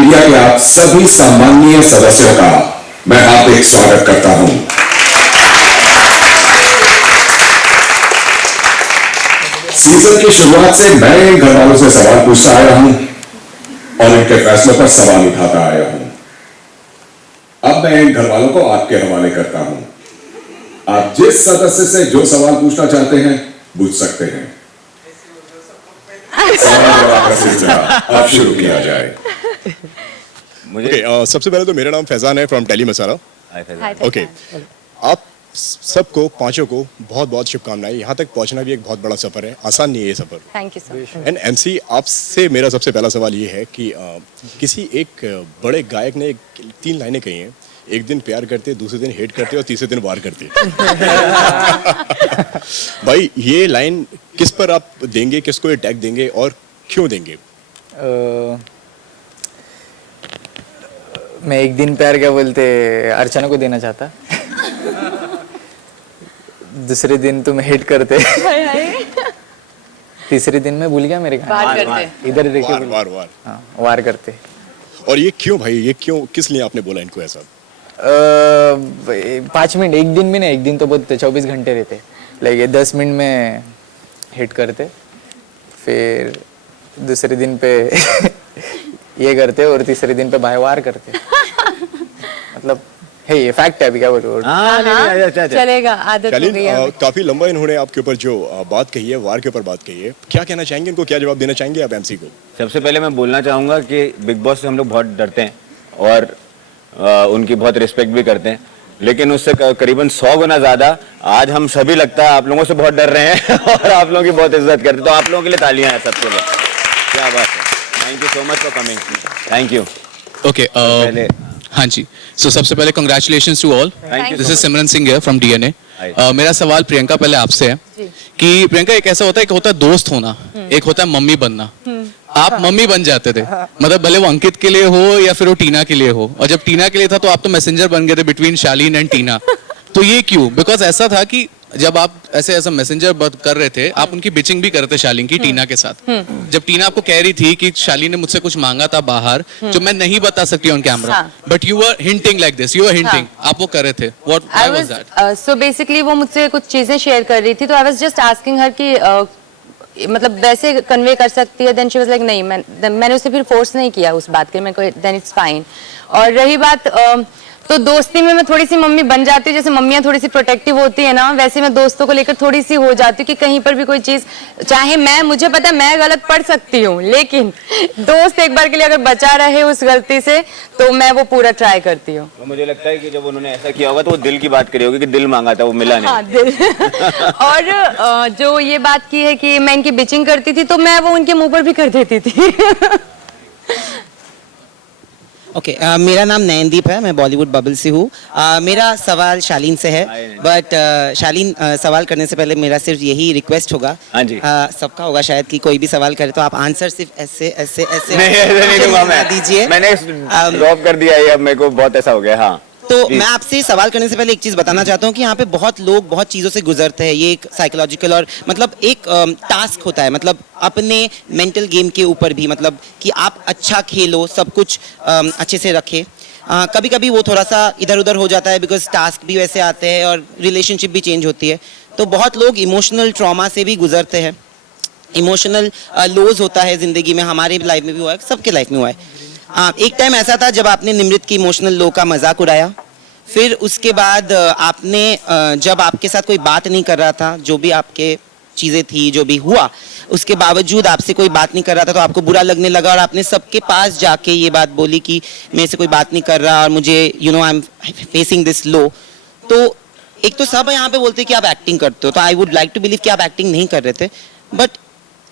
Media के आप सभी सम्माननीय सदस्यों का मैं हार्दिक स्वागत करता हूं। सीजन की शुरुआत से मैं इन घर वालों से सवाल पूछता आया हूं और इनके फैसलों पर सवाल उठाता आया हूं। अब मैं इन घर वालों को आपके हवाले करता हूं। आप जिस सदस्य से जो सवाल पूछना चाहते हैं पूछ सकते हैं। सवाल का सिलसिला अब शुरू किया जाए। मुझे सबसे पहले तो मेरा नाम फैजान है फ्रॉम टेली मसाला। ओके, आप सबको पांचों को बहुत बहुत शुभकामनाएं। यहाँ तक पहुँचना भी एक बहुत बड़ा सफर है, आसान नहीं है ये सफर। Thank you sir. And MC, आपसे मेरा सबसे पहला सवाल ये है कि किसी एक बड़े गायक ने 3 लाइनें कही हैं, एक दिन प्यार करते, दूसरे दिन हेट करते और तीसरे दिन वार करते। भाई ये लाइन किस पर आप देंगे, किसको अटैक देंगे और क्यों देंगे? मैं एक दिन प्यार क्या बोलते अर्चना को देना चाहता। दूसरे दिन तुम हेट करते। तीसरे दिन मैं भूल गया मेरे वार करते। इधर देखिए, वार हाँ, वार करते। और ये क्यों भाई, ये क्यों, किस लिए आपने बोला इनको ऐसा? 5 मिनट, एक दिन भी नहीं, एक दिन तो बहुत 24 घंटे रहते। लाइक 10 मिनट में हिट करते, फिर दूसरे दिन पे ये करते और तीसरे दिन पे वार करते। मतलब है, ये फैक्ट है। अभी क्या बोलूं? चलेगा, आदत हो गई है। काफी लंबा इन्होंने आपके ऊपर जो बात कही है, वार के ऊपर बात कही है, क्या कहना चाहेंगे इनको, क्या जवाब देना चाहेंगे आप एमसी को? सबसे पहले मैं बोलना चाहूँगा कि बिग बॉस से हम लोग बहुत डरते हैं और उनकी बहुत रिस्पेक्ट भी करते हैं, लेकिन उससे करीबन 100 गुना ज़्यादा आज हम सभी लगता है आप लोगों से बहुत डर रहे हैं और आप लोगों की बहुत इज्जत करते हैं। तो आप लोगों के लिए तालियां हैं सबके लिए। क्या बात है, thank you so much for coming. Thank you. Okay, पहले हाँ जी, सो सबसे पहले congratulations to all. Thank you this so is Simran Singh here from DNA. मेरा सवाल प्रियंका पहले आपसे है कि प्रियंका, एक ऐसा होता है, एक होता है दोस्त होना, एक होता है मम्मी बनना। आप मम्मी बन जाते थे, मतलब भले वो अंकित के लिए हो या फिर वो टीना के लिए हो, और जब टीना के लिए था तो आप तो मैसेंजर बन गए थे बिटवीन शालीन एंड टीना। तो ये क्यों? बिकॉज ऐसा था कि जब आप ऐसा मैसेंजर कर रहे थे, आप उनकी बिचिंग भी कर रहे थे शालीन की टीना के साथ। जब टीना आपको कह रही थी कि शालीन ने मुझसे कुछ मांगा था बाहर जो मैं नहीं बता सकती on camera, but you were hinting like this, you were hinting, आप वो कर रहे थे। What was that? So basically वो मुझसे कुछ चीजें शेयर कर रही थी, तो आई वाज जस्ट आस्किंग हर कि मतलब वैसे कन्वे कर सकती है। देन शी वाज लाइक नहीं, मैंने उसे फिर फोर्स नहीं किया उस बात के, मैं कोई देन इट्स फाइन। और रही बात तो दोस्ती में मैं थोड़ी सी मम्मी बन जाती हूँ, जैसे मम्मियाँ थोड़ी सी प्रोटेक्टिव होती है ना, वैसे मैं दोस्तों को लेकर थोड़ी सी हो जाती हूँ कि कहीं पर भी कोई चीज, चाहे मुझे पता है मैं गलत पढ़ सकती हूँ, लेकिन दोस्त एक बार के लिए अगर बचा रहे उस गलती से तो मैं वो पूरा ट्राई करती हूँ। तो मुझे लगता है कि जब उन्होंने ऐसा किया होगा तो वो दिल की बात करी होगी कि दिल मांगा था, वो मिला नहीं। हाँ, दिल। और जो ये बात की है कि मैं इनकी बिचिंग करती थी, तो मैं वो उनके मुंह पर भी कर देती थी। ओके, मेरा नाम नयनदीप है, मैं बॉलीवुड बबल से हूँ। मेरा सवाल शालीन से है, बट शालीन, सवाल करने से पहले मेरा सिर्फ यही रिक्वेस्ट होगा, हाँ जी, सबका होगा शायद, कि कोई भी सवाल करे तो आप आंसर सिर्फ ऐसे ऐसे ऐसे नहीं दूंगा मैं, दीजिए। मैंने ड्रॉप कर दिया है, अब मेरे को बहुत ऐसा हो गया। हाँ, तो मैं आपसे सवाल करने से पहले एक चीज बताना चाहता हूँ कि यहाँ पे बहुत लोग बहुत चीज़ों से गुजरते हैं। ये एक साइकोलॉजिकल और मतलब एक टास्क होता है, मतलब अपने मेंटल गेम के ऊपर भी, मतलब कि आप अच्छा खेलो, सब कुछ अच्छे से रखें। कभी कभी वो थोड़ा सा इधर उधर हो जाता है, बिकॉज टास्क भी वैसे आते हैं और रिलेशनशिप भी चेंज होती है। तो बहुत लोग इमोशनल ट्रॉमा से भी गुजरते हैं, इमोशनल लॉस होता है ज़िंदगी में। हमारे लाइफ में भी हुआ है, सबके लाइफ में हुआ है। एक टाइम ऐसा था जब आपने निमृत की इमोशनल लो का मजाक उड़ाया, फिर उसके बाद आपने जब आपके साथ कोई बात नहीं कर रहा था, जो भी आपके चीज़ें थी, जो भी हुआ, उसके बावजूद आपसे कोई बात नहीं कर रहा था, तो आपको बुरा लगने लगा और आपने सबके पास जाके ये बात बोली कि मेरे से कोई बात नहीं कर रहा और मुझे I am facing this low. तो एक तो सब यहाँ पे बोलते हैं कि आप एक्टिंग करते हो, तो I would like to believe कि आप एक्टिंग नहीं कर रहे थे, बट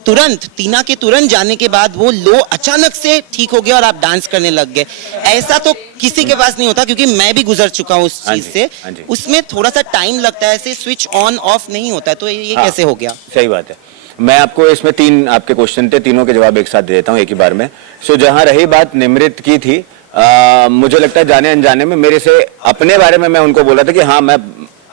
तुरंत टीना के तुरंत जाने के बाद वो लो अचानक से ठीक हो गया और आप डांस करने लग गए। ऐसा तो किसी के पास नहीं होता, क्योंकि मैं भी गुजर चुका हूँ उस चीज से। उसमें थोड़ा सा टाइम लगता है, ऐसे स्विच ऑन ऑफ नहीं होता है। तो ये कैसे हो गया? सही बात है। मैं आपको इसमें 3 आपके क्वेश्चन थे, तीनों के जवाब एक साथ दे देता हूँ एक ही बार में। सो जहाँ रही बात निमृत की थी, मुझे लगता है जाने अनजाने में मेरे से अपने बारे में मैं उनको बोला था कि हाँ मैं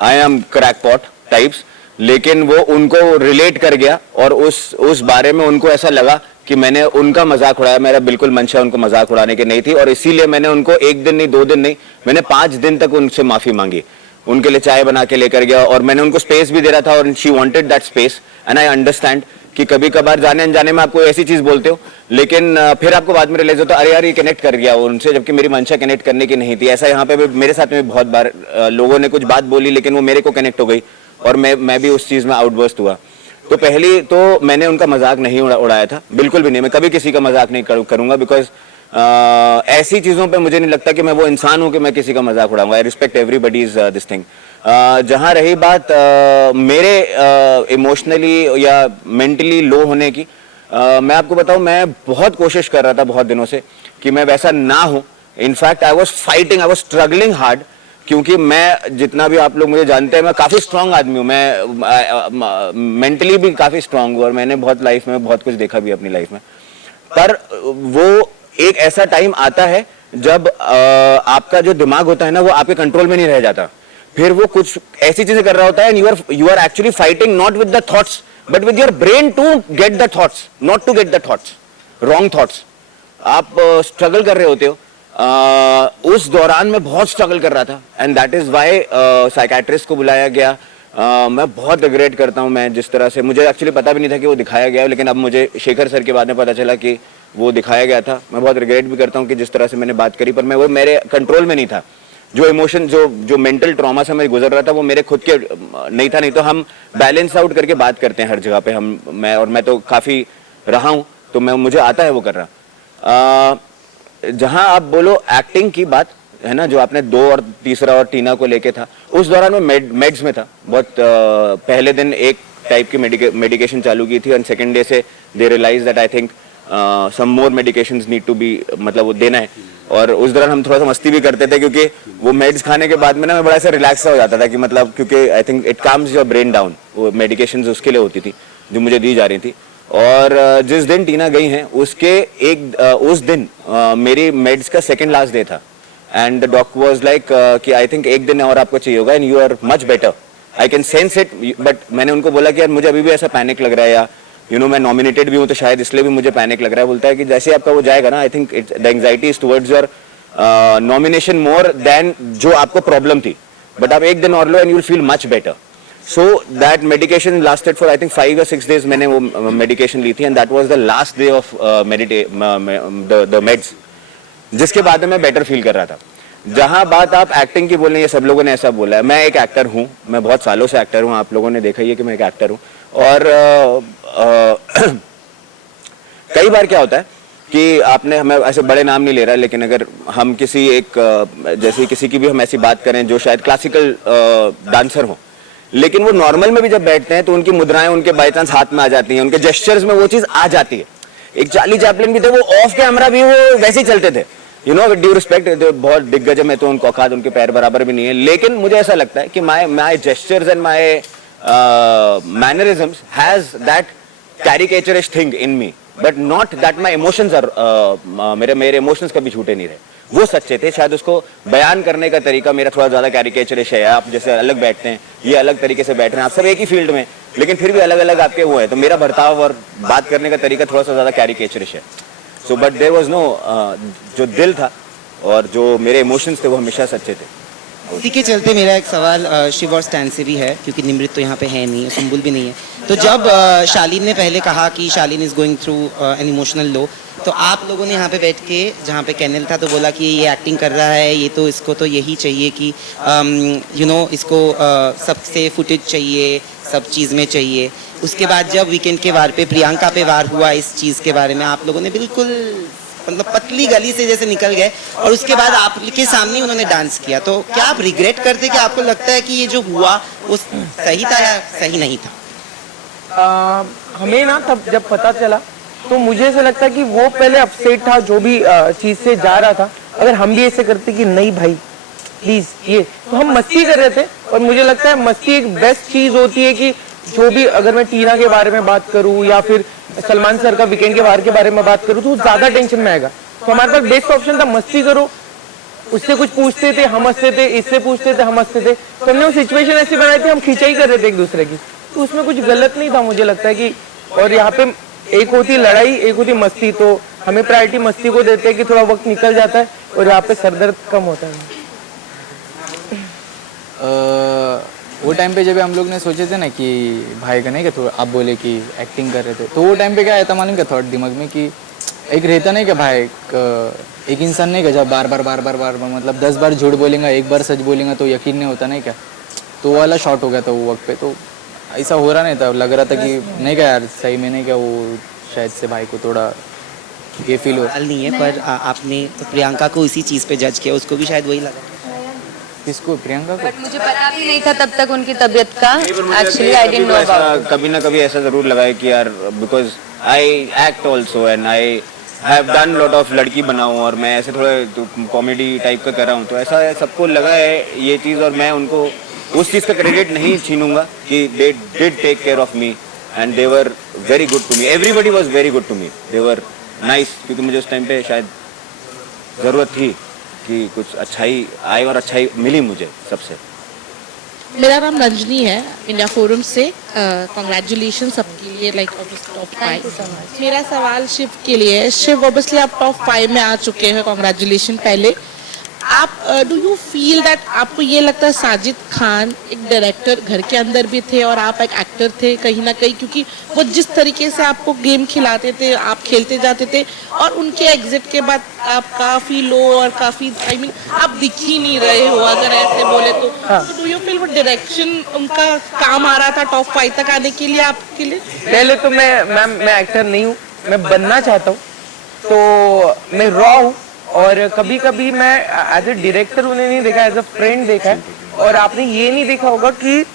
आई एम क्रैकपॉट टाइप्स, लेकिन वो उनको रिलेट कर गया और उस बारे में उनको ऐसा लगा कि मैंने उनका मजाक उड़ाया। मेरा बिल्कुल मंशा उनको मजाक उड़ाने की नहीं थी, और इसीलिए मैंने उनको 1 दिन नहीं 2 दिन नहीं, मैंने 5 दिन तक उनसे माफी मांगी। उनके लिए चाय बना के लेकर गया, और मैंने उनको स्पेस भी दे रहा था, और she wanted that space, and I understand कि कभी कभार जाने अनजाने में आपको ऐसी चीज बोलते हो, लेकिन फिर आपको बाद में रियलाइज होता है अरे यार ये कनेक्ट कर गया उनसे, जबकि मेरी मंशा कनेक्ट करने की नहीं थी। ऐसा यहाँ पे भी मेरे साथ में बहुत बार लोगों ने कुछ बात बोली, लेकिन वो मेरे को कनेक्ट हो गई, और मैं भी उस चीज में आउटबर्स्ट हुआ। तो पहली तो मैंने उनका मजाक नहीं उड़ाया था, बिल्कुल भी नहीं। मैं कभी किसी का मजाक नहीं करूंगा, बिकॉज ऐसी चीजों पे मुझे नहीं लगता कि मैं वो इंसान हूं कि मैं किसी का मजाक उड़ाऊंगा। I respect everybody's this thing. जहां रही बात मेरे इमोशनली या मेंटली लो होने की, मैं आपको बताऊं, मैं बहुत कोशिश कर रहा था बहुत दिनों से कि मैं वैसा ना हूं। In fact I was fighting, I was struggling hard, क्योंकि मैं, जितना भी आप लोग मुझे जानते हैं, मैं काफी स्ट्रांग आदमी हूं, मैं मेंटली भी काफी स्ट्रांग हूं, और मैंने बहुत लाइफ में बहुत कुछ देखा भी अपनी लाइफ में। पर वो एक ऐसा टाइम आता है जब आपका जो दिमाग होता है ना, वो आपके कंट्रोल में नहीं रह जाता। फिर वो कुछ ऐसी चीजें कर रहा होता है, you are actually fighting not with the thoughts but with your brain to get the thoughts, not to get the thoughts, wrong thoughts. आप स्ट्रगल कर रहे होते हो। उस दौरान मैं बहुत स्ट्रगल कर रहा था, and that is why psychiatrist को बुलाया गया। मैं बहुत रिग्रेट करता हूं, मैं जिस तरह से, मुझे एक्चुअली पता भी नहीं था कि वो दिखाया गया, लेकिन अब मुझे शेखर सर के बाद में पता चला कि वो दिखाया गया था। मैं बहुत रिग्रेट भी करता हूं कि जिस तरह से मैंने बात करी, पर मैं वो मेरे कंट्रोल में नहीं था। जो इमोशन, जो मेंटल ट्रॉमा से मैं गुजर रहा था, वो मेरे खुद के नहीं था। नहीं तो हम बैलेंस आउट करके बात करते हैं हर जगह पे, मैं तो काफी रहा हूं, तो मुझे आता है वो कर रहा। जहां आप बोलो एक्टिंग की बात है ना, जो आपने 2 और तीसरा और टीना को लेके था, उस दौरान मैं मेड्स में था बहुत। पहले दिन एक टाइप की मेडिकेशन चालू की थी, और सेकंड डे से they realise that I think some more medications need to be, मतलब वो देना है। और उस दौरान हम थोड़ा सा मस्ती भी करते थे, क्योंकि वो मेड्स खाने के बाद में ना मैं बड़ा सा रिलैक्स हो जाता था, कि मतलब क्योंकि I think it calms your brain down. वो मेडिकेशंस उसके लिए होती थी जो मुझे दी जा रही थी। और जिस दिन टीना गई हैं, उसके उस दिन मेरी मेड्स का सेकंड लास्ट डे था, and the doctor was like कि आई थिंक 1 दिन और आपको चाहिए होगा, and you are much better, I can sense it. But मैंने उनको बोला कि यार मुझे अभी भी ऐसा पैनिक लग रहा है, या मैं नॉमिनेटेड भी हूं, तो शायद इसलिए भी मुझे पैनिक लग रहा है। बोलता है कि जैसे आपका वो जाएगा ना, I think the anxiety is towards your nomination more than जो आपको प्रॉब्लम थी, बट आप 1 दिन और लो and you will feel much better. So that medication lasted for I think 5 or 6 days. मैंने वो medication ली थी, and that was the last day of the meds, जिसके बाद मैं better feel कर रहा था। जहां बात आप एक्टिंग की बोल रहे हैं, ये सब लोगों ने ऐसा बोला है। मैं एक एक्टर हूं, मैं बहुत सालों से एक्टर हूं, आप लोगों ने देखा ही है कि मैं एक एक्टर हूं। और कई बार क्या होता है कि आपने, हमें ऐसे बड़े नाम नहीं ले रहा, लेकिन अगर हम किसी एक जैसे किसी की भी हम ऐसी बात करें जो शायद क्लासिकल डांसर हो, लेकिन वो नॉर्मल में भी जब बैठते हैं तो उनकी मुद्राएं उनके बाई चांस हाथ में आ जाती हैं, उनके जेस्चर्स में वो चीज आ जाती है। एक चार्ली चैपलिन भी थे, वो ऑफ कैमरा भी वो वैसे ही चलते थे, विद ड्यू रिस्पेक्ट, बहुत दिग्गज में तो उनको औकात उनके पैर बराबर भी नहीं है। लेकिन मुझे ऐसा लगता है कि my gestures and my mannerisms has that caricaturish thing in me, but not that my emotions are, मेरे इमोशंस कभी झूठे नहीं रहे, वो सच्चे थे। शायद उसको बयान करने का तरीका मेरा थोड़ा ज्यादा कैरिकेचरिश है। आप जैसे अलग बैठते हैं, ये अलग तरीके से बैठ रहे हैं, आप सब एक ही फील्ड में, लेकिन फिर भी अलग अलग आपके वो है, तो मेरा बर्ताव और बात करने का तरीका थोड़ा सा ज्यादा कैरिकेचरिश है। So but there was no, जो दिल था और जो मेरे इमोशंस थे वो हमेशा सच्चे थे। इसी के चलते मेरा एक सवाल शिव और स्टैन से भी है, क्योंकि निमृत तो यहाँ पे है नहीं, सुम्बुल भी नहीं है। तो जब शालीन ने पहले कहा कि Shaleen is going through an emotional low, तो आप लोगों ने यहाँ पे बैठ के, जहाँ पे कैनल था, तो बोला कि ये एक्टिंग कर रहा है, ये तो इसको तो यही चाहिए कि इसको सबसे फुटेज चाहिए, सब चीज़ में चाहिए। उसके बाद जब वीकेंड के वार पे प्रियंका पे वार हुआ, इस चीज़ के बारे में आप लोगों ने बिल्कुल मतलब पतली गली से जैसे निकल गए, और उसके बाद आपके सामने उन्होंने डांस किया। तो क्या आप रिग्रेट करते कि आपको लगता है कि ये जो हुआ वो सही था या सही नहीं था? हमें ना तब जब पता चला तो मुझे ऐसा लगता कि वो पहले अपसेट था जो भी चीज से जा रहा था। अगर हम भी ऐसे करते कि नहीं भाई प्लीज ये, तो हम मस्ती कर रहे थे। और मुझे लगता है मस्ती एक बेस्ट चीज होती है कि जो भी, अगर मैं टीना के बारे में बात करूं या फिर सलमान सर का वीकेंड के बारे के बारे में बात करूं, तो ज्यादा टेंशन में आएगा। तो हमारे पास बेस्ट ऑप्शन था मस्ती करो। उससे कुछ पूछते थे हम हंसते थे, इससे पूछते थे हम हंसते थे, तो हमने वो सिचुएशन ऐसी बनाई थी, हम खिंचाई कर रहे थे एक दूसरे की, तो उसमें कुछ गलत नहीं था मुझे लगता है कि। और यहाँ पे एक होती लड़ाई, एक होती मस्ती, तो हमें प्रायोरिटी मस्ती को देते हैं कि थोड़ा वक्त निकल जाता है और यहाँ पे सरदर्द कम होता है। वो टाइम पे जब हम लोग ने सोचे थे ना कि भाई का नहीं क्या थोड़ा आप बोले कि एक्टिंग कर रहे थे, तो वो टाइम पे क्या आया था मालूम क्या थॉट दिमाग में कि एक रहता नहीं क्या भाई एक इंसान नहीं क्या जब बार बार मतलब 10 बार झूठ बोलेगा, एक बार सच बोलेगा तो यकीन नहीं होता नहीं क्या, तो वो वाला शॉट हो गया था वो वक्त पे। तो ऐसा हो रहा नहीं था, लग रहा था कि नहीं क्या यार सही में नहीं क्या वो शायद से भाई को थोड़ा ये फील हो। सवाल नहीं है पर आपने तो प्रियंका को इसी चीज़ पे जज किया, उसको भी शायद वही लगा। किसको? प्रियंका को? बट मुझे पता भी नहीं था तब तक उनकी तबीयत का, actually I didn't know about. कभी ना कभी ऐसा जरूर लगा है कि यार because I act also and I have done lot of लड़की बना हूँ और मैं ऐसे थोड़ा कॉमेडी टाइप का कर रहा हूँ, तो ऐसा सबको लगा है ये चीज़ और मैं उनको उस चीज़ का क्रेडिट नहीं छीनूंगा कि they did take care of me and they were very good to me, everybody was very good to me, they were nice, क्योंकि मुझे उस टाइम पे शायद ज़रूरत थी कि कुछ अच्छाई आए और अच्छाई मिली मुझे सबसे। मेरा नाम रंजनी है, इंडिया फोरम से। कॉन्ग्रेचुलेशन सबके लिए, लाइक टॉप 5। मेरा सवाल शिव के लिए है। शिव ऑब्वियसली आप टॉप 5 में आ चुके हैं, कॉन्ग्रेचुलेशन। पहले आप डू यू फील दैट आपको ये लगता है साजिद खान एक डायरेक्टर घर के अंदर भी थे और आप एक एक्टर थे कहीं ना कहीं, क्योंकि वो जिस तरीके से आपको गेम खिलाते थे आप खेलते जाते थे और उनके एग्जिट के बाद आप काफ़ी लो और काफ़ी आई मीन आप दिख ही नहीं रहे हो अगर ऐसे बोले तो। डू यू फील वो डायरेक्शन उनका काम आ रहा था टॉप 5 तक आने के लिए आपके लिए? पहले तो मैं एक्टर नहीं हूँ, मैं बनना चाहता हूँ, तो मैं रॉ हूँ और कभी कभी मैं एज ए डायरेक्टर उन्हें नहीं देखा, एज ए फ्रेंड देखा है। और आपने ये नहीं देखा होगा कि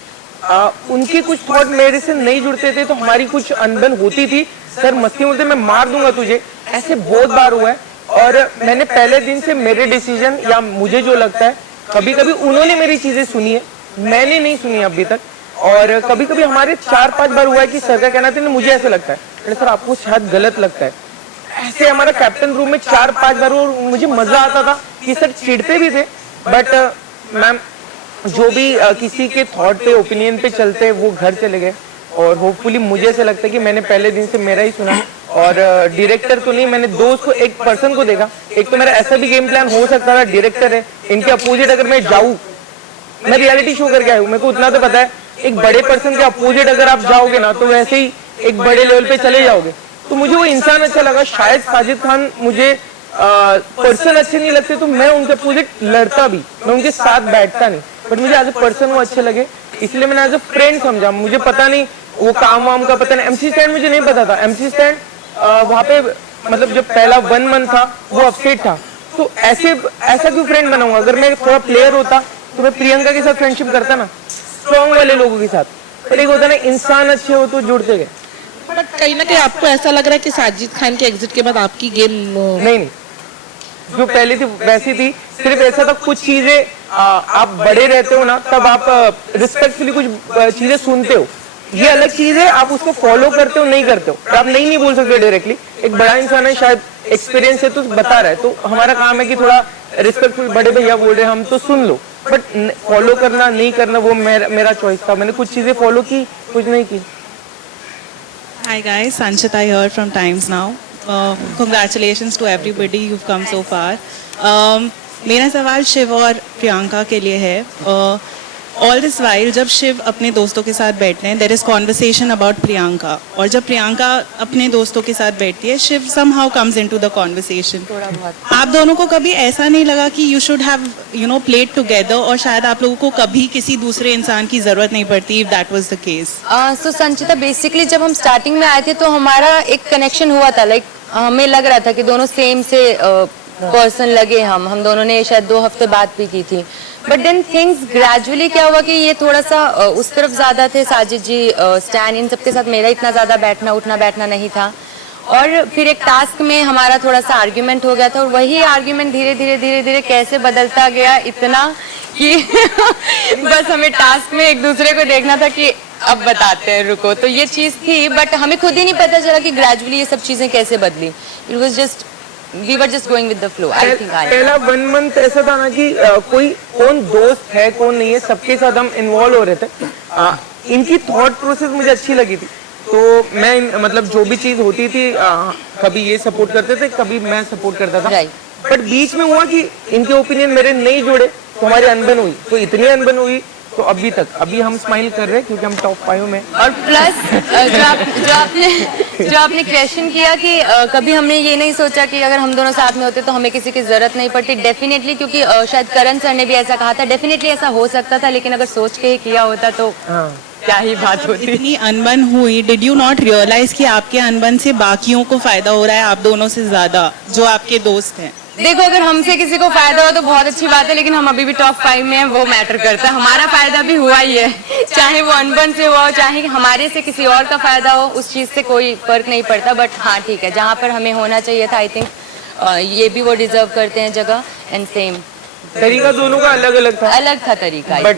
उनके कुछ थॉट मेरे से नहीं जुड़ते थे तो हमारी कुछ अनबन होती थी। सर मस्ती बोलते मैं मार दूंगा तुझे, ऐसे बहुत बार हुआ है। और मैंने पहले दिन से मेरे डिसीजन या मुझे जो लगता है, कभी कभी उन्होंने मेरी चीजें सुनी है, मैंने नहीं सुनी अभी तक। और कभी कभी हमारे 4-5 बार हुआ है कि सर का कहना था मुझे ऐसे लगता है, सर आपको शायद गलत लगता है। ऐसे हमारा कैप्टन रूम में 4-5 बार और मुझे मजा आता था कि सर चिढ़ते भी थे, बट मैम जो भी किसी के थॉट पे ओपिनियन पे चलते वो घर चले गए। और होपफुली मुझे से लगता है कि मैंने पहले दिन से मेरा ही सुना और डायरेक्टर तो नहीं, मैंने दोस्त को एक पर्सन को देखा। एक तो मेरा ऐसा भी गेम प्लान हो सकता था, डायरेक्टर है, इनके अपोजिट अगर मैं जाऊँ, मैं रियलिटी शो करके आया हूँ, मेरे को उतना तो पता है एक बड़े पर्सन के अपोजिट अगर आप जाओगे ना तो वैसे ही एक बड़े लेवल पे चले जाओगे। तो मुझे वो इंसान अच्छा लगा। शायद साजिद खान मुझे पर्सन अच्छे नहीं लगते तो मैं उनके अपोजिट लड़ता भी, मैं उनके साथ बैठता नहीं, बट मुझे एज ए पर्सन वो अच्छे लगे, इसलिए मैंने एज ए फ्रेंड समझा। मुझे पता नहीं वो काम वाम का पता नहीं, एमसी स्टैंड मुझे नहीं पता था। एमसी स्टैंड वहाँ पे मतलब जब पहला 1 मंथ था वो अपसेट था, तो ऐसा क्यों फ्रेंड बनाऊंगा? अगर मैं थोड़ा प्लेयर होता तो मैं प्रियंका के साथ फ्रेंडशिप करता ना, स्ट्रॉन्ग वाले लोगों के साथ। पर एक होता ना इंसान अच्छे हो तो जुड़ते गए। बट कहीं ना कहीं आपको ऐसा लग रहा है कि साजिद खान के एग्जिट के बाद आपकी गेम नहीं, जो पहले थी वैसी थी। सिर्फ ऐसा था कुछ चीजें आप बड़े रहते हो ना तब आप रिस्पेक्टफुली कुछ चीजें सुनते हो, ये अलग चीज है, आप उसको फॉलो करते हो नहीं करते हो। आप नहीं बोल सकते डायरेक्टली, एक बड़ा इंसान है शायद एक्सपीरियंस है तो बता रहा है, तो हमारा काम है कि थोड़ा रिस्पेक्टफुल, बड़े भैया बोल रहे हैं हम तो सुन लो, बट फॉलो करना नहीं करना वो मेरा चॉइस था। मैंने कुछ चीजें फॉलो की, कुछ नहीं की। Hi guys, Sanchita here from Times Now. Congratulations to everybody, you've come so far. मेरा सवाल शिव और प्रियंका के लिए है। ऑल दिस वाइल जब शिव अपने दोस्तों के साथ बैठते हैं there is conversation about Priyanka, और जब प्रियंका अपने दोस्तों के साथ बैठती है Shiv somehow comes into the conversation. आप दोनों को कभी ऐसा नहीं लगा कि you should have played together, और शायद आप लोगों को कभी किसी दूसरे इंसान की जरूरत नहीं पड़ती if that was the case? So Sanchita, basically जब हम स्टार्टिंग में आए थे तो हमारा एक कनेक्शन हुआ था, लाइक हमें लग रहा था कि दोनों सेम से पर्सन लगे। हम दोनों ने शायद 2 हफ्ते बात भी की थी, बट देन थिंग्स ग्रेजुअली क्या हुआ कि ये थोड़ा सा उस तरफ ज्यादा थे, साजिद जी, स्टैन, इन सबके साथ मेरा इतना ज्यादा उठना बैठना नहीं था। और फिर एक टास्क में हमारा थोड़ा सा आर्ग्यूमेंट हो गया था, और वही आर्ग्यूमेंट धीरे धीरे कैसे बदलता गया इतना कि बस हमें टास्क में एक दूसरे को देखना था कि अब बताते हैं, रुको। तो ये चीज थी, बट हमें खुद ही नहीं पता चला कि ग्रेजुअली ये सब चीजें कैसे बदली। It was just we were just going with the flow. I think पहला 1 मंथ ऐसा था ना कि कोई कौन दोस्त है कौन नहीं है, सबके साथ हम इन्वॉल्व हो रहे थे। इनकी थॉट प्रोसेस मुझे अच्छी लगी थी, तो मैं मतलब जो भी चीज होती थी कभी ये सपोर्ट करते थे, कभी मैं सपोर्ट करता था। बट बीच में हुआ कि इनके ओपिनियन मेरे नहीं जुड़े, तो हमारी अनबन हुई, तो इतनी अनबन हुई तो अभी हम स्माइल कर रहे हैं क्योंकि हम टॉप 5 में। और प्लस जो आपने क्वेश्चन किया कि कभी हमने ये नहीं सोचा कि अगर हम दोनों साथ में होते तो हमें किसी की जरूरत नहीं पड़ती। डेफिनेटली, क्योंकि शायद करण सर ने भी ऐसा कहा था, डेफिनेटली ऐसा हो सकता था, लेकिन अगर सोच के ही किया होता तो क्या ही बात होती। इतनी अनबन हुई, डिड यू नॉट रियलाइज कि आपके अनबन से बाकियों को फायदा हो रहा है, आप दोनों से ज्यादा जो आपके दोस्त हैं? देखो, अगर हमसे किसी को फायदा हो तो बहुत अच्छी बात है, लेकिन हम अभी भी टॉप 5 में हैं, वो मैटर करता है। हमारा फायदा भी हुआ ही है, चाहे वो अनबन से हुआ हो, चाहे हमारे से किसी और का फायदा हो, उस चीज से कोई फर्क नहीं पड़ता। बट हाँ ठीक है, जहाँ पर हमें होना चाहिए था, आई थिंक ये भी वो डिजर्व करते हैं जगह। एंड सेम तरीका दोनों का अलग था तरीका, बट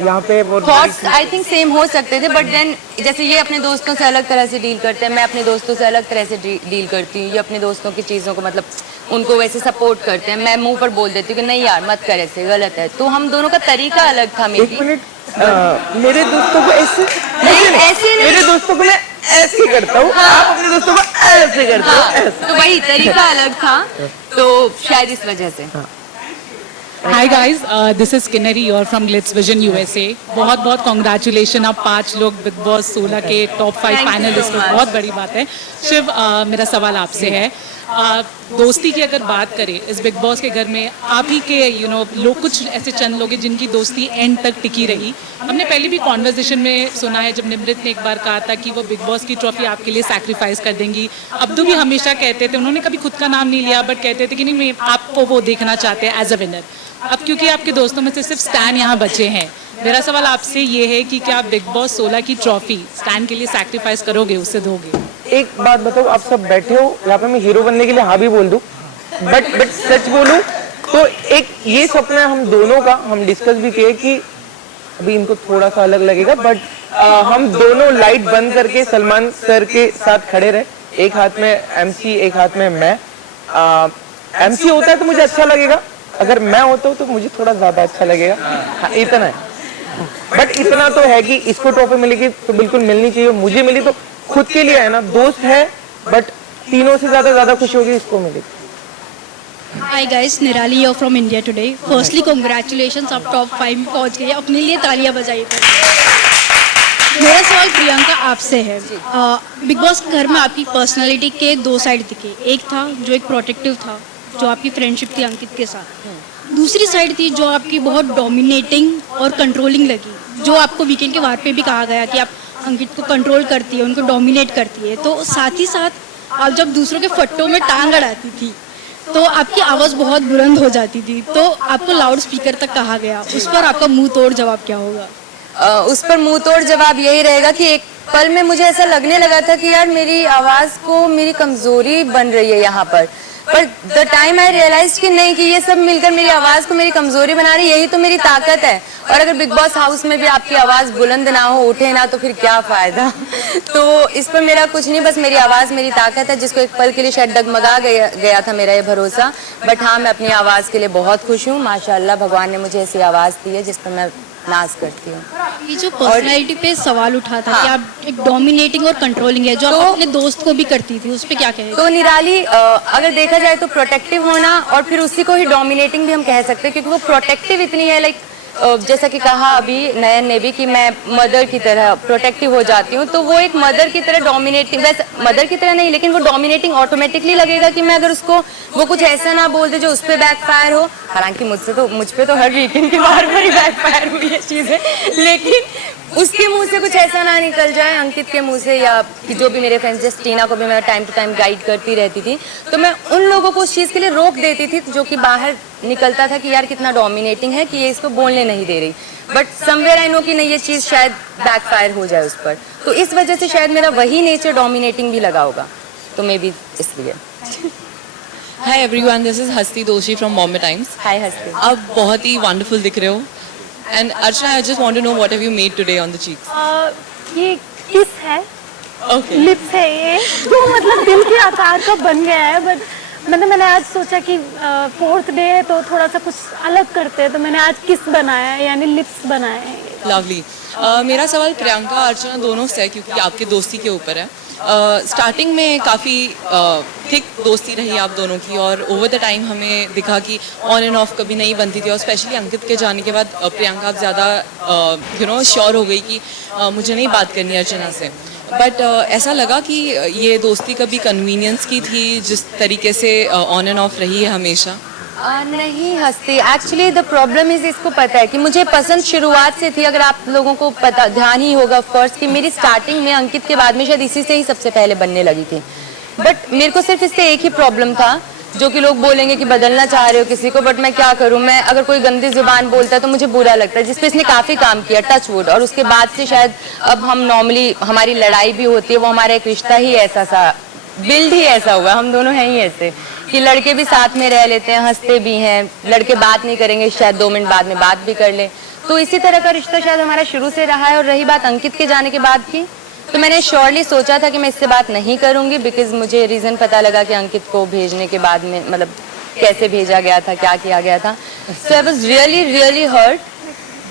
यहाँ पे थॉट्स आई थिंक सेम हो सकते थे। बट देन जैसे ये अपने दोस्तों से अलग तरह से डील करते हैं, मैं अपने दोस्तों से अलग तरह से डील करती हूँ। ये अपने दोस्तों की चीज़ों को मतलब उनको वैसे सपोर्ट करते हैं, मैं मुंह पर बोल देती हूँ कि नहीं यार मत कर, ऐसे गलत है। तो हम दोनों का तरीका अलग था। मेरे दोस्तों को ऐसे नहीं, मेरे दोस्तों को मैं ऐसे करता हूँ, आप अपने दोस्तों को ऐसे करते हो, तो वही तरीका अलग था, तो शायद इस वजह से। Hi guys, this is Kinnari, you are from Glitz Vision USA. बहुत बहुत कॉन्ग्रेचुलेशन, आप 5 लोग बिग बॉस 16 के टॉप 5 फाइनलिस्ट हो, बहुत बड़ी बात है। शिव, मेरा सवाल आपसे है, दोस्ती की अगर बात करें इस बिग बॉस के घर में, आप ही के लोग, कुछ ऐसे चंद लोग हैं जिनकी दोस्ती एंड तक टिकी रही। हमने पहले भी कॉन्वर्सेशन में सुना है, जब निमृत ने एक बार कहा था कि वो बिग बॉस की ट्रॉफी आपके लिए सैक्रिफाइस कर देंगी। अब्दू भी हमेशा कहते थे, उन्होंने कभी खुद का नाम नहीं लिया, बट कहते थे कि नहीं, मैं आपको वो देखना चाहते हैं एज अ विनर। अब क्योंकि आपके दोस्तों में से सिर्फ स्टैन यहाँ बचे हैं, मेरा सवाल आपसे ये है कि क्या आप बिग बॉस 16 की ट्रॉफी स्टैन के लिए सैक्रिफाइस करोगे, उससे दोगे? एक बात बताओ, आप सब बैठे हो यहाँ पे, मैं हीरो बनने के लिए हाँ भी बोल दूं, बट सच बोलूं तो एक ये सपना है हम दोनों का, हम डिस्कस भी किए कि अभी इनको थोड़ा सा अलग लगेगा, बट हम दोनों लाइट बंद करके सलमान सर के साथ खड़े रहे, एक हाथ में एमसी, एक हाथ में मैं। एमसी होता है तो मुझे अच्छा लगेगा, अगर मैं होता हूँ तो मुझे थोड़ा ज्यादा अच्छा लगेगा। हाँ, इतना है, बट इतना तो है कि इसको ट्रॉफी मिलेगी तो बिल्कुल मिलनी चाहिए। मुझे मिली तो खुद के लिए है ना, दोस्त है, बट तीनों से ज्यादा खुशी होगी इसको मिलेगी। हाय गाइस, निराली here from India today. Firstly congratulations, आप टॉप 5 में पहुंच गए, अपने लिए तालियां बजाइए। मेरा सवाल प्रियंका आपसे है। बिग बॉस के घर में आपकी पर्सनालिटी के 2 साइड दिखे, एक था जो एक प्रोटेक्टिव था, जो आपकी फ्रेंडशिप थी अंकित के साथ, दूसरी साइड थी जो आपकी बहुत डोमिनेटिंग और कंट्रोलिंग लगी, जो आपको वीकेंड के वार पे भी कहा गया कि आप अंकित को कंट्रोल करती है, उनको डोमिनेट करती है। तो साथ ही साथ आप जब दूसरों के फट्टों में टांग अड़ाती थी तो आपकी आवाज़ बहुत बुलंद हो जाती थी, तो आपको लाउड स्पीकर तक कहा गया। उस पर आपका मुंह तोड़ जवाब क्या होगा? उस पर मुंह तोड़ जवाब यही रहेगा कि एक पल में मुझे ऐसा लगने लगा था कि यार मेरी आवाज़ को मेरी कमज़ोरी बन रही है यहाँ पर द टाइम आई रियलाइज कि नहीं, कि ये सब मिलकर मेरी आवाज़ को मेरी कमज़ोरी बना रही है, यही तो मेरी ताकत है। और अगर बिग बॉस हाउस में भी आपकी आवाज़ बुलंद ना हो, उठे ना, तो फिर क्या फ़ायदा। तो इस पर मेरा कुछ नहीं, बस मेरी आवाज़ मेरी ताकत है, जिसको एक पल के लिए शायद डगमगा गया था मेरा ये भरोसा। बट हाँ, मैं अपनी आवाज़ के लिए बहुत खुश हूँ। माशाल्लाह भगवान ने मुझे ऐसी आवाज़ दी है जिस पर मैं नाज करती हूँ। ये जो पर्सनैलिटी पे सवाल उठा था कि आप एक डोमिनेटिंग और कंट्रोलिंग है, जो आप अपने दोस्त को भी करती थी, उस पे क्या कहेंगे? तो निराली, अगर देखा जाए तो प्रोटेक्टिव होना और फिर उसी को ही डोमिनेटिंग भी हम कह सकते हैं, क्योंकि वो प्रोटेक्टिव इतनी है, लाइक जैसा कि कहा अभी नयन ने भी कि मैं मदर की तरह प्रोटेक्टिव हो जाती हूँ, तो वो एक मदर की तरह डोमिनेटिंग, वैसे मदर की तरह नहीं, लेकिन वो डोमिनेटिंग ऑटोमेटिकली लगेगा कि मैं अगर उसको वो कुछ ऐसा ना बोल दे जो उस पर बैकफायर हो। हालांकि मुझ पे तो हर वीकेंड के बार ही बैकफायर हुई है चीजें, लेकिन उसके मुंह से कुछ ऐसा ना निकल जाए, अंकित के मुंह से, या कि जो भी मेरे फ्रेंड्स, जैसे टीना को भी मैं टाइम टू टाइम गाइड करती रहती थी, तो मैं उन लोगों को उस चीज़ के लिए रोक देती थी जो कि बाहर निकलता था कि यार कितना डोमिनेटिंग है कि ये इसको बोलने नहीं दे रही, बट समवेयर आई नो कि नहीं, ये चीज़ शायद बैकफायर हो जाए उस पर, तो इस वजह से शायद मेरा वही नेचर डोमिनेटिंग भी लगा होगा, तो मे बी इसलिए। Hi everyone, this is Hasti Doshi from Bombay Times. Hi Hasti. आप बहुत ही wonderful दिख रहे हो. And Archana, I just want to know what have you made today on the cheeks? ये किस है, Okay. लिप्स है, ये तो मतलब दिल के आकार का बन गया है, बट मतलब मैंने आज सोचा कि 4th डे है तो थोड़ा सा कुछ अलग करते हैं, तो मैंने आज किस बनाया है, यानी लिप्स बनाए हैं। लवली। मेरा सवाल प्रियंका अर्चना दोनों से है, क्योंकि आपकी दोस्ती के ऊपर है। स्टार्टिंग में काफ़ी थिक दोस्ती रही आप दोनों की, और ओवर द टाइम हमें दिखा कि ऑन एंड ऑफ कभी नहीं बनती थी, और स्पेशली अंकित के जाने के बाद प्रियंका अब ज़्यादा श्योर हो गई कि मुझे नहीं बात करनी अर्चना से। बट ऐसा लगा कि ये दोस्ती कभी कन्वीनियंस की थी, जिस तरीके से ऑन एंड ऑफ रही है हमेशा? नहीं हंसती, एक्चुअली द प्रॉब्लम इज, इसको पता है कि मुझे पसंद शुरुआत से थी। अगर आप लोगों को पता ध्यान ही होगा ऑफ कोर्स कि मेरी स्टार्टिंग में अंकित के बाद में शायद इसी से ही सबसे पहले बनने लगी थी। बट मेरे को सिर्फ इससे एक ही प्रॉब्लम था, जो कि लोग बोलेंगे कि बदलना चाह रहे हो किसी को, बट मैं क्या करूं, मैं अगर कोई गंदी जुबान बोलता है तो मुझे बुरा लगता है, जिसपे इसने काफ़ी काम किया, टच वुड। और उसके बाद से शायद अब हम नॉर्मली हमारी लड़ाई भी होती है, वो हमारा एक रिश्ता ही ऐसा सा बिल्ड ही ऐसा हुआ, हम दोनों हैं ही ऐसे कि लड़के भी साथ में रह लेते हैं, हंसते भी हैं, लड़के बात नहीं करेंगे शायद 2 मिनट बाद में बात भी कर ले, तो इसी तरह का रिश्ता शायद हमारा शुरू से रहा है। और रही बात अंकित के जाने के बाद की, तो मैंने श्योरली सोचा था कि मैं इससे बात नहीं करूंगी, बिकॉज मुझे रीज़न पता लगा कि अंकित को भेजने के बाद में मतलब कैसे भेजा गया था, क्या किया गया था। So I was really really hurt,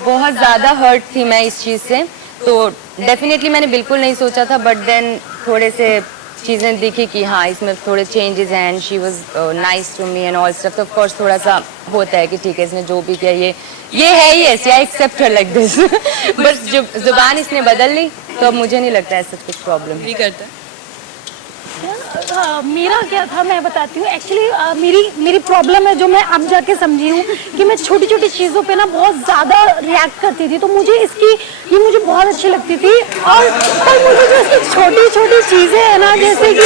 बहुत ज़्यादा हर्ट थी मैं इस चीज़ से। तो डेफिनेटली मैंने बिल्कुल नहीं सोचा था, बट देन थोड़े से चीज़ें दिखी कि हाँ इसमें थोड़े चेंजेस हैं, and she was nice to me and all stuff. तो ऑफ कोर्स थोड़ा सा होता है कि ठीक है इसने जो भी किया ये है ही ऐसे, I accept her like this. बस जुबान इसने बदल ली, तो अब मुझे नहीं लगता ऐसा कुछ प्रॉब्लम नहीं करता। मेरा क्या था मैं बताती हूँ। एक्चुअली मेरी प्रॉब्लम है जो मैं अब जाके समझी हूँ कि मैं छोटी छोटी चीज़ों पे ना बहुत ज़्यादा रिएक्ट करती थी, तो मुझे ये मुझे बहुत अच्छी लगती थी। और मुझे जो इसकी छोटी छोटी चीज़ें है ना, जैसे कि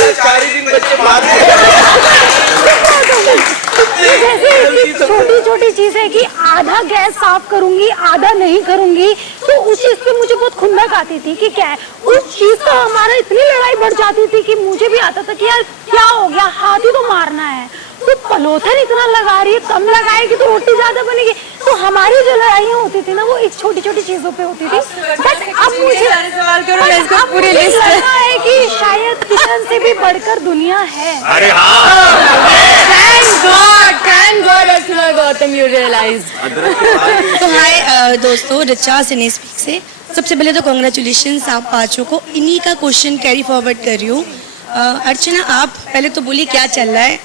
छोटी छोटी चीज़ें कि आधा गैस साफ करूंगी आधा नहीं करूंगी, तो उस चीज़ पे मुझे बहुत खुंदक आती थी कि क्या है उस चीज़ का हमारा इतनी लड़ाई बढ़ जाती थी कि मुझे भी आता था कि यार क्या हो गया, हाथ ही तो मारना है, तो पलोथन इतना लगा रही है, कम लगाएगी तो रोटी ज्यादा बनेगी। तो हमारी जो लड़ाइयाँ होती थी ना वो एक छोटी छोटी चीजों पे होती थी। बट अब मुझे पूरी लिस्ट है कि शायद किचन से भी बढ़कर दुनिया है। अरे हाँ, thank God Archana Gautam you realize. तो हाय दोस्तों, रिचा सिने स्पीक से। सबसे पहले तो कॉन्ग्रेचुलेशंस आप पांचों को। इन्हीं का क्वेश्चन कैरी फॉरवर्ड कर रही हूँ। अर्चना आप पहले तो बोलिए क्या चल रहा है।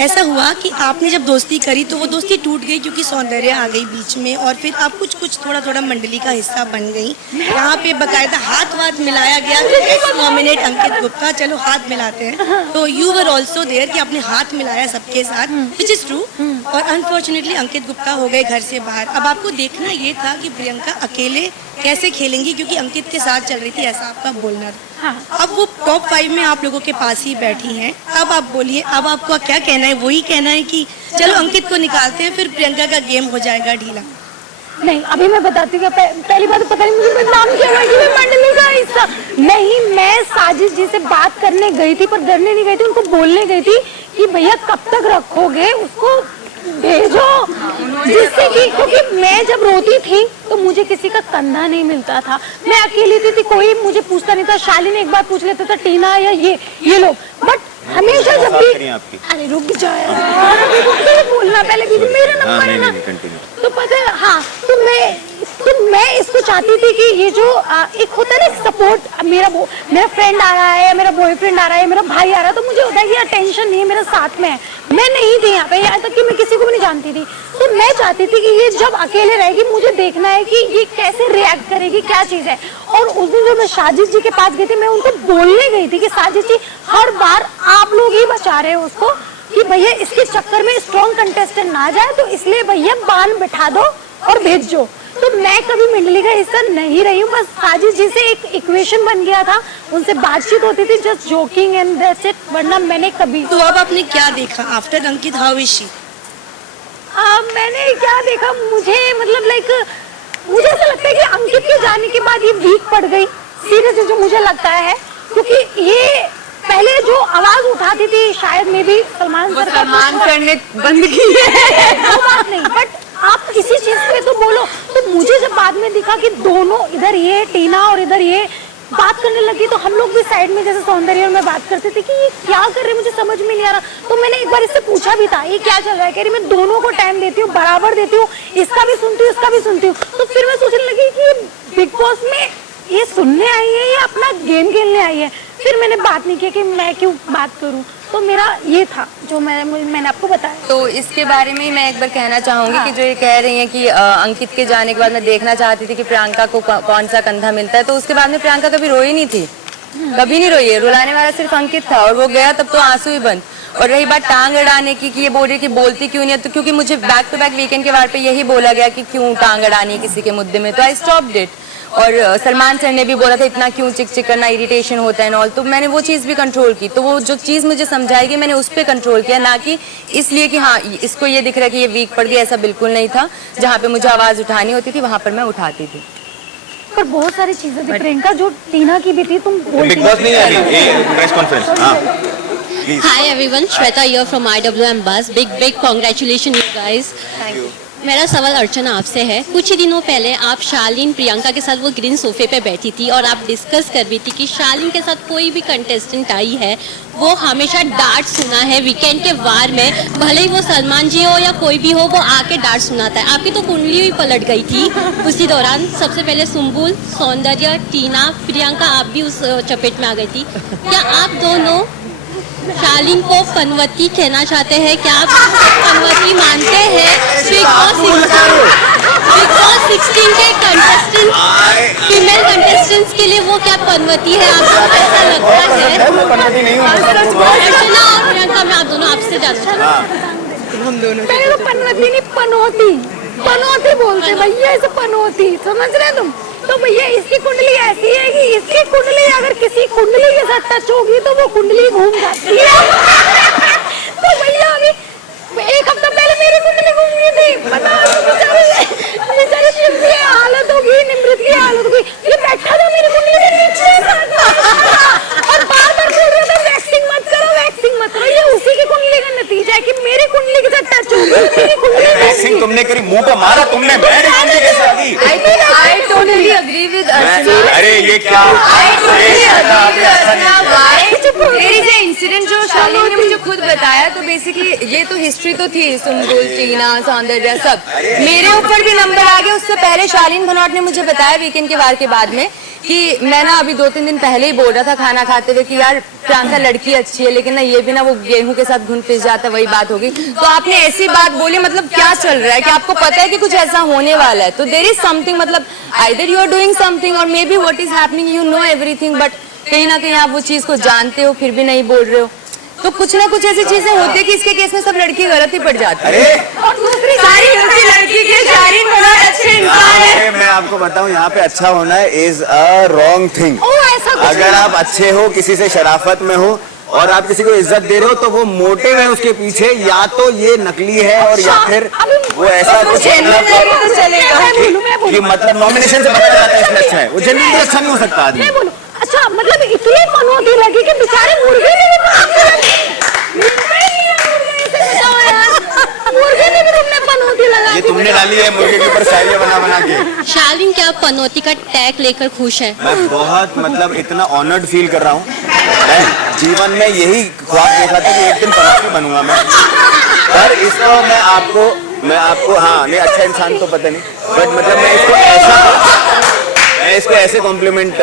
ऐसा हुआ कि आपने जब दोस्ती करी तो वो दोस्ती टूट गई क्योंकि सौंदर्य आ गई बीच में, और फिर आप कुछ थोड़ा थोड़ा मंडली का हिस्सा बन गई। यहाँ पे बकायदा हाथ मिलाया गया, नॉमिनेट अंकित गुप्ता, चलो हाथ मिलाते हैं, तो यू वर ऑल्सो देयर कि आपने हाथ मिलाया सबके साथ, विच इज ट्रू। और अनफॉर्चुनेटली अंकित गुप्ता हो गए घर से बाहर। अब आपको देखना ये था कि प्रियंका अकेले कैसे खेलेंगी, क्योंकि अंकित के साथ चल रही थी, ऐसा आपका बोलना था। अब वो टॉप 5 में आप लोगों के पास ही बैठी हैं। अब आप बोलिए, अब आपको क्या कहना है? वही कहना है कि चलो अंकित को निकालते हैं, फिर प्रियंका का गेम हो जाएगा ढीला? नहीं, अभी मैं बताती हूँ। पहली बात तो पता नहीं मुझे नाम क्या हुआ कि मैं मंडली का हिस्सा नहीं। मैं साजिश जी से बात करने गई थी, पर करने नहीं गई थी, उनको बोलने गई थी कि भैया कब तक रखोगे उसको, भेजो, जिससे कि क्योंकि मैं जब रोती थी तो मुझे किसी का कंधा नहीं मिलता था, मैं अकेली थी, कोई मुझे पूछता नहीं था। शालिनी एक बार पूछ लेता था, टीना या ये लोग, बट हमेशा जब भी अरे रुक जाए बोलना पहले भी मेरा नंबर है ना, तो पता है। हाँ, तो मैं इसको चाहती थी कि ये जो एक होता है ना सपोर्ट, मेरा फ्रेंड आ रहा है या मेरा बॉयफ्रेंड आ रहा है, मेरा भाई आ रहा है, तो मुझे होता है कि यार टेंशन नहीं है, मेरा साथ में है। मैं नहीं थी यहाँ पे, यहाँ तक कि मैं किसी को भी नहीं जानती थी, तो मैं चाहती थी कि ये जब अकेले रहेगी मुझे देखना है कि ये कैसे रिएक्ट करेगी, क्या चीज़ है। और उस दिन जो मैं साजिश जी के पास गई थी, मैं उनको बोलने गई थी कि साजिश जी हर बार आप लोग ही बचा रहे हो उसको, कि भैया इसके चक्कर में स्ट्रॉन्ग कंटेस्टेंट ना जाए, तो इसलिए भैया बांध बिठा दो और भेजो। तो मैं कभी मंडली का हिस्सा नहीं रही हूँ, बस साजिश जी से एक इक्वेशन बन गया था, उनसे बातचीत होती थी, just joking and that's it, वरना मैंने कभी। तो अब आपने क्या देखा after Ankit, how is she? मैंने क्या देखा, मुझे मतलब मुझे ऐसा लगता है कि अंकित के जाने के बाद ये वीक पड़ गई, सीरियसली जो मुझे लगता है, क्योंकि ये पहले जो आवाज उठाती थी शायद में भी सलमान सर ने बंद की है, वो बात नहीं, बट आप किसी चीज पे तो बोलो। तो मुझे जब बाद में दिखा कि दोनों, इधर ये टीना और इधर ये, बात करने लगी तो हम लोग भी साइड में जैसे सौंदर्य और मैं बात करते थे कि ये क्या कर रहे हैं, मुझे समझ में नहीं आ रहा। तो मैंने एक बार इससे पूछा भी था ये क्या चल रहा है, कह रही मैं दोनों को टाइम देती हूँ, बराबर देती हूँ, इसका भी सुनती हूँ, इसका भी सुनती हूँ। तो फिर मैं सोचने लगी कि बिग बॉस में ये सुनने आई है या अपना गेम खेलने आई है। फिर मैंने बात नहीं की कि मैं क्यों बात करूं, तो मेरा ये था जो मैंने आपको बताया। तो इसके बारे में मैं एक बार कहना चाहूंगी कि जो ये कह रही हैं कि अंकित के जाने के बाद मैं देखना चाहती थी कि प्रियंका को कौन सा कंधा मिलता है, तो उसके बाद में प्रियंका कभी रोई नहीं थी, कभी नहीं रोई है। रुलाने वाला सिर्फ अंकित था और वो गया तब तो आंसू ही बंद। और रही बात टांग अड़ाने की कि ये बोल रही कि बोलती क्यों नहीं है, तो क्योंकि मुझे बैक टू बैक वीकेंड के वार पे यही बोला गया कि क्यों टांग अड़ानी है किसी के मुद्दे में, तो आई स्टॉप्ड इट। और सलमान सर ने भी बोला था इतना क्यों चिक चिक करना, इरिटेशन होता है ऑल, तो मैंने वो चीज़ भी कंट्रोल की। तो वो जो चीज़ मुझे समझाएगी मैंने उस पर कंट्रोल किया, ना कि इसलिए कि हाँ इसको ये दिख रहा है कि ये वीक पड़ गया, ऐसा बिल्कुल नहीं था। जहाँ पे मुझे आवाज़ उठानी होती थी वहाँ पर मैं उठाती थी। पर बहुत सारी चीजें थी प्रियंका जो टीना की भी थी, तुम बिग बॉस नहीं आई प्रेस कॉन्फ्रेंस। हाँ Hi everyone, Shweta here from IWM Buzz. Big congratulations you guys. Thank you. मेरा सवाल अर्चना आपसे है। कुछ ही दिनों पहले आप शालीन प्रियंका के साथ वो ग्रीन सोफे पे बैठी थी और आप डिस्कस कर रही थी कि शालीन के साथ कोई भी कंटेस्टेंट आई है वो हमेशा डांट सुना है वीकेंड के वार में, भले ही वो सलमान जी हो या कोई भी हो, वो आके डांट सुनाता है। आपकी तो कुंडली भी पलट गई थी उसी दौरान। सबसे पहले सुम्बुल, सौंदर्य, टीना, प्रियंका आप भी उस चपेट में आ गई थी। क्या आप दोनों शालीन को पनवती कहना चाहते हैं? क्या आप पनवती मानते हैं? बिग बॉस 16 के कंटेस्टेंट, फीमेल कंटेस्टेंट्स के लिए वो क्या पनवती है? आपको ऐसा लगता है? अर्चना और प्रियंका, मैं आप दोनों आपसे जानना चाहती हूँ। मैंने तो पनवती नहीं पनौती, पनौती बोलते भैया, इसे पनौती, समझ रहे तुम? तो भैया इसकी कुंडली ऐसी है कि इसकी कुंडली अगर किसी कुंडली के साथ टच होगी तो वो कुंडली घूम जाती है। तो भैया अभी एक हफ्ता पहले मेरी कुंडली घूम गई थी, बेचारे शिव की हालत होगी, निमृत की हालत होगी, ये बैठा था मेरी कुंडली के नीचे और बार बार बोल रहा था वैक्सिंग मत करो, वैक्सिंग मत करो। ये उसी की कुंडली का नतीजा है कि मेरी कुंडली के साथ टच होगी, मेरी कुंडली वैक्सिंग तुमने करी, मुंह पे मारा तुमने, मेरी कुंडली कैसे आ गई? I totally agree with Archana. अरे ये क्या? मेरी जो इंसिडेंट जो शालीन ने मुझे खुद बताया, तो बेसिकली ये तो हिस्ट्री तो थी, सुम्बुल, टीना, सौंदर्य सब मेरे ऊपर भी नंबर आ गए। उससे पहले शालीन भनौट ने मुझे बताया वीकेंड के वार के बाद में कि मैं ना अभी 2-3 दिन पहले ही बोल रहा था खाना खाते हुए कि यार प्रियंका लड़की अच्छी है, लेकिन ना ये भी ना वो गेहूं के साथ घुन पिस जाता, वही बात होगी। तो आपने ऐसी बात बोली, मतलब क्या चल रहा है कि आपको पता है कि कुछ ऐसा होने वाला है, तो देयर इज समथिंग, मतलब either you are doing something और maybe what is happening you know everything, but कहीं ना कहीं आप वो चीज को जानते हो फिर भी नहीं बोल रहे हो। तो कुछ ना कुछ ऐसी चीजें होती है कि इसके केस में सब लड़की गलत ही पड़ जाती है। और दूसरी सारी लड़की के शालीन बहुत अच्छे इंसान है। मैं आपको बताऊं, यहाँ पे अच्छा होना इज अ रॉन्ग थिंग। अगर आप अच्छे हो, किसी से शराफत में हो और आप किसी को इज्जत दे रहे हो, तो वो मोटिव है उसके पीछे, या तो ये नकली है और या फिर वो ऐसा कुछ कि मतलब नॉमिनेशन से पता चलता है इसमें अच्छा है, वो जेन्युइन अच्छा नहीं हो सकता आदमी। अच्छा मतलब इतनी पनौती लगी कि बेचारे मुर्गे ने पनौती लगा, ये तुमने डाली है मुर्गे के ऊपर शायरी बना के। शालीन क्या पनौती का टैग लेकर खुश है? मैं बहुत मतलब इतना ऑनर्ड फील कर रहा हूँ। जीवन में यही ख्वाब देखा था कि एक दिन पनौती बनूंगा मैं, पर इसको मैं आपको हाँ नहीं अच्छा इंसान तो पता नहीं, बट मतलब मैं इसको ऐसे कॉम्प्लीमेंट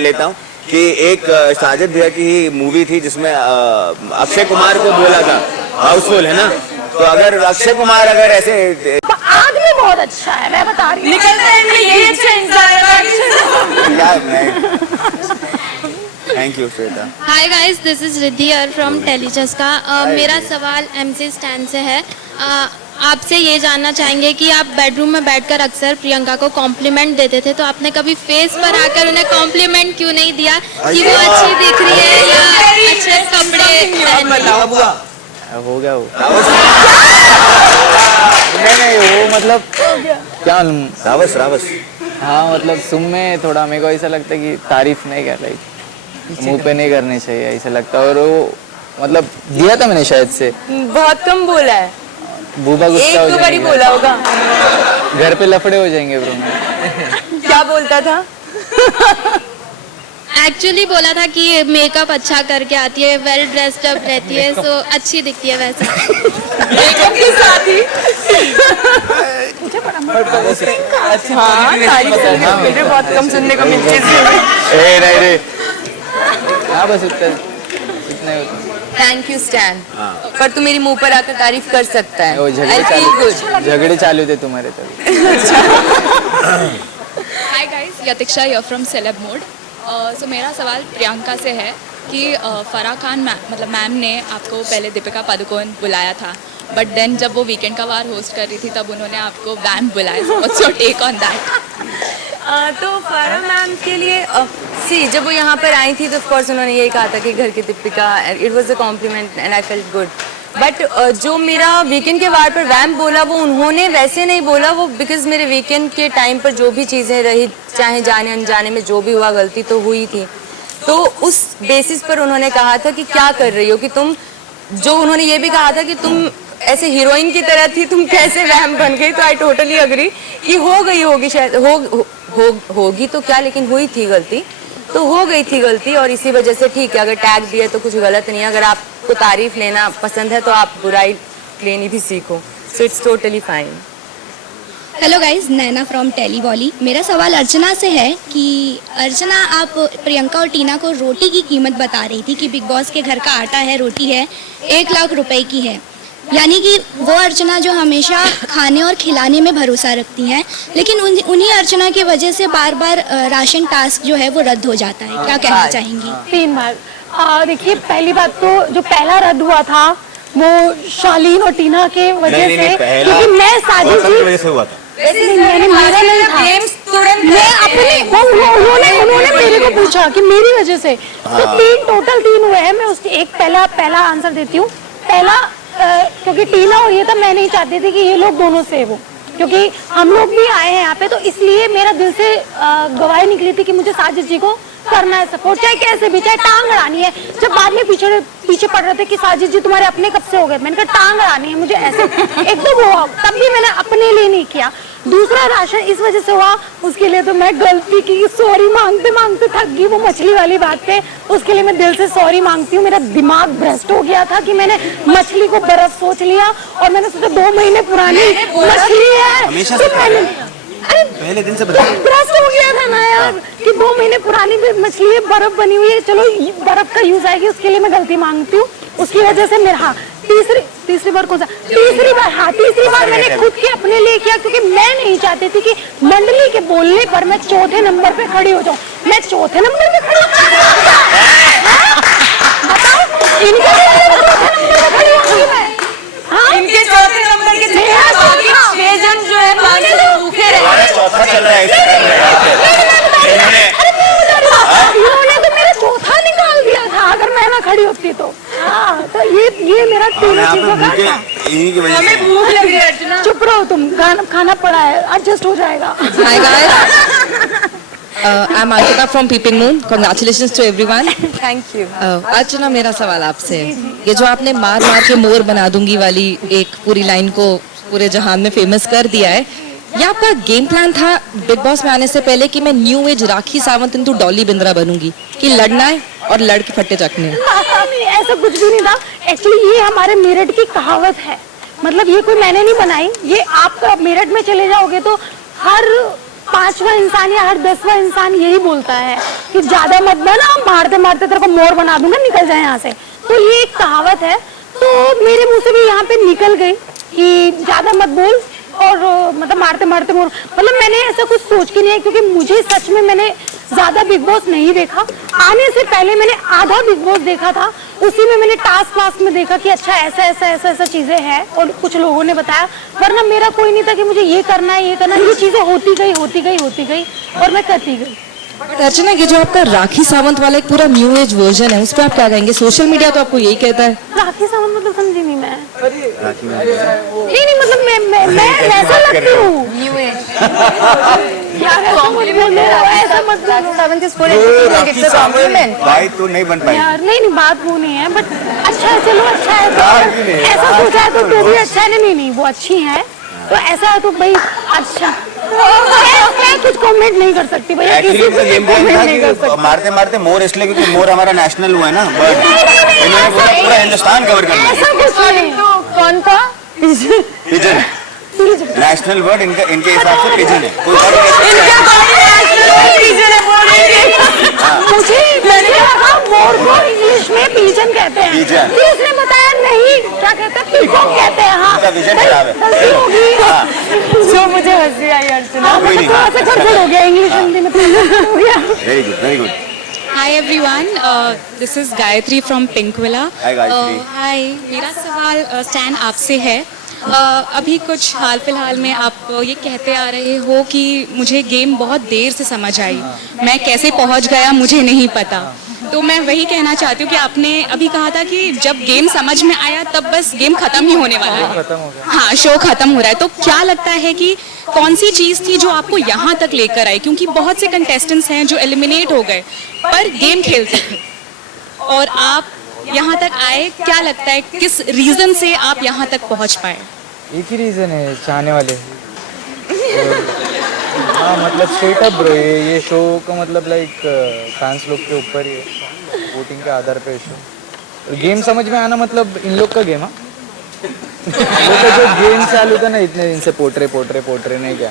लेता हूँ कि एक साजिद भैया की ही मूवी थी जिसमें अक्षय कुमार को बोला था हाउसफुल, है ना? तो अगर अक्षय कुमार अगर ऐसे आदमी बहुत अच्छा है, मैं बता रही हूँ, thank you Shweta. Hi guys, this is Riddhi from टेलीचस्का। मेरा सवाल MC स्टैन से है। आपसे ये जानना चाहेंगे कि आप बेडरूम में बैठकर अक्सर प्रियंका को कॉम्प्लीमेंट देते थे, तो आपने कभी फेस पर आकर उन्हें कॉम्प्लीमेंट क्यों नहीं दिया कि वो अच्छी दिख रही है या अच्छे कपड़े? हो गया वो नहीं वो मतलब क्या रावस हाँ मतलब सुन में थोड़ा मेरे को ऐसा लगता है कि तारीफ नहीं कर रही, मुंह पे नहीं करनी चाहिए ऐसा लगता है। और वो मतलब दिया था मैंने शायद से, बहुत कम बोला है, बूबा गुस्सा हो जाएगा, बोला होगा, घर पे लफड़े हो जाएंगे ब्रो। क्या बोलता था? एक्चुअली बोला था कि मेकअप अच्छा करके आती है, वेल ड्रेस्ड अप रहती है, सो अच्छी दिखती है वैसे। मेकअप के साथ ही अच्छा हाँ तारीफ सुनने मुझे बहुत कम सुनने को मिलती है। नहीं हाँ बस इतना ही होता है। Thank you stand. पर तू मेरी मुंह पर आकर तारीफ कर सकता है। वो झगड़े चालू थे तुम्हारे तभी। Hi guys, Yatiksha here from celeb mode. So मेरा सवाल प्रियंका से है कि फराह खान मैम ने आपको पहले दीपिका पादुकोण बुलाया था, बट देन जब वो वीकेंड का वार होस्ट कर रही थी तब उन्होंने आपको वैम्प बुलाया। What's your take on that? तो फराह मैम के लिए जब वो यहाँ पर आई थी तो ऑफ कोर्स उन्होंने यही कहा था कि घर की Deepika, it was a compliment and I felt good. But जो मेरा वीकेंड के वार पर वैम्प बोला वो उन्होंने वैसे नहीं बोला, वो बिकॉज मेरे वीकेंड के टाइम पर जो भी चीज़ें रही, चाहे जाने अनजाने में जो भी हुआ, गलती तो हुई थी, तो उस बेसिस पर उन्होंने कहा था कि क्या कर रही हो कि तुम, जो उन्होंने ये भी कहा था कि तुम ऐसे हीरोइन की तरह थी, तुम कैसे वैम्प बन गई। तो आई टोटली अग्री कि हो गई होगी शायद, होगी तो क्या, लेकिन हुई थी गलती, तो हो गई थी गलती, और इसी वजह से ठीक है, अगर टैग दिया तो कुछ गलत नहीं है। अगर आपको तारीफ लेना पसंद है तो आप बुराई लेनी भी सीखो, so it's totally fine. Hello guys, Naina from टेलीवॉली। मेरा सवाल अर्चना से है कि अर्चना, आप प्रियंका और टीना को रोटी की कीमत बता रही थी कि बिग बॉस के घर का आटा है, रोटी है 1 लाख रुपए की है, यानी कि वो अर्चना जो हमेशा खाने और खिलाने में भरोसा रखती हैं, लेकिन उन्हीं अर्चना की वजह से बार बार राशन टास्क जो है वो रद्द हो जाता है, क्या कहना चाहेंगी? 3 बार। देखिए, पहली बात तो जो पहला रद्द हुआ था वो शालीन और टीना के वजह से, क्योंकि मैं साजिश जी मैंने मेरा नहीं था, मैं अपने उन्होंने मेरे को पूछा कि मेरी वजह से, तो टोटल 3 हुए हैं। मैं उसके एक पहला आंसर देती हूँ। पहला क्योंकि टीना और ये था, मैं नहीं चाहती थी कि ये लोग दोनों सेव हो, क्योंकि हम लोग भी आए हैं यहाँ पे, तो इसलिए मेरा दिल से गवाही निकली थी कि मुझे साजिश जी को करना है सपोर्ट, चाहे कैसे भी, चाहे टांग अड़ानी है। जब बाद में पीछे पड़ रहे थे कि साजिश जी तुम्हारे अपने कब से हो गए, मैंने कहा टांग अड़ानी है मुझे, ऐसे एकदम हुआ, तब भी मैंने अपने लिए नहीं किया। दूसरा राशन इस वजह से हुआ, उसके लिए तो मैं गलती की, सॉरी मांगते मांगते थक गई। वो मछली वाली बात पे, उसके लिए मैं दिल से सॉरी मांगती हूँ। मेरा दिमाग भ्रष्ट हो गया था कि मैंने मछली को बर्फ सोच लिया, और मैंने सोचा 2 महीने पुरानी मछली है, पहले दिन से भ्रष्ट हो गया था ना यार कि 2 महीने पुरानी मछली है, बर्फ बनी हुई है, चलो बर्फ का यूज आएगी, उसके लिए मैं गलती मांगती हूँ। उसकी वजह से मेरा तीसरी बार कौन सा तीसरी बार मैंने खुद के अपने लिए किया, क्योंकि मैं नहीं चाहती थी कि मंडली के बोलने पर मैं 4थे नंबर पे खड़ी हो जाऊं। मैं 4थे नंबर पे खड़ी इनके 4थे नंबर के 6 जन जो है भूखे रहे। इन्होंने तो मेरा 4था निकाल दिया था अगर मैं ना खड़ी होती तो। हाँ, तो ये मेरा 3 चीजों का था। हमें भूख लग रही है अर्चना। चुप रहो तुम, खाना पड़ा है, एडजस्ट हो जाएगा। Hi guys, I'm Ankita from Peeping Moon. Congratulations to everyone. Thank you. अर्चना, मेरा सवाल आपसे है, ये जो आपने मार मार के मोर बना दूंगी वाली एक पूरी लाइन को पूरे जहान में फेमस कर दिया है, ये आपका गेम प्लान था बिग बॉस में आने से पहले कि मैं new age Rakhi Sawant into Dolly Bindra बनूंगी, कि लड़ना है और लड़ के फट्टे चकने? नहीं, ऐसा कुछ भी नहीं था। एक्चुअली ये हमारे मेरठ की कहावत है, मतलब ये कोई मैंने नहीं बनाई, ये आप मेरठ में चले जाओगे तो हर 5वां इंसान या हर 10वां इंसान यही बोलता है कि ज्यादा मत बना, मारते मारते तेरे को मोर बना दूंगा, निकल जाए यहाँ से। तो ये एक कहावत है, तो मेरे मुंह से भी यहाँ पे निकल गई कि ज्यादा मत बोल, और मतलब मारते मारते मोर, मतलब मैंने ऐसा कुछ सोच के नहीं है, क्योंकि मुझे सच में मैंने ज्यादा बिग बॉस नहीं देखा। आने से पहले मैंने आधा बिग बॉस देखा था, उसी में मैंने टास्क वास्क में देखा कि अच्छा ऐसा चीजें हैं, और कुछ लोगों ने बताया, वरना मेरा कोई नहीं था कि मुझे ये करना है, ये चीजें होती गई और मैं करती गई। अर्चना, ये जो आपका राखी सावंत वाला एक पूरा न्यू एज वर्जन है, उस पर आप क्या कहेंगे? सोशल मीडिया तो आपको यही कहता है। राखी सावंत मतलब समझी नहीं मैं। नहीं मतलब मैं वैसा लगती हूँ। न्यू एज ऐसा मत भाई तो नहीं बन पाई यार। नहीं बात वो नहीं है, बट अच्छा है, चलो अच्छा है, तो ऐसा सोचा है तो भी अच्छा है। नहीं वो अच्छी है, तो ऐसा है तो भाई अच्छा। मैं कुछ कमेंट नहीं कर सकती भैया, किसी एक्चुअली पे गेम प्लान comment था नहीं कर कि सकती। मारते मारते मोर, इसलिए क्योंकि मोर हमारा नेशनल हुआ है ना बर्ड, इन्होंने पूरा हिंदुस्तान कवर करना है। ऐसा कुछ नहीं। कौन था? पिजन नेशनल वर्ड इनके हिसाब से पिजन है, कोई और मुझे मैंने कहा मोर को इंग्लिश में पिजन कहते हैं, Pigeon। फिर उसने बताया नहीं क्या कहते हैं, पीकॉक कहते हैं। हाँ उसका vision खराब है। गलती होगी। जो मुझे हंसी आई अर्चना। हाँ, मतलब थोड़ा सा गड़बड़ हो गया, इंग्लिश हिंदी में पिजन हो गया। Very good very good. Hi everyone, this is Gayatri from Pinkvilla. Hi Gayatri. Hi, मेरा सवाल स्टैन आपसे है। अभी कुछ हाल फिलहाल में आप ये कहते आ रहे हो कि मुझे गेम बहुत देर से समझ आई, मैं कैसे पहुंच गया मुझे नहीं पता। तो मैं वही कहना चाहती हूँ कि आपने अभी कहा था कि जब गेम समझ में आया तब बस गेम खत्म ही होने वाला है। खत्म हो गया। हाँ, शो खत्म हो रहा है। तो क्या लगता है कि कौन सी चीज थी जो आपको यहाँ तक लेकर आई? क्योंकि बहुत से कंटेस्टेंट्स हैं जो एलिमिनेट हो गए पर गेम खेलते थे और आप यहाँ तक आए। क्या लगता है किस रीजन से आप यहाँ तक पहुँच पाए? एक ही रीज़न है, चाहने वाले। हाँ मतलब स्ट्रेट अप ब्रो, ये शो का मतलब लाइक फैंस लोग के ऊपर ही है, वोटिंग के आधार पे शो। और गेम समझ में आना मतलब इन लोग का गेम। हाँ वो तो जो गेम चालू था ना इतने दिन से, पोट्रे नहीं क्या,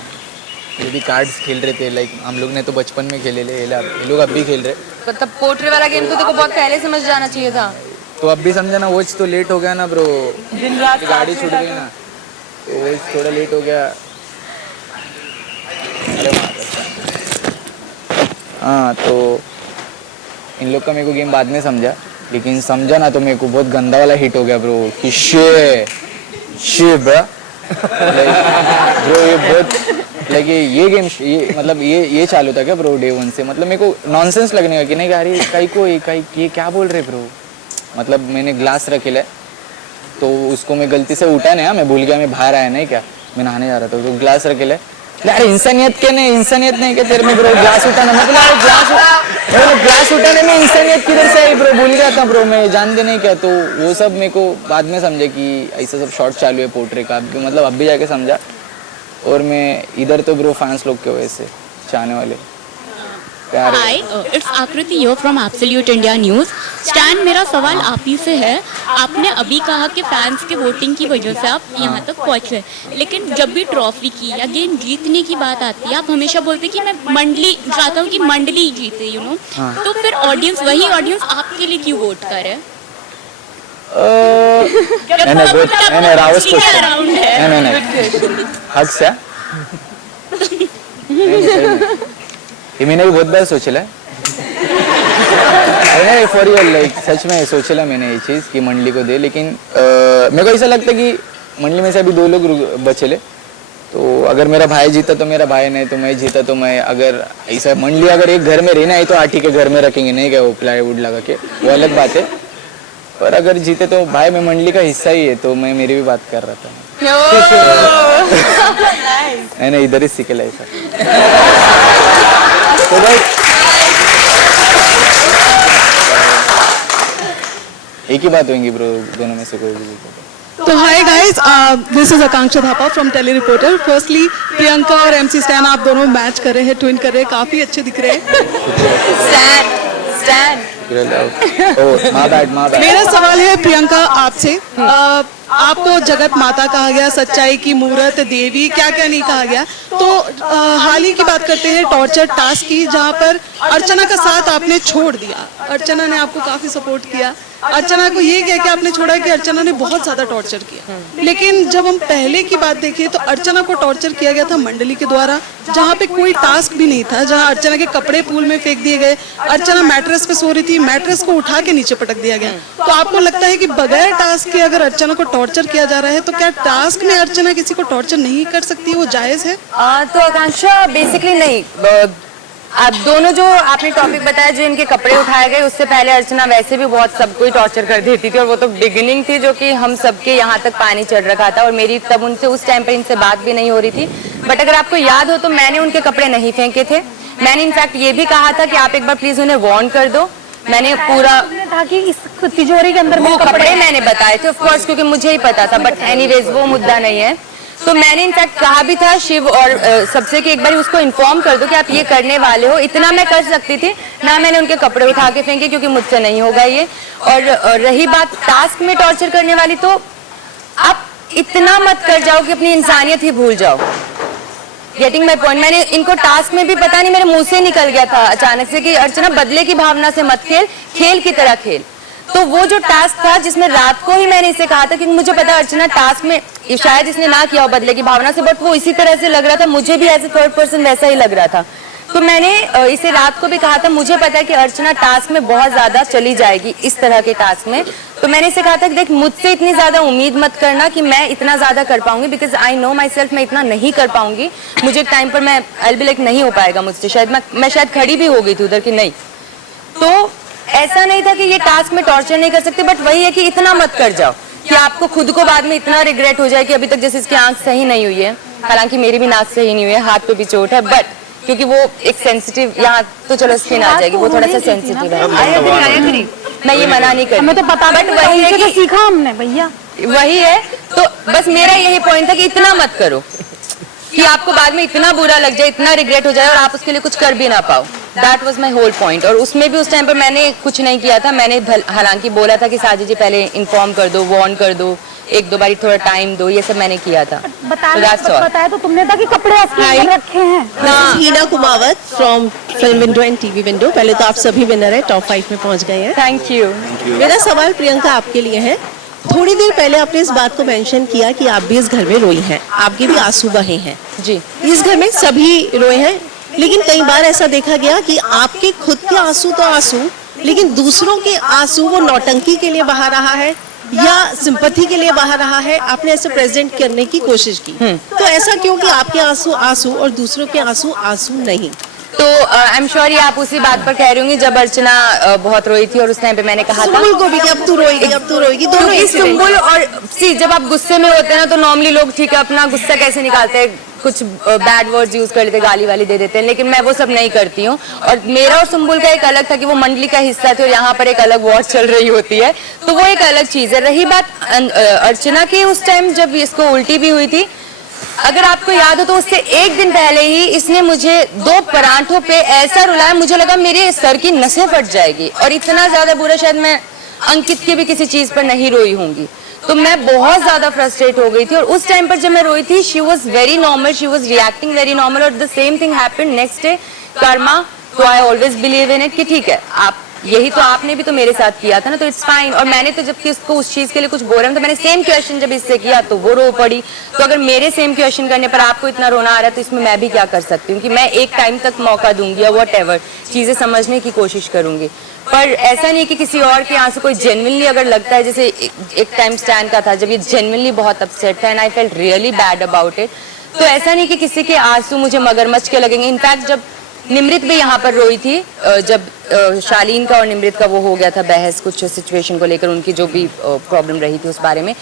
ये भी कार्ड्स खेल रहे थे। लाइक हम लोग ने तो बचपन में खेले ले, ये लोग अब भी खेल रहे। मतलब पोट्रे वाला गेम तो देखो बहुत पहले समझ जाना चाहिए था। तो अब भी समझा ना, वो तो लेट हो गया ना ब्रो, दिन रात गाड़ी छूट गई ना, तो वो थोड़ा लेट हो गया। अरे हाँ, तो इन लोग का मेरे को गेम बाद में समझा, लेकिन समझा ना तो मेरे को बहुत गंदा वाला हिट हो गया ब्रो कि शे ब्रो ये बहुत लाइक ये गेम ये मतलब ये चालू था क्या ब्रो डे 1 से? मतलब मेरे को नॉनसेंस लगने का कि नहीं यार ये क्या बोल रहे ब्रो। मतलब मैंने ग्लास रखेला है तो उसको मैं गलती से उठा नहीं, मैं भूल गया, मैं बाहर आया नहीं क्या, मैं नहाने जा रहा था तो ग्लास रखेला है। अरे इंसानियत नहीं क्या तेरे में ब्रो, ग्लास उठाना मतलब ग्लास उठाने में इंसानियत किधर से आई ब्रो, भूल गया था ब्रो मैं, जानते नहीं क्या। तो वो सब मेरे को बाद में समझे कि ऐसा सब शॉर्ट चालू है पोट्रे का, मतलब अब भी जाके समझा। और मैं इधर तो ब्रो फैंस लोग के वजह से, चाहने वाले प्यार। Hi, it's Aakriti yo from absolute India news. Stan, मेरा सवाल आप ही से है। आपने अभी कहा कि फैंस के वोटिंग की वजह से आप यहाँ तक पहुँचे, लेकिन जब भी ट्रॉफी की या गेम जीतने की बात आती है आप हमेशा बोलते कि मैं मंडली चाहता हूँ कि मंडली जीते, यू नो। तो फिर वही ऑडियंस आपके लिए क्यों वोट करे? ये मैंने भी बहुत बार सोचेला है, फॉर रियल लाइक सच में सोचेला मैंने ये चीज़ कि मंडली को दे। लेकिन मेरे को ऐसा लगता है कि मंडली में से अभी 2 लोग बचेले, तो अगर मेरा भाई जीता तो मेरा भाई, नहीं तो मैं जीता तो मैं। अगर ऐसा मंडली अगर एक घर में रहना है तो आठी के घर में रखेंगे, नहीं क्या वो प्लाईवुड लगा के, वो अलग बात है। पर अगर जीते तो भाई मैं मंडली का हिस्सा ही है, तो मैं मेरी भी बात कर रहा था। नहीं इधर ही सीखेला ऐसा। तो भाई एक ही बात होंगी ब्रो, दोनों में से कोई भी। तो hi guys, this is Akanksha Thapa from Telly Reporter. Firstly Priyanka और एमसी स्टैन आप दोनों मैच कर रहे हैं, ट्विन कर रहे हैं, काफी अच्छे दिख रहे हैं। मेरा सवाल है प्रियंका आपसे, आपको जगत माता कहा गया, सच्चाई की मूरत देवी, क्या क्या नहीं कहा गया। तो हाल ही की बात करते हैं टॉर्चर टास्क की, जहां पर अर्चना का साथ आपने छोड़ दिया। अर्चना ने आपको काफी सपोर्ट किया, अर्चना को ये कह के आपने छोड़ा कि अर्चना ने बहुत ज्यादा टॉर्चर किया। लेकिन जब हम पहले की बात देखें तो अर्चना को टॉर्चर किया गया था मंडली के द्वारा, जहाँ पे कोई टास्क भी नहीं था, जहाँ अर्चना के कपड़े पूल में फेंक दिए गए, अर्चना मैट्रेस पे सो रही थी, मैट्रेस को उठा के नीचे पटक दिया गया। तो आपको लगता है कि बगैर टास्क के अगर अर्चना को टॉर्चर किया जा रहा है तो क्या टास्क में अर्चना किसी को टॉर्चर नहीं कर सकती, वो जायज है? तो आकांक्षा बेसिकली नहीं, आप दोनों जो आपने टॉपिक बताया जो इनके कपड़े उठाए गए, उससे पहले अर्चना वैसे भी बहुत सबको टॉर्चर कर देती थी, और वो तो बिगिनिंग थी जो कि हम सबके यहाँ तक पानी चढ़ रखा था, और मेरी तब उनसे उस टाइम पर इनसे बात भी नहीं हो रही थी। बट अगर आपको याद हो तो मैंने उनके कपड़े नहीं फेंके थे, मैंने इनफैक्ट ये भी कहा था कि आप एक बार प्लीज उन्हें वार्न कर दो। मैंने पूरा था कि इस तिजोरी के अंदर वो कपड़े मैंने बताए थे ऑफ कोर्स, क्योंकि मुझे ही पता था, बट एनीवेज वो मुद्दा नहीं है। तो मैंने इनफैक्ट कहा भी था शिव और सबसे कि एक बार उसको इन्फॉर्म कर दो कि आप ये करने वाले हो। इतना मैं कर सकती थी ना, मैंने उनके कपड़े उठा के फेंके क्योंकि मुझसे नहीं होगा ये। और रही बात टास्क में टॉर्चर करने वाली, तो आप इतना मत कर जाओ कि अपनी इंसानियत ही भूल जाओ। Getting my point. मैंने इनको टास्क में भी पता नहीं मेरे मुंह से निकल गया था अचानक से कि अर्चना बदले की भावना से मत खेल, खेल की तरह खेल। तो वो जो टास्क था जिसमें रात को ही मैंने इसे कहा था, क्योंकि मुझे पता अर्चना टास्क में शायद इसने ना किया हो बदले की भावना से, बट वो इसी तरह से लग रहा था, मुझे भी एज ए थर्ड पर्सन वैसा ही लग रहा था। तो मैंने इसे रात को भी कहा था, मुझे पता है कि अर्चना टास्क में बहुत ज्यादा चली जाएगी इस तरह के टास्क में। तो मैंने इसे कहा था कि देख मुझसे इतनी ज्यादा उम्मीद मत करना कि मैं इतना ज्यादा कर पाऊंगी, because I know my self, मैं इतना नहीं कर पाऊंगी। मुझे एक टाइम पर मैं आई बी लाइक नहीं हो पाएगा मुझसे, शायद मैं शायद खड़ी भी हो गई थी उधर कि नहीं। तो ऐसा नहीं था कि ये टास्क में टॉर्चर नहीं कर सकते, बट वही है कि इतना मत कर जाओ कि आपको खुद को बाद में इतना रिग्रेट हो जाए कि अभी तक जैसे इसकी आंख सही नहीं हुई है, हालांकि मेरी भी नाक सही नहीं हुई है, हाथ पे भी चोट है, बट क्योंकि वो एक सेंसिटिव, यहाँ तो चलो स्किन आ जाएगी, वो थोड़ा सा सेंसिटिव है। मैं ये मना नहीं करती, हमें तो पता, बट वही है कि सीखा हमने भैया, वही है। तो बस मेरा यही पॉइंट था कि इतना मत करो कि आपको बाद में इतना बुरा लग जाए, इतना रिग्रेट हो जाए और आप उसके लिए कुछ कर भी ना पाओ। That was my whole point. और उसमें भी उस टाइम पर मैंने कुछ नहीं किया था। मैंने हालांकि बोला था कि साजिद जी पहले इन्फॉर्म कर दो, वार्न कर दो, एक दो बारी थोड़ा टाइम दो, ये सब मैंने किया था। बताया तो तुमने था कि कपड़े रखे हैं। Heena Kumawat from film window and TV window. पहले तो आप सभी विनर है, टॉप 5 में पहुंच गए हैं। Thank you. मेरा सवाल प्रियंका आपके लिए है। थोड़ी देर पहले आपने इस बात को मेंशन किया कि आप भी इस घर में रोई हैं, आपके भी आंसू बहे हैं। जी, इस घर में सभी रोए हैं, लेकिन कई बार ऐसा देखा गया कि आपके खुद के आंसू तो आंसू, लेकिन दूसरों के आंसू वो नौटंकी के लिए बहा रहा है या सिंपैथी के लिए बहा रहा है। आपने ऐसे प्रेजेंट करने की कोशिश की, तो ऐसा क्यों कि आपके आंसू आंसू और दूसरों के आंसू आंसू नहीं? तो आई एम श्योर ये आप उसी बात पर कह रही होंगी जब अर्चना बहुत रोई थी और उस टाइम पे मैंने कहा था सुम्बुल को भी कि अब तू रोएगी, अब तू रोएगी, दोनों एक सुम्बुल। और सी जब आप गुस्से में होते हैं ना, तो नॉर्मली लोग ठीक है अपना गुस्सा कैसे निकालते हैं, कुछ बैड वर्ड्स यूज कर लेते, गाली वाली दे देते हैं, लेकिन मैं वो सब नहीं करती हूँ। और मेरा और सुम्बुल का एक अलग था कि वो मंडली का हिस्सा थे और यहाँ पर एक अलग वॉर चल रही होती है, तो वो एक अलग चीज है। रही बात अर्चना की, उस टाइम जब इसको उल्टी भी हुई थी, अगर आपको याद हो तो उससे एक दिन पहले ही इसने मुझे 2 परांठों पे ऐसा रुलाया, मुझे लगा मेरे सर की नसें फट जाएगी। और इतना ज्यादा बुरा शायद मैं अंकित की भी किसी चीज पर नहीं रोई होंगी। तो मैं बहुत ज्यादा फ्रस्ट्रेट हो गई थी। और उस टाइम पर जब मैं रोई थी, she was very normal, she was reacting very normal. और the same thing happened next day karma. तो I always believe in it कि ठीक है, आप यही तो आपने भी तो मेरे साथ किया था ना, तो इट्स फाइन। और मैंने तो जबकि उसको उस चीज के लिए कुछ बोला तो मैंने सेम क्वेश्चन जब इससे किया तो वो रो पड़ी। तो अगर मेरे सेम क्वेश्चन करने पर आपको इतना रोना आ रहा है, तो इसमें मैं भी क्या कर सकती हूँ कि मैं एक टाइम तक मौका दूंगी या व्हाटएवर, चीजें समझने की कोशिश करूंगी। पर ऐसा नहीं कि किसी और के आंसू कोई जेन्युइनली अगर लगता है, जैसे एक टाइम स्टैंड का था जब ये जेन्युइनली बहुत अपसेट था and I felt really bad about it. तो ऐसा नहीं कि किसी के आंसू मुझे मगरमच्छ के लगेंगे। इनफैक्ट जब निमृत भी यहाँ पर रोई थी, जब शालीन का और निमृत का वो हो गया था बहस कुछ सिचुएशन को लेकर, उनकी जो भी प्रॉब्लम रही थी उस बारे में,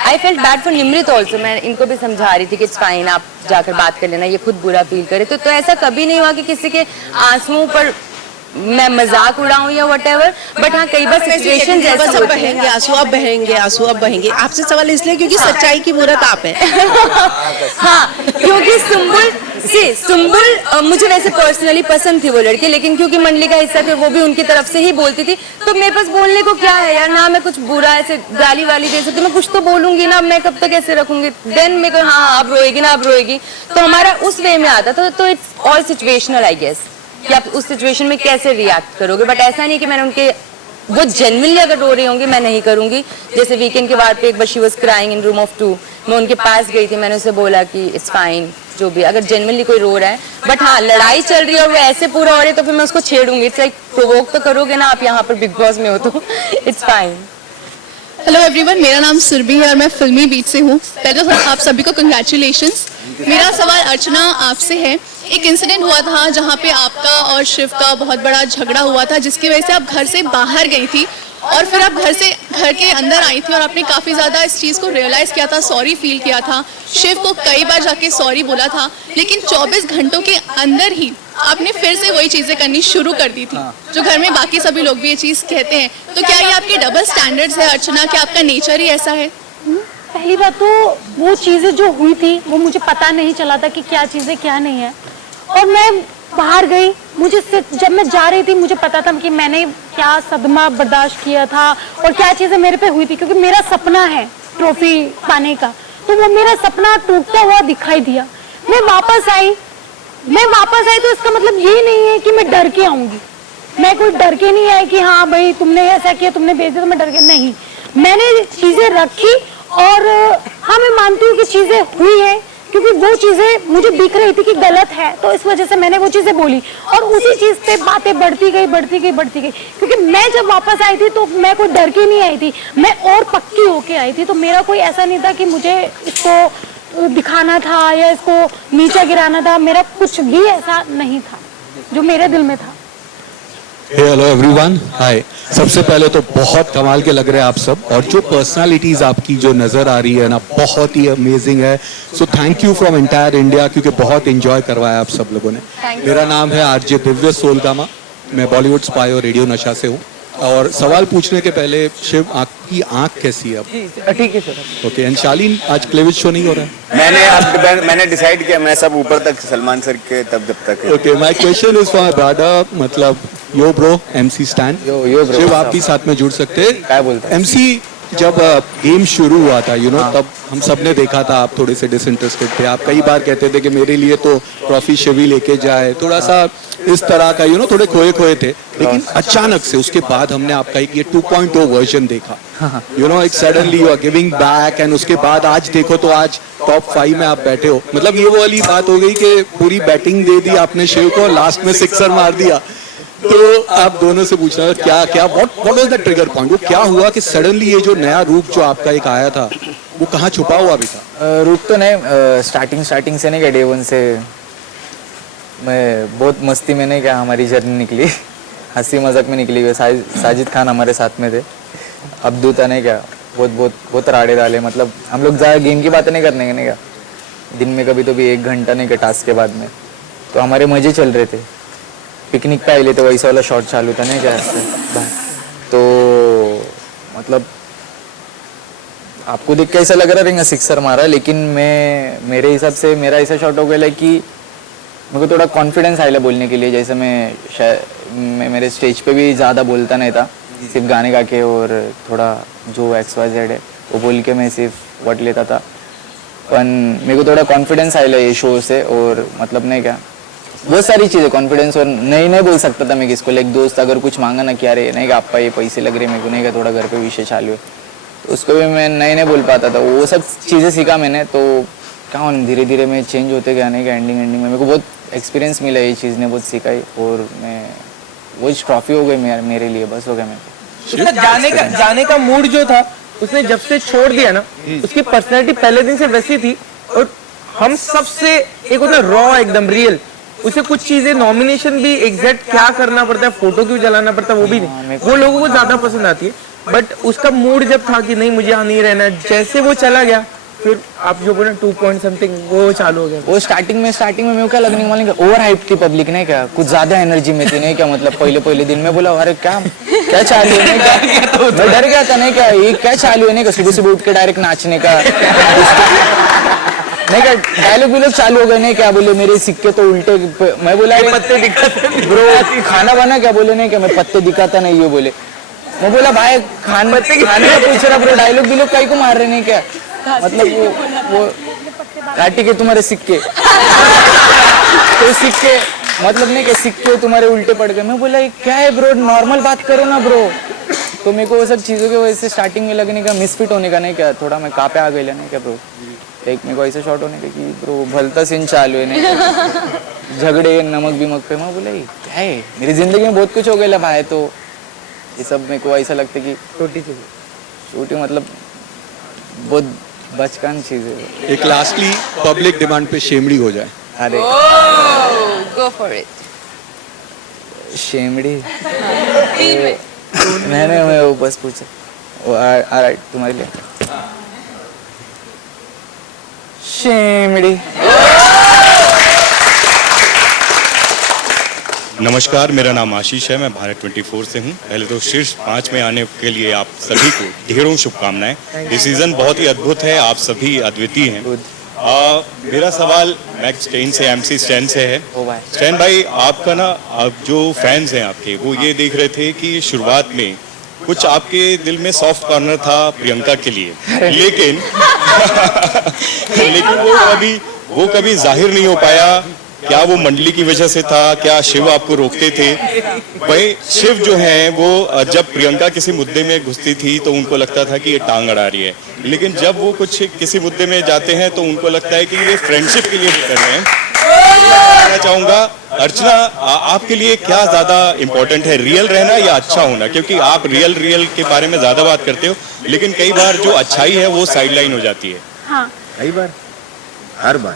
I felt bad for Nimrit also. मैं इनको भी समझा रही थी कि इट्स फाइन, आप जाकर बात कर लेना, ये खुद बुरा फील करे। तो ऐसा कभी नहीं हुआ कि किसी के आंसुओं पर मैं मजाक उड़ाऊं या व्हाटएवर। बट हाँ, कई बार सिचुएशंस ऐसे होते हैं, बहेंगे आंसू, अब बहेंगे आंसू, अब बहेंगे। आपसे सवाल इसलिए क्योंकि सच्चाई की मूरत आप हैं। हाँ, क्योंकि सुम्बुल मुझे वैसे पर्सनली पसंद थी वो लड़की, लेकिन क्योंकि मंडली का हिस्सा थे, वो भी उनकी तरफ से ही बोलती थी, तो मेरे पास बोलने को क्या है यार, ना मैं कुछ बुरा ऐसे गाली वाली दे सकती, मैं कुछ तो बोलूंगी ना, मैं कब तक ऐसे रखूंगी। देन मेरे को हाँ अब रोएगी ना, अब रोएगी, तो हमारा उस वे में आता था। तो it's all situational I guess कि आप उस सिचुएशन में कैसे रिएक्ट करोगे। बट ऐसा नहीं कि मैंने उनके, वो जेन्युइनली अगर रो रही होंगी मैं नहीं करूंगी। जैसे वीकेंड के वार पे एक बार she was crying in room of 2, मैं उनके पास गई थी, मैंने उसे बोला कि इट्स फाइन, जो भी अगर जेन्युइनली कोई रो रहा है। बट हाँ, लड़ाई चल रही है और वो ऐसे पूरा हो रही है तो फिर मैं उसको छेड़ूंगी। इट्स लाइक प्रोवोक तो करोगे ना आप यहाँ पर बिग बॉस में हो, तो इट्स फाइन। हेलो एवरीवन, मेरा नाम सुरभि है और मैं फिल्मी बीट से हूँ। पहले तो आप सभी को कंग्रेचुलेशंस। मेरा सवाल अर्चना आपसे है। एक इंसिडेंट हुआ था जहाँ पे आपका और शिव का बहुत बड़ा झगड़ा हुआ था, जिसकी वजह से आप घर से बाहर गई थी और फिर आप घर के अंदर आई थी और आपने काफ़ी ज़्यादा इस चीज़ को रियलाइज़ किया था, सॉरी फील किया था, शिव को कई बार जाके सॉरी बोला था, लेकिन 24 घंटों के अंदर ही आपने फिर से वही चीज़ें करनी शुरू कर दी थी, जो घर में बाकी सभी लोग भी ये चीज़ कहते हैं। तो क्या ये आपके डबल स्टैंडर्ड्स है अर्चना, कि आपका नेचर ही ऐसा है? पहली बात तो वो चीज़ें जो हुई थी वो मुझे पता नहीं चला था कि क्या चीज़ें क्या नहीं है, और मैं बाहर गई, मुझे जब मैं जा रही थी मुझे पता था कि मैंने क्या सदमा बर्दाश्त किया था और क्या चीज़ें मेरे पे हुई थी, क्योंकि मेरा सपना है ट्रॉफी पाने का, तो वो मेरा सपना टूटता हुआ दिखाई दिया। मैं वापस आई तो इसका मतलब ये नहीं है कि मैं डर के आऊंगी, मैं कोई डर के नहीं आई कि हाँ भाई तुमने ऐसा किया, तुमने भेज दिया तो मैं डर के नहीं, मैंने चीजें रखी और हाँ मैं मानती हूँ कि चीजें हुई है, क्योंकि वो चीजें मुझे दिख रही थी कि गलत है, तो इस वजह से मैंने वो चीजें बोली और उसी चीज पे बातें बढ़ती गई, क्योंकि मैं जब वापस आई थी तो मैं कोई डर के नहीं आई थी, मैं और पक्की होके आई थी, तो मेरा कोई ऐसा नहीं था कि मुझे इसको दिखाना था या इसको नीचे गिराना था, मेरा कुछ भी ऐसा नहीं था जो मेरे दिल में था। हेलो एवरीवन, हाय। सबसे पहले तो बहुत कमाल के लग रहे हैं आप सब, और जो पर्सनालिटीज आपकी जो नजर आ रही है ना बहुत ही अमेजिंग है। So thank you from entire India, क्योंकि बहुत एंजॉय करवाया आप सब लोगों ने। मेरा नाम है आरजे दिव्य सोलगामा, मैं बॉलीवुड स्पाई और रेडियो नशा से हूँ। और सवाल पूछने के पहले शिव, आपकी आंख कैसी है अब? ठीक है सर। ओके, एंड शालीन, आज क्लेविज शो नहीं हो रहा है? मैंने डिसाइड किया मैं सब ऊपर तक सलमान सर के तब जब तक। Okay, my question is for brother, मतलब yo bro MC Stan, Shiv आप भी साथ में जुड़ सकते हैं। क्या बोलते हैं एमसी, जब गेम शुरू हुआ था तब हम सब ने देखा था आप थोड़े से डिसइंटरेस्टेड थे, आप कई बार कहते थे कि मेरे लिए तो ट्रॉफी शिव ही लेके जाए, थोड़ा सा इस तरह का थोड़े खोए थे, लेकिन अचानक से उसके बाद हमने आपका एक ये 2.0 वर्जन देखा, एक suddenly you are giving back, and उसके बाद आज देखो तो आज टॉप 5 में आप बैठे हो। मतलब ये वो वाली बात हो गई कि पूरी बैटिंग दे दी आपने शिव को, लास्ट में सिक्सर मार दिया। तो आप दोनों से पूछना क्या what was the trigger point, वो क्या हुआ कि सडनली ये जो नया रूप जो आपका एक आया था वो कहाँ छुपा हुआ भी था? रूप तो नहीं, स्टार्टिंग से नहीं क्या, डे 1 से मैं बहुत मस्ती में नहीं क्या हमारी जर्नी निकली, हंसी मजाक में निकली। साजिद खान हमारे साथ में थे, अब्दू था नहीं क्या, बहुत राड़े डाले, मतलब हम लोग ज़्यादा गेम की बातें नहीं करने नहीं क्या, दिन में कभी तो भी 1 घंटा नहीं क्या टास्क के बाद में, तो हमारे मजे चल रहे थे। पिकनिक पे आए लेते वैसा वाला शॉट चालू था नहीं क्या, तो मतलब आपको देख के ऐसा लग रहा है सिक्सर मारा, लेकिन मेरे हिसाब से मेरा ऐसा शॉट हो गया कि मेरे को थोड़ा कॉन्फिडेंस आया बोलने के लिए। जैसे मैं मेरे स्टेज पे भी ज़्यादा बोलता नहीं था, सिर्फ गाने गा के और थोड़ा जो XYZ है वो बोल के मैं सिर्फ वर्ड लेता था, पर मेरे को थोड़ा कॉन्फिडेंस आया ये शो से, और मतलब नहीं क्या बहुत सारी चीज़ें कॉन्फिडेंस, और नहीं बोल सकता था मैं किसको, लाइक दोस्त अगर कुछ मांगा ना क्या रे नहीं, आपका ये पैसे लग रहे मेरे को नहीं क्या, थोड़ा घर पे विषय चालू है, तो उसको भी मैं नहीं बोल पाता था। वो सब चीज़ें सीखा मैंने, तो क्या धीरे धीरे मैं चेंज होते गया नहीं क्या, एंडिंग में मेरे को बहुत एक्सपीरियंस मिला, ये चीज़ ने बहुत सिखाई, और मैं वो ट्रॉफी हो गई मेरे लिए, बस हो गया। मैं जाने का मूड जो था उसने जब से छोड़ दिया ना, उसकी पर्सनैलिटी पहले दिन से वैसी थी, और हम सबसे एक होता रॉ एकदम रियल, उसे कुछ चीजें नॉमिनेशन भी एग्जैक्ट क्या करना पड़ता है, फोटो क्यों जलाना पड़ता है वो भी नहीं, वो लोगों को ज्यादा पसंद आती है, बट उसका मूड जब था कि नहीं मुझे यहाँ नहीं रहना, जैसे वो चला गया फिर आप जो बोले 2 point something वो चालू हो गया। वो स्टार्टिंग में मेरे को लगने वाला ओवर हाइप थी पब्लिक नहीं क्या, कुछ ज्यादा एनर्जी में थी नहीं क्या, मतलब पहले दिन में बोला अरे क्या चालू है नहीं क्या, मैं डर गया था नहीं क्या, ये क्या चालू है नहीं क्या, सुबह उठ के डायरेक्ट नाचने का नहीं क्या, डायलॉग भी लोग चालू हो गए नहीं क्या, बोले मेरे सिक्के तो उल्टे, मैं बोला पत्ते दिखाते ब्रो, खाना बना क्या, बोले नहीं क्या मैं पत्ते दिखाता नहीं ये बोले, मैं बोला भाई खाने का पूछ रहा ब्रो, डायलॉग भी लोग कहीं को मार रहे नहीं क्या, मतलब वो काटी के तुम्हारे सिक्के तो सिक्के मतलब नहीं कि सिक्के तुम्हारे उल्टे पड़ गए, मैं बोला क्या है ब्रो, नॉर्मल बात करो ना ब्रो। तो मेरे को वो सब चीज़ों की वजह से स्टार्टिंग में लगने का, मिसफिट होने का नहीं क्या, थोड़ा मैं कहाँ पे आ गई नहीं क्या ब्रो, एक मेरे को ऐसा शॉट होने का कि ब्रो भलता सीन चालू है नहीं, झगड़े नमक बिमक पे, मैं बोला क्या है, मेरी जिंदगी में बहुत कुछ हो गया भाई, तो ये सब मेरे को ऐसा लगता कि छोटी मतलब बहुत बचकान चीज है। एक लास्टली पब्लिक डिमांड पे शेमड़ी हो जाए। अरे गो फॉर इट। शेमड़ी मैंने वो बस पूछा, ऑलराइट तुम्हारे लिए शेमड़ी। नमस्कार, मेरा नाम आशीष है, मैं भारत 24 से हूँ। पहले तो शीर्ष 5 में आने के लिए आप सभी को ढेरों शुभकामनाएं। ये सीजन बहुत ही अद्भुत है, आप सभी अद्वितीय हैं। मेरा सवाल मैक्स स्टेन से, एमसी स्टैन से है। स्टैन भाई, आपका ना, आप जो फैंस हैं आपके, वो ये देख रहे थे कि शुरुआत में कुछ आपके दिल में सॉफ्ट कॉर्नर था प्रियंका के लिए, लेकिन लेकिन वो कभी जाहिर नहीं हो पाया। क्या वो मंडली की वजह से था? क्या शिव आपको रोकते थे? भाई शिव जो है वो जब प्रियंका किसी मुद्दे में घुसती थी तो उनको लगता था कि ये टांग अड़ा रही है, लेकिन जब वो कुछ किसी मुद्दे में जाते हैं तो उनको लगता है कि ये फ्रेंडशिप के लिए कर रहे हैं। मैं चाहूंगा अर्चना, आपके लिए क्या ज्यादा इम्पोर्टेंट है, रियल रहना या अच्छा होना? क्योंकि आप रियल के बारे में ज्यादा बात करते हो, लेकिन कई बार जो अच्छाई है वो साइडलाइन हो जाती है। हाँ। कई बार, हर बार।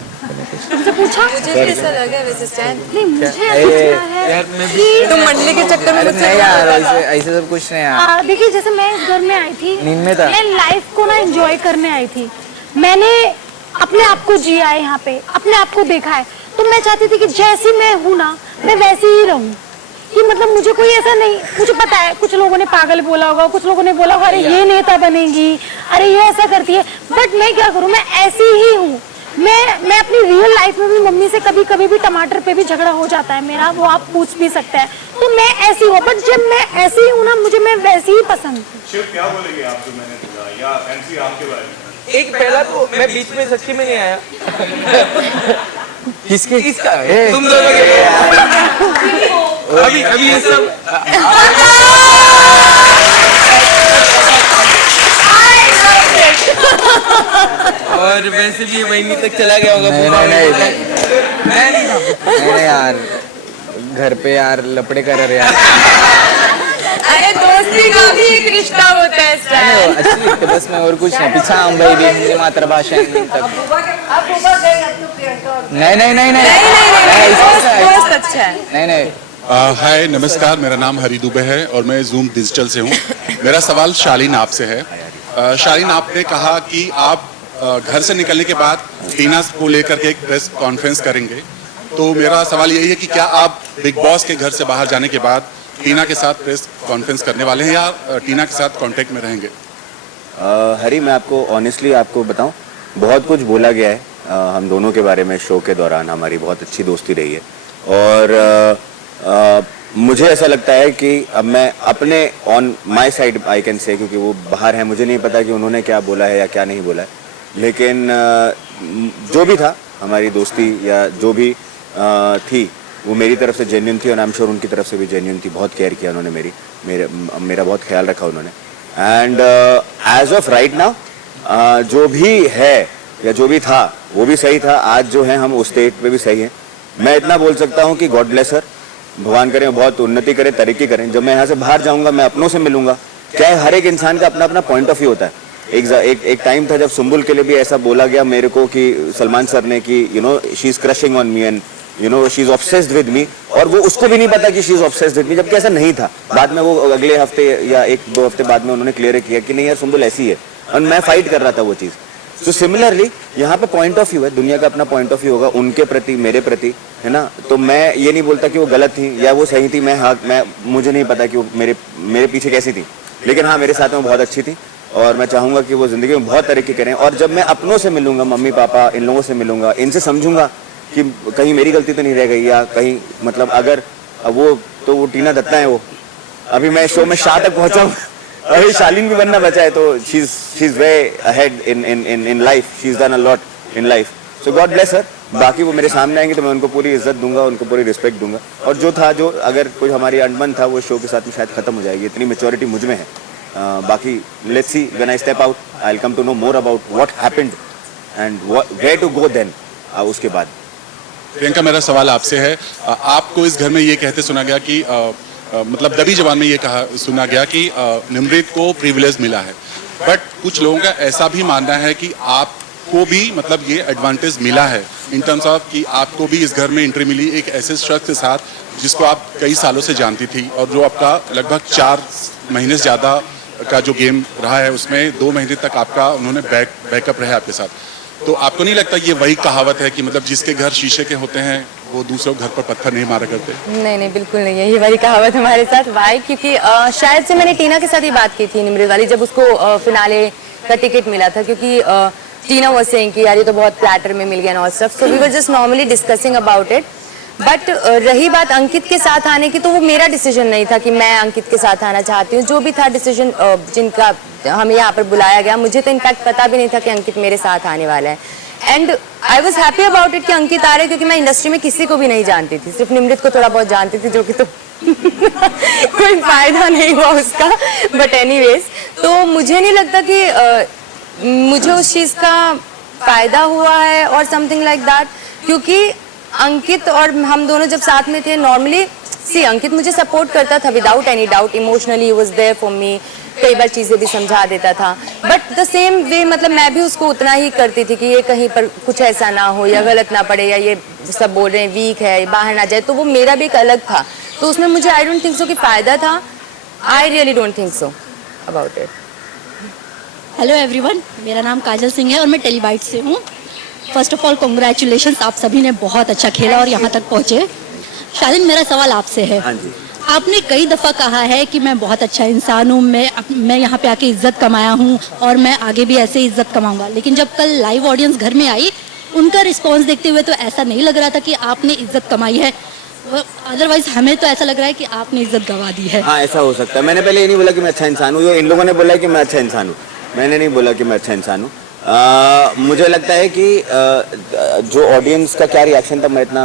तुमसे पूछा? मुझे कैसा लगा वैसे स्टैन? नहीं, मुझे ऐसा कि तुम मंडली के चक्कर में नहीं यार, ऐसे सब कुछ नहीं यार। देखिए, जैसे मैं इस घर में आई थी, नींद में था। मैं लाइफ को ना एंजॉय करने आई थी। मैंने अपने आप को जिया है यहाँ पे, अपने आप को देखा है, तो मैं चाहती थी कि जैसी मैं हूँ ना, मैं वैसी ही रहूँ। कि मतलब मुझे कोई ऐसा नहीं, मुझे पता है कुछ लोगों ने पागल बोला होगा, कुछ लोगों ने बोला होगा अरे ये नेता बनेगी, अरे ये ऐसा करती है, बट मैं क्या करूँ, मैं ऐसी ही हूँ। मैं अपनी रियल लाइफ में भी मम्मी से कभी भी टमाटर पे भी झगड़ा हो जाता है मेरा, वो आप पूछ भी सकते हैं, तो मैं ऐसी हूँ। बट जब मैं ऐसी हूँ ना, मुझे मैं वैसी ही पसंद हूँ। शिव, क्या बोलेंगे आप जो मैंने बोला, या एमसी आपके बारे में? एक पहला तो मैं बीच में सच्ची में नहीं आया। किसके? इसका तुम दोनों के। अभी ये सब और वैसे भी महीने तक चला गया होगा। नहीं यार, घर पे यार लपड़े कर रहे यार। अरे दोस्ती का भी एक रिश्ता होता है स्टैन। अच्छी लगती है, बस मैं और कुछ नहीं। पीछा हम भाई भी हिंदी मातृभाषा है नहीं तक। नहीं। हाय, नमस्कार, मेरा नाम हरी दुबे है और मैं जूम डिजिटल से हूँ। मेरा सवाल शालीन आपसे है। शालीन, आपने कहा कि आप घर से निकलने के बाद टीना को लेकर के एक प्रेस कॉन्फ्रेंस करेंगे, तो मेरा सवाल यही है कि क्या आप बिग बॉस के घर से बाहर जाने के बाद टीना के साथ प्रेस कॉन्फ्रेंस करने वाले हैं या टीना के साथ कांटेक्ट में रहेंगे? हरी, मैं आपको ऑनेस्टली आपको बताऊं, बहुत कुछ बोला गया है हम दोनों के बारे में शो के दौरान। हमारी बहुत अच्छी दोस्ती रही है और मुझे ऐसा लगता है कि अब मैं अपने on my side I can say, क्योंकि वो बाहर है, मुझे नहीं पता कि उन्होंने क्या बोला है या क्या नहीं बोला है, लेकिन जो भी था हमारी दोस्ती या जो भी थी वो मेरी तरफ से जेन्युइन थी और आई एम श्योर उनकी तरफ से भी जेन्युइन थी। बहुत केयर किया उन्होंने मेरा बहुत ख्याल रखा उन्होंने। And as of right now जो भी है या जो भी था वो भी सही था। आज जो है हम उस स्टेट पे भी सही हैं। मैं इतना बोल सकता हूँ कि गॉड ब्लेस हर, भगवान करें बहुत उन्नति करें, तरक्की करें। जब मैं यहाँ से बाहर जाऊँगा मैं अपनों से मिलूंगा। क्या है, हर एक इंसान का अपना अपना पॉइंट ऑफ व्यू होता है। एक टाइम था जब सुम्बुल के लिए भी ऐसा बोला गया मेरे को कि सलमान सर ने कि you know she is crushing on me and you know she is obsessed with me, और वो उसको भी नहीं पता कि she is obsessed with me, जबकि ऐसा नहीं था। बाद में वो अगले हफ्ते या 1-2 हफ्ते बाद में उन्होंने क्लियर किया कि नहीं यार सुम्बुल ऐसी है, और मैं फाइट कर रहा था वो चीज़। तो सिमिलरली यहाँ पे पॉइंट ऑफ व्यू है, दुनिया का अपना पॉइंट ऑफ व्यू होगा उनके प्रति मेरे प्रति, है ना। तो मैं ये नहीं बोलता कि वो गलत थी या वो सही थी। मैं मुझे नहीं पता कि वो मेरे पीछे कैसी थी, लेकिन हाँ मेरे साथ में बहुत अच्छी थी और मैं चाहूँगा कि वो ज़िंदगी में बहुत तरक्की करें। और जब मैं अपनों से मिलूंगा, मम्मी पापा इन लोगों से मिलूंगा, इनसे समझूंगा कि कहीं मेरी गलती तो नहीं रह गई, या कहीं मतलब अगर वो टीना दत्ता है, वो अभी मैं शो में शाह तक पहुँचा हूँ, अभी शालीन भी बनना बचा है, तो she is way ahead in life, she is done a lot in life, so God bless her. बाकी वो मेरे सामने आएंगे तो मैं उनको पूरी इज्जत दूंगा, उनको पूरी रिस्पेक्ट दूंगा। और जो अगर कोई हमारी अनबन था वो शो के साथ में शायद खत्म हो जाएगी, इतनी मेच्योरिटी मुझ में है। बाकी let's see when I step out I will come to know more about what happened and where to go then. उसके बाद प्रियंका, मेरा सवाल आपसे है। आपको इस घर में ये कहते सुना गया कि मतलब दबी जबान में ये कहा सुना गया कि निमृत को प्रिविलेज मिला है, बट कुछ लोगों का ऐसा भी मानना है कि आपको भी मतलब ये एडवांटेज मिला है इन टर्म्स ऑफ कि आपको भी इस घर में एंट्री मिली एक ऐसे शख्स के साथ जिसको आप कई सालों से जानती थी और जो आपका लगभग 4 महीने से ज़्यादा का जो गेम रहा है उसमें 2 महीने तक आपका उन्होंने बैकअप रहे आपके साथ। तो आपको नहीं लगता ये वही कहावत है कि मतलब जिसके घर शीशे के होते हैं वो दूसरों घर पर पत्थर नहीं मारा करते? नहीं बिल्कुल नहीं है, ये वाली कहावत हमारे साथ। वाई? क्योंकि शायद से मैंने टीना के साथ ही बात की थी, निम्रत वाली, जब उसको फिनाले का टिकट मिला था, क्योंकि टीना वाज सेइंग कि यार ये तो बहुत प्लेटर में मिल गया और stuff, so we were just normally discussing about it. But रही बात अंकित के साथ आने की, तो वो मेरा डिसीजन नहीं था कि मैं अंकित के साथ आना चाहती हूँ। जो भी था डिसीजन जिनका हमें यहाँ पर बुलाया गया, मुझे तो इनफैक्ट पता भी नहीं था कि अंकित मेरे साथ आने वाला है। And I was happy about it कि अंकित आ रहे, क्योंकि मैं इंडस्ट्री में किसी को भी नहीं जानती थी, सिर्फ निम्रत को थोड़ा बहुत जानती थी, जो कि तो कोई फायदा नहीं हुआ उसका। बट एनीवेज, तो मुझे नहीं लगता कि मुझे उस चीज़ का फायदा हुआ है और समथिंग लाइक दैट, क्योंकि अंकित और हम दोनों जब साथ में थे, नॉर्मली सी अंकित मुझे सपोर्ट करता था without any doubt, emotionally he was there for me, कई बार चीज़ें भी समझा देता था। बट द सेम वे मतलब मैं भी उसको उतना ही करती थी कि ये कहीं पर कुछ ऐसा ना हो या गलत ना पड़े, या ये सब बोल रहे हैं वीक है बाहर ना जाए, तो वो मेरा भी एक अलग था। तो उसमें मुझे आई डोंट थिंक सो कि फ़ायदा था, I really don't think so about it. Hello everyone, मेरा नाम काजल सिंह है और मैं टेलीबाइट से हूँ। फर्स्ट ऑफ ऑल कॉन्ग्रेचुलेशंस, आप सभी ने बहुत अच्छा खेला और यहाँ तक पहुँचे। शालीन, मेरा सवाल आपसे है। हाँ जी। आपने कई दफ़ा कहा है कि मैं बहुत अच्छा इंसान हूँ, मैं यहाँ पे आके इज्जत कमाया हूँ और मैं आगे भी ऐसे इज्जत कमाऊँगा, लेकिन जब कल लाइव ऑडियंस घर में आई, उनका रिस्पॉन्स देखते हुए तो ऐसा नहीं लग रहा था कि आपने इज्जत कमाई है, अदरवाइज हमें तो ऐसा लग रहा है कि आपने इज्जत गंवा दी है। हाँ, ऐसा हो सकता है। मैंने पहले ये नहीं बोला कि मैं अच्छा इंसान हूँ, इन लोगों ने बोला कि मैं अच्छा इंसान हूँ, मैंने नहीं बोला कि मैं अच्छा इंसान हूँ। मुझे लगता है कि जो ऑडियंस का क्या रिएक्शन था, मैं इतना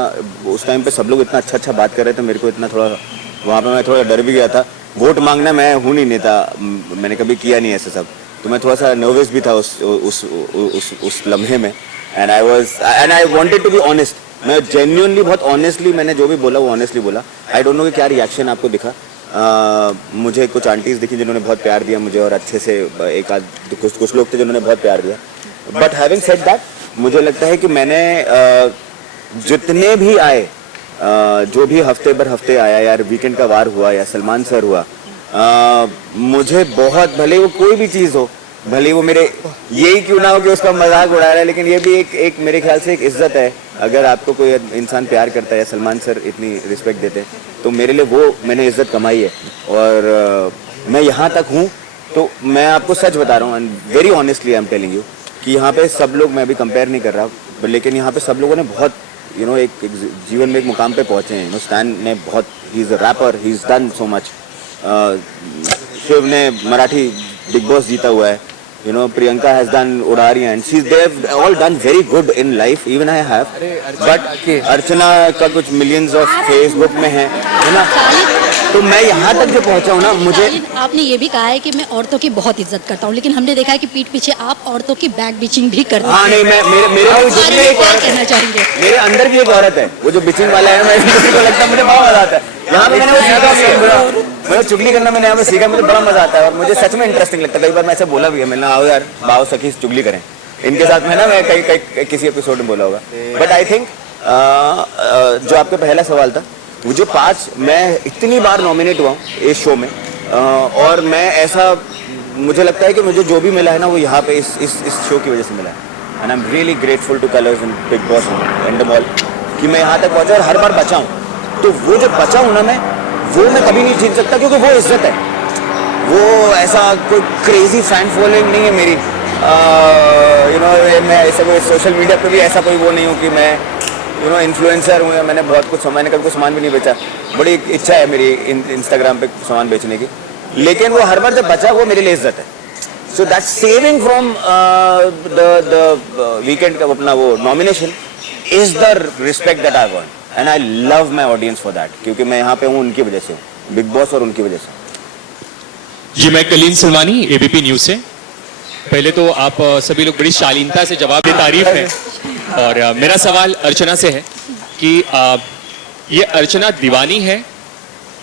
उस टाइम पे सब लोग इतना अच्छा बात कर रहे थे, मेरे को इतना थोड़ा वहाँ पे मैं थोड़ा डर भी गया था। वोट मांगना मैं हूँ नहीं नेता, मैंने कभी किया नहीं ऐसे सब, तो मैं थोड़ा सा नर्वस भी था उस लम्हे में। And I wanted to be honest, मैं जेन्युइनली बहुत ऑनेस्टली मैंने जो भी बोला वो ऑनेस्टली बोला। आई डोंट नो कि क्या रिएक्शन आपको दिखा। मुझे कुछ आंटीज दिखी जिन्होंने बहुत प्यार दिया मुझे, और अच्छे से एक आध कुछ लोग थे जिन्होंने बहुत प्यार दिया। बट हैविंग सेड दैट, मुझे लगता है कि मैंने जितने भी आए, जो भी हफ्ते भर हफ्ते आया, यार वीकेंड का वार हुआ या सलमान सर हुआ, मुझे बहुत, भले वो कोई भी चीज़ हो, भले वो मेरे यही क्यों ना हो कि उसका मजाक उड़ा रहा है, लेकिन ये भी एक मेरे ख्याल से एक इज्जत है। अगर आपको कोई इंसान प्यार करता है, सलमान सर इतनी रिस्पेक्ट देते हैं, तो मेरे लिए वो मैंने इज्जत कमाई है। और मैं यहाँ तक हूँ, तो मैं आपको सच बता रहा हूँ, and very honestly I am telling you, कि यहाँ पे सब लोग, मैं अभी कंपेयर नहीं कर रहा, लेकिन यहाँ पे सब लोगों ने बहुत एक जीवन में एक मुकाम पे पहुँचे हैं। स्टैन ने बहुत, he is a rapper, he is done so much. Shiv ने मराठी बिग बॉस जीता हुआ है, Priyanka has done Udari, and they've all done very good in life, even I have, but अर्चना का कुछ millions of Facebook में है ना, तो मैं यहाँ तक जो पहुँचा हूँ ना, मुझे आपने ये भी कहा है कि मैं औरतों की बहुत इज्जत करता हूँ, लेकिन हमने देखा है कि पीठ पीछे आप औरतों की बैक बिचिंग भी करते हैं। हाँ नहीं, मैं कहना चाहेंगे, मेरे अंदर भी एक औरत है, वो जो बिचिंग वाला है, मैं लगता है मुझे बहुत मजा आता है। यहाँ पे मैंने वो सीखा, मुझे चुगली करना मैंने यहाँ पे सीखा, मुझे बड़ा मजा आता है और मुझे सच में इंटरेस्टिंग लगता है। कई बार मैं ऐसे बोला भी है, मैंने आओ यार बाओ सखी चुगली करें, इनके साथ में ना मैं कई किसी एपिसोड में बोला होगा। बट आई थिंक जो आपका पहला सवाल था, मुझे 5, मैं इतनी बार नॉमिनेट हुआ हूँ इस शो में, और मैं ऐसा, मुझे लगता है कि मुझे जो भी मिला है ना, वो यहाँ पे इस शो की वजह से मिला है। And I am really grateful two colours and big boss and the mall कि मैं यहाँ तक पहुँचा और हर बार बचा हूँ। तो वो जो बचा हूँ ना मैं, वो मैं कभी नहीं जीत सकता, क्योंकि वो इज्जत है। वो ऐसा कोई क्रेजी फैन फॉलोइंग नहीं है मेरी, मैं ऐसा कोई सोशल मीडिया पे भी ऐसा कोई वो नहीं हूँ कि मैं इन्फ्लुएंसर हूँ या मैंने बहुत कुछ, मैंने कभी कोई सामान भी नहीं बेचा। बड़ी इच्छा है मेरी इंस्टाग्राम पे सामान बेचने की, लेकिन वो हर बार जब बचा, वो मेरे लिए इज्जत है। So that saving from the weekend का अपना वो nomination is the respect that I want, and I love my audience for that, क्योंकि मैं यहाँ पे हूँ उनकी वजह से, बिग बॉस और उनकी वजह से। जी, मैं कलीम सलमानी, एबीपी न्यूज से। पहले तो आप सभी लोग बड़ी शालीनता से जवाब दे, तारीफ है। और मेरा सवाल अर्चना से है कि ये अर्चना दीवानी है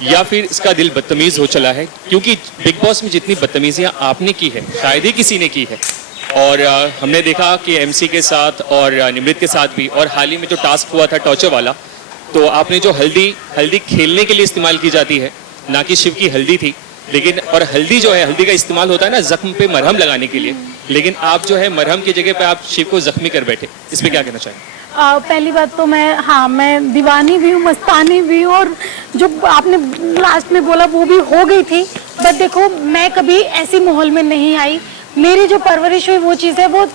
या फिर इसका दिल बदतमीज हो चला है, क्योंकि बिग बॉस में जितनी बदतमीजियाँ आपने की है शायद ही किसी ने की है। और हमने देखा कि एमसी के साथ और निम्रत के साथ भी, और हाल ही में जो टास्क हुआ था टॉर्चर वाला, तो आपने जो हल्दी खेलने के लिए इस्तेमाल की जाती है, ना कि शिव की हल्दी थी, लेकिन और हल्दी जो है, हल्दी का इस्तेमाल होता है ना जख्म पे मरहम लगाने के लिए, लेकिन आप जो है मरहम की जगह पे आप शिव को जख्मी कर बैठे, इस पे क्या कहना चाहेंगे? पहली बात तो मैं दीवानी भी हूँ, मस्तानी भी हूँ, और जो आपने लास्ट में बोला वो भी हो गई थी। बट देखो, मैं कभी ऐसी माहौल में नहीं आई। मेरी जो परवरिश हुई वो चीज़ है, वो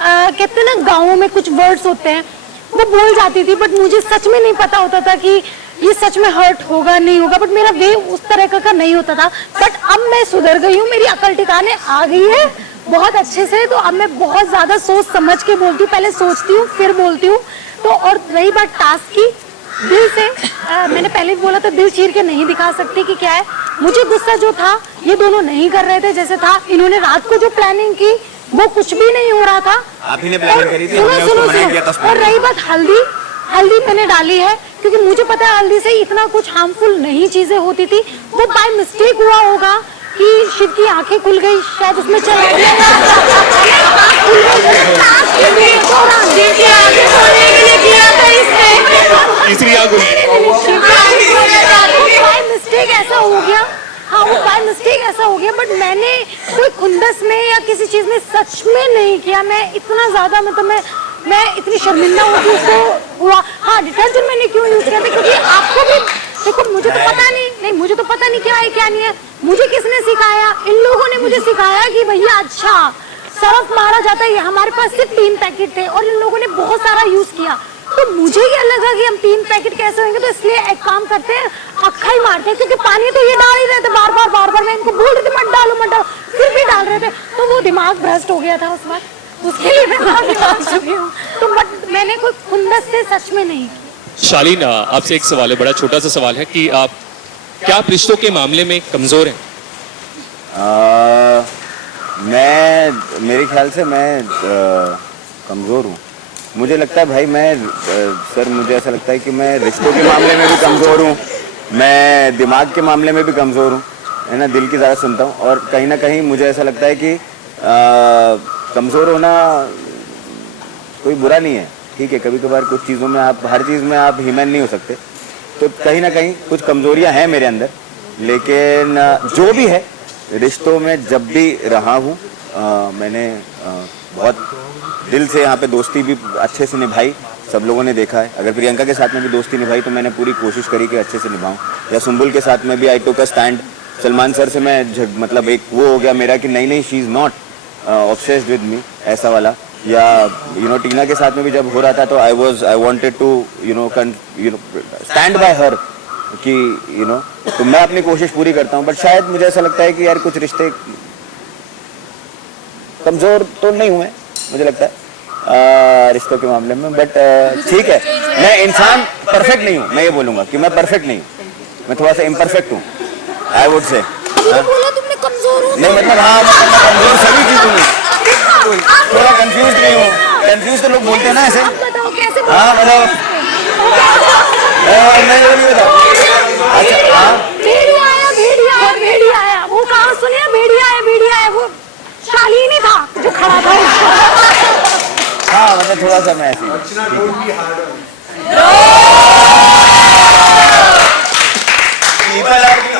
कहते हैं ना गाँवों में कुछ वर्ड्स होते हैं, वो बोल जाती थी, बट मुझे सच में नहीं पता होता था कि ये सच में हर्ट होगा नहीं होगा। बट मेरा वे उस तरह का नहीं होता था। बट अब मैं सुधर गई हूँ, मेरी अकल ठिकाने आ गई है बहुत अच्छे से। तो अब मैं बहुत ज्यादा सोच समझ के बोलती हूँ, पहले सोचती हूँ फिर बोलती हूँ। तो और रही बात टास्क की, दिल से मैंने पहले भी बोला था, दिल चीर के नहीं दिखा सकती कि क्या है। मुझे गुस्सा जो था ये दोनों नहीं कर रहे थे जैसे था। इन्होंने रात को जो प्लानिंग की वो कुछ भी नहीं हो रहा था। आप ही ने प्लानिंग करी थी, हमने उसको मना किया था। और रही बात हल्दी मैंने डाली है क्योंकि मुझे पता है हल्दी से इतना कुछ हार्मफुल नहीं चीजें होती थी। वो बाय मिस्टेक हुआ होगा कि शिव की आंखें खुल गई, शायद उसमें चला गया। बाय मिस्टेक ऐसा हो गया। हाँ, वो बाय मिस्टेक ऐसा हो गया। बट मैंने कोई खुंदस में या किसी चीज में सच में नहीं किया। मैं इतना ज्यादा मतलब मैं इतनी शर्मिंदा हूँ कि उसको हुआ। हाँ, डिटर्जेंट मैंने क्यों यूज किया था क्योंकि आपको भी देखो, मुझे तो पता नहीं मुझे तो पता नहीं क्या है क्या नहीं है। मुझे किसने सिखाया? इन लोगों ने मुझे सिखाया कि भैया अच्छा सर्फ मारा जाता है। हमारे पास सिर्फ 3 पैकेट थे और इन लोगों ने बहुत सारा यूज किया। तो मुझे क्या लगा कि हम 3 पैकेट कैसे होंगे, तो इसलिए एक काम करते हैं, अक्खा ही मारते हैं, क्योंकि पानी तो ये डाल ही रहे थे बार बार। मैं इनको बोल रही थी मत डालो, फिर भी डाल रहे थे। तो वो दिमाग भ्रष्ट हो गया था उस वक्त, उसके लिए मैं माफी मांग चुकी हूँ। तो बट मैंने कोई खुंदस से सच में नहीं की। शालीन, आपसे एक सवाल है, बड़ा छोटा सा सवाल है कि आप क्या रिश्तों के मामले में कमजोर हैं? मेरे ख्याल से मैं कमज़ोर हूँ। मुझे लगता है भाई सर मुझे ऐसा लगता है कि मैं रिश्तों के मामले में भी कमज़ोर हूँ, मैं दिमाग के मामले में भी कमज़ोर हूँ, है ना, दिल की ज़्यादा सुनता हूँ। और कहीं ना कहीं मुझे ऐसा लगता है कि कमज़ोर होना कोई बुरा नहीं है, ठीक है। कभी कभार कुछ चीज़ों में हर चीज़ में आप ह्यूमन नहीं हो सकते, तो कहीं ना कहीं कुछ कमज़ोरियाँ हैं मेरे अंदर। लेकिन जो भी है, रिश्तों में जब भी रहा हूँ मैंने बहुत दिल से यहाँ पे दोस्ती भी अच्छे से निभाई, सब लोगों ने देखा है। अगर प्रियंका के साथ में भी दोस्ती निभाई तो मैंने पूरी कोशिश करी कि अच्छे से निभाऊं, या सुंबुल के साथ में भी आई टुक अ स्टैंड। सलमान सर से मैं मतलब एक वो हो गया मेरा कि नहीं she is not obsessed with me, ऐसा वाला। या टीना के साथ में भी जब हो रहा था तो I wanted to stand by her कि तो मैं अपनी कोशिश पूरी करता हूँ। बट शायद मुझे ऐसा लगता है कि यार कुछ रिश्ते कमज़ोर तो नहीं हुए मुझे लगता है रिश्तों के मामले में। बट ठीक है, मैं इंसान परफेक्ट नहीं हूँ, मैं ये बोलूँगा कि मैं परफेक्ट नहीं हूँ, मैं थोड़ा सा इम्परफेक्ट हूँ, आई वुड से। नहीं मतलब हाँ, मैं कमज़ोर सभी चीज़ों में थोड़ा कंफ्यूज नहीं हूँ। कंफ्यूज तो लोग बोलते हैं ना ऐसे। हाँ मतलब नहीं बताओ। अच्छा हाँ, भेड़िया आया, वो कहाँ सुनिए, भेड़िया है, वो शालीन ही था जो खड़ा था। हाँ मतलब थोड़ा सा मैं ऐसे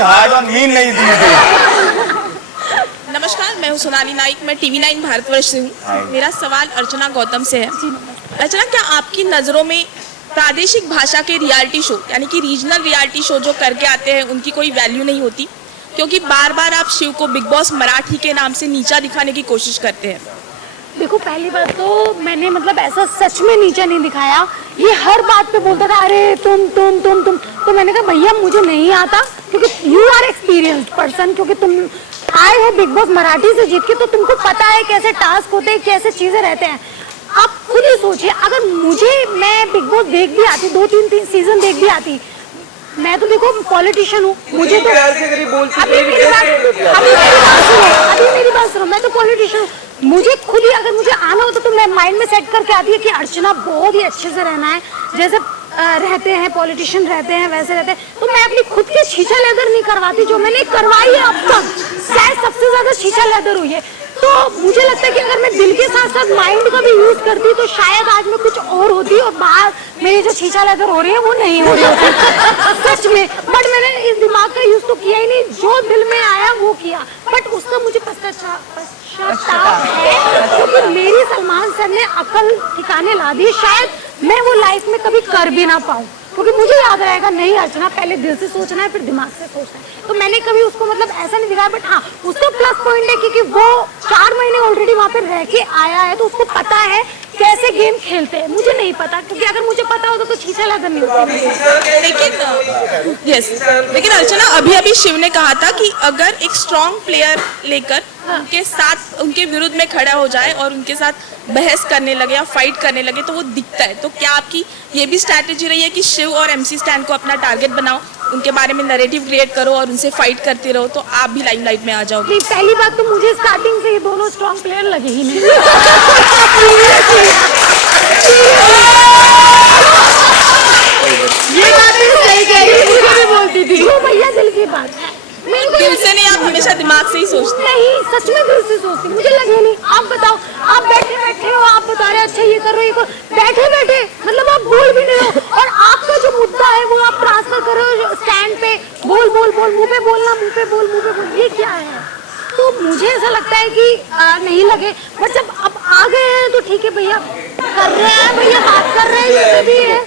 हार्ड ऑन मीन नहीं थी। नमस्कार, मैं हूँ सोनाली नाइक, मैं TV9 भारतवर्ष से हूँ। मेरा सवाल अर्चना गौतम से है। अर्चना, क्या आपकी नज़रों में प्रादेशिक भाषा के रियलिटी शो यानी कि रीजनल रियलिटी शो जो करके आते हैं उनकी कोई वैल्यू नहीं होती? क्योंकि बार बार आप शिव को बिग बॉस मराठी के नाम से नीचा दिखाने की कोशिश करते हैं। देखो, पहली बात तो मैंने मतलब ऐसा सच में नीचा नहीं दिखाया। ये हर बात पे बोलता था अरे तुम। तो मैंने कहा भैया मुझे नहीं आता, क्योंकि यू आर एक्सपीरियंस्ड पर्सन, क्योंकि तुम आए हो बिग बॉस मराठी से जीत के, तो तुमको पता है कैसे टास्क होते हैं, कैसे चीजें रहते हैं। आप खुद ही सोचिए, अगर मैं बिग बॉस देख भी आती, 2-3 सीजन देख भी आती, मैं तो देखो पॉलिटिशियन हूँ, मुझे तो अभी मेरी बात सुनो, मैं तो पॉलिटिशियन हूँ। मुझे खुद ही अगर मुझे आना होता तो मैं माइंड में सेट करके आती है कि अर्चना बहुत ही अच्छे से रहना है, जैसे रहते हैं पॉलिटिशियन रहते हैं वैसे रहते हैं। तो मैं अपनी खुद की शीशा लेदर नहीं करवाती, जो मैंने करवाई है अब तक शायद सबसे ज्यादा शीशा लेदर हुई है। तो मुझे लगता है कि अगर मैं दिल के साथ साथ माइंड का भी यूज करती तो शायद आज मैं कुछ और होती, और बाहर मेरी जो शीशा लेदर हो रही है वो नहीं हो रही होती सच में। बट मैंने इस दिमाग का यूज तो किया ही नहीं, जो दिल में आया वो किया। बट उसका मुझे पश्चाताप है, क्योंकि मेरी सलमान सर ने अकल ठिकाने ला दी। शायद मैं कर भी ना पाऊँ, क्योंकि मुझे याद रहेगा नहीं अर्चना पहले दिल से सोचना है फिर दिमाग से सोचना है। तो मैंने कभी उसको मतलब ऐसा नहीं दिखाया, बट हाँ उसका प्लस पॉइंट है क्योंकि वो 4 महीने ऑलरेडी वहाँ पे रह के आया है, तो उसको पता है कैसे गेम खेलते हैं। मुझे नहीं पता, क्योंकि अगर मुझे पता होता तो छीछा लगन नहीं होती। लेकिन अर्चना अभी शिव ने कहा था कि अगर एक स्ट्रॉन्ग प्लेयर लेकर उनके साथ उनके विरुद्ध में खड़ा हो जाए और उनके साथ बहस करने लगे या फाइट करने लगे तो वो दिखता है। तो क्या आपकी ये भी स्ट्रैटेजी रही है कि शिव और MC स्टैन को अपना टारगेट बनाओ, उनके बारे में नैरेटिव क्रिएट करो और उनसे फाइट करते रहो, तो आप भी लाइमलाइट में आ जाओगे? नहीं, पहली बात तो मुझे स्टार्टिंग से ये दोनों स्ट्रॉन्ग प्लेयर लगे ही नहीं। ये बात सही कह रही, मुझे भी बोलती थी वो भैया दिल की बात है। दिल से नहीं, आप हमेशा दिमाग से ही सोचते? नहीं, सच में दिल से सोचती, मुझे लगे नहीं। आप बताओ, आप बैठे बैठे हो, आप बता रहे अच्छा ये करो ये करो, बैठे बैठे मतलब आप बोल भी नहीं हो, और आपका जो मुद्दा है वो आप ट्रांसफर कर रहे हो स्टैंड पे, बोल बोल बोल, मुंह पे बोलना, मुंह पे बोल, मुंह पे बोल, ये क्या है? तो मुझे ऐसा लगता है कि नहीं लगे, बट जब अब आ गए हैं तो ठीक है भैया, कर रहे हैं भैया, बात कर रहे हैं, ये भी है।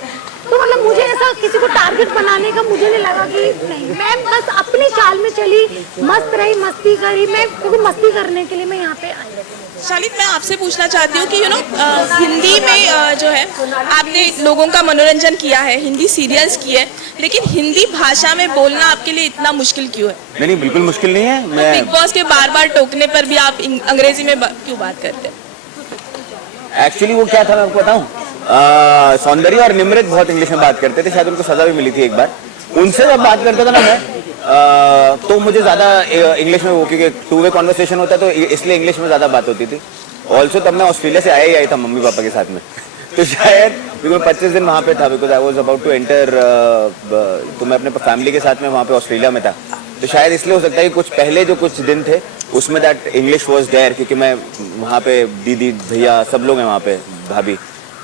तो मतलब मुझे ऐसा किसी को टारगेट बनाने का मुझे नहीं लगा कि नहीं, मैं बस अपनी चाल में चली, मस्त रही, मस्ती करी, मैं क्योंकि मस्ती करने के लिए मैं यहाँ पे आई। शालिद, मैं आपसे पूछना चाहती हूँ कि हिंदी में जो है आपने लोगों का मनोरंजन किया है, हिंदी सीरियल्स किए हैं, लेकिन हिंदी भाषा में बोलना आपके लिए इतना मुश्किल क्यों है? नहीं, बिल्कुल मुश्किल नहीं है। मैं बिग बॉस के बार टोकने पर भी आप अंग्रेजी में क्यों बात करते हैं? एक्चुअली वो क्या था मैं आपको बताऊं, सौंदर्य और निमृत बहुत इंग्लिश में बात करते थे, शायद उनको सजा भी मिली थी एक बार। उनसे जब बात करता था ना मैं, तो मुझे ज्यादा इंग्लिश में वो, क्योंकि 2 वे कॉन्वर्सेशन होता है तो इसलिए इंग्लिश में ज्यादा बात होती थी। ऑल्सो तब मैं ऑस्ट्रेलिया से आया था मम्मी पापा के साथ में, तो शायद मैं 25 दिन वहाँ पे था, because I was about to enter, तो मैं अपने फैमिली के साथ में वहाँ पे ऑस्ट्रेलिया में था, तो शायद इसलिए हो सकता है कि कुछ पहले जो कुछ दिन थे उसमें दैट इंग्लिश वॉज देयर, क्योंकि मैं वहाँ पे दीदी भैया सब लोग हैं वहाँ पे, भाभी,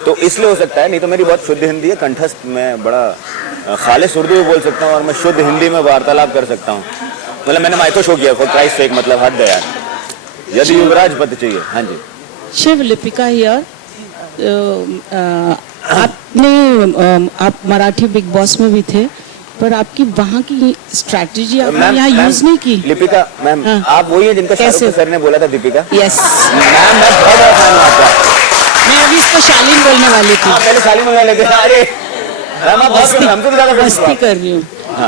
तो इसलिए हो सकता है। नहीं तो मेरी बहुत शुद्ध हिंदी है, कंठस्थ, मैं बड़ा खालिस उर्दू भी बोल सकता हूँ और मैं शुद्ध हिंदी में वार्तालाप कर सकता हूँ। मतलब मैंने माइको शो किया फॉर क्राइस्ट सेक, मतलब हद है यार, यदि युवराज पद चाहिए। हाँ जी शिव, लिपिका हियर, आप मराठी बिग बॉस में भी थे, पर आपकी वहाँ की स्ट्रैटेजी आपने यहाँ यूज नहीं की। लिपिका मैम, आप वही है जिनका शाहरुख सर ने बोला था दीपिका? यस मैम, मैं बहुत बड़ा फैन हूँ आपका। मैं अभी इसको शालीन बोलने वाली थी। पहले शालीन बोलने लगे। अरे मैम, आप हमसे ज्यादा मस्ती कर रही हूँ।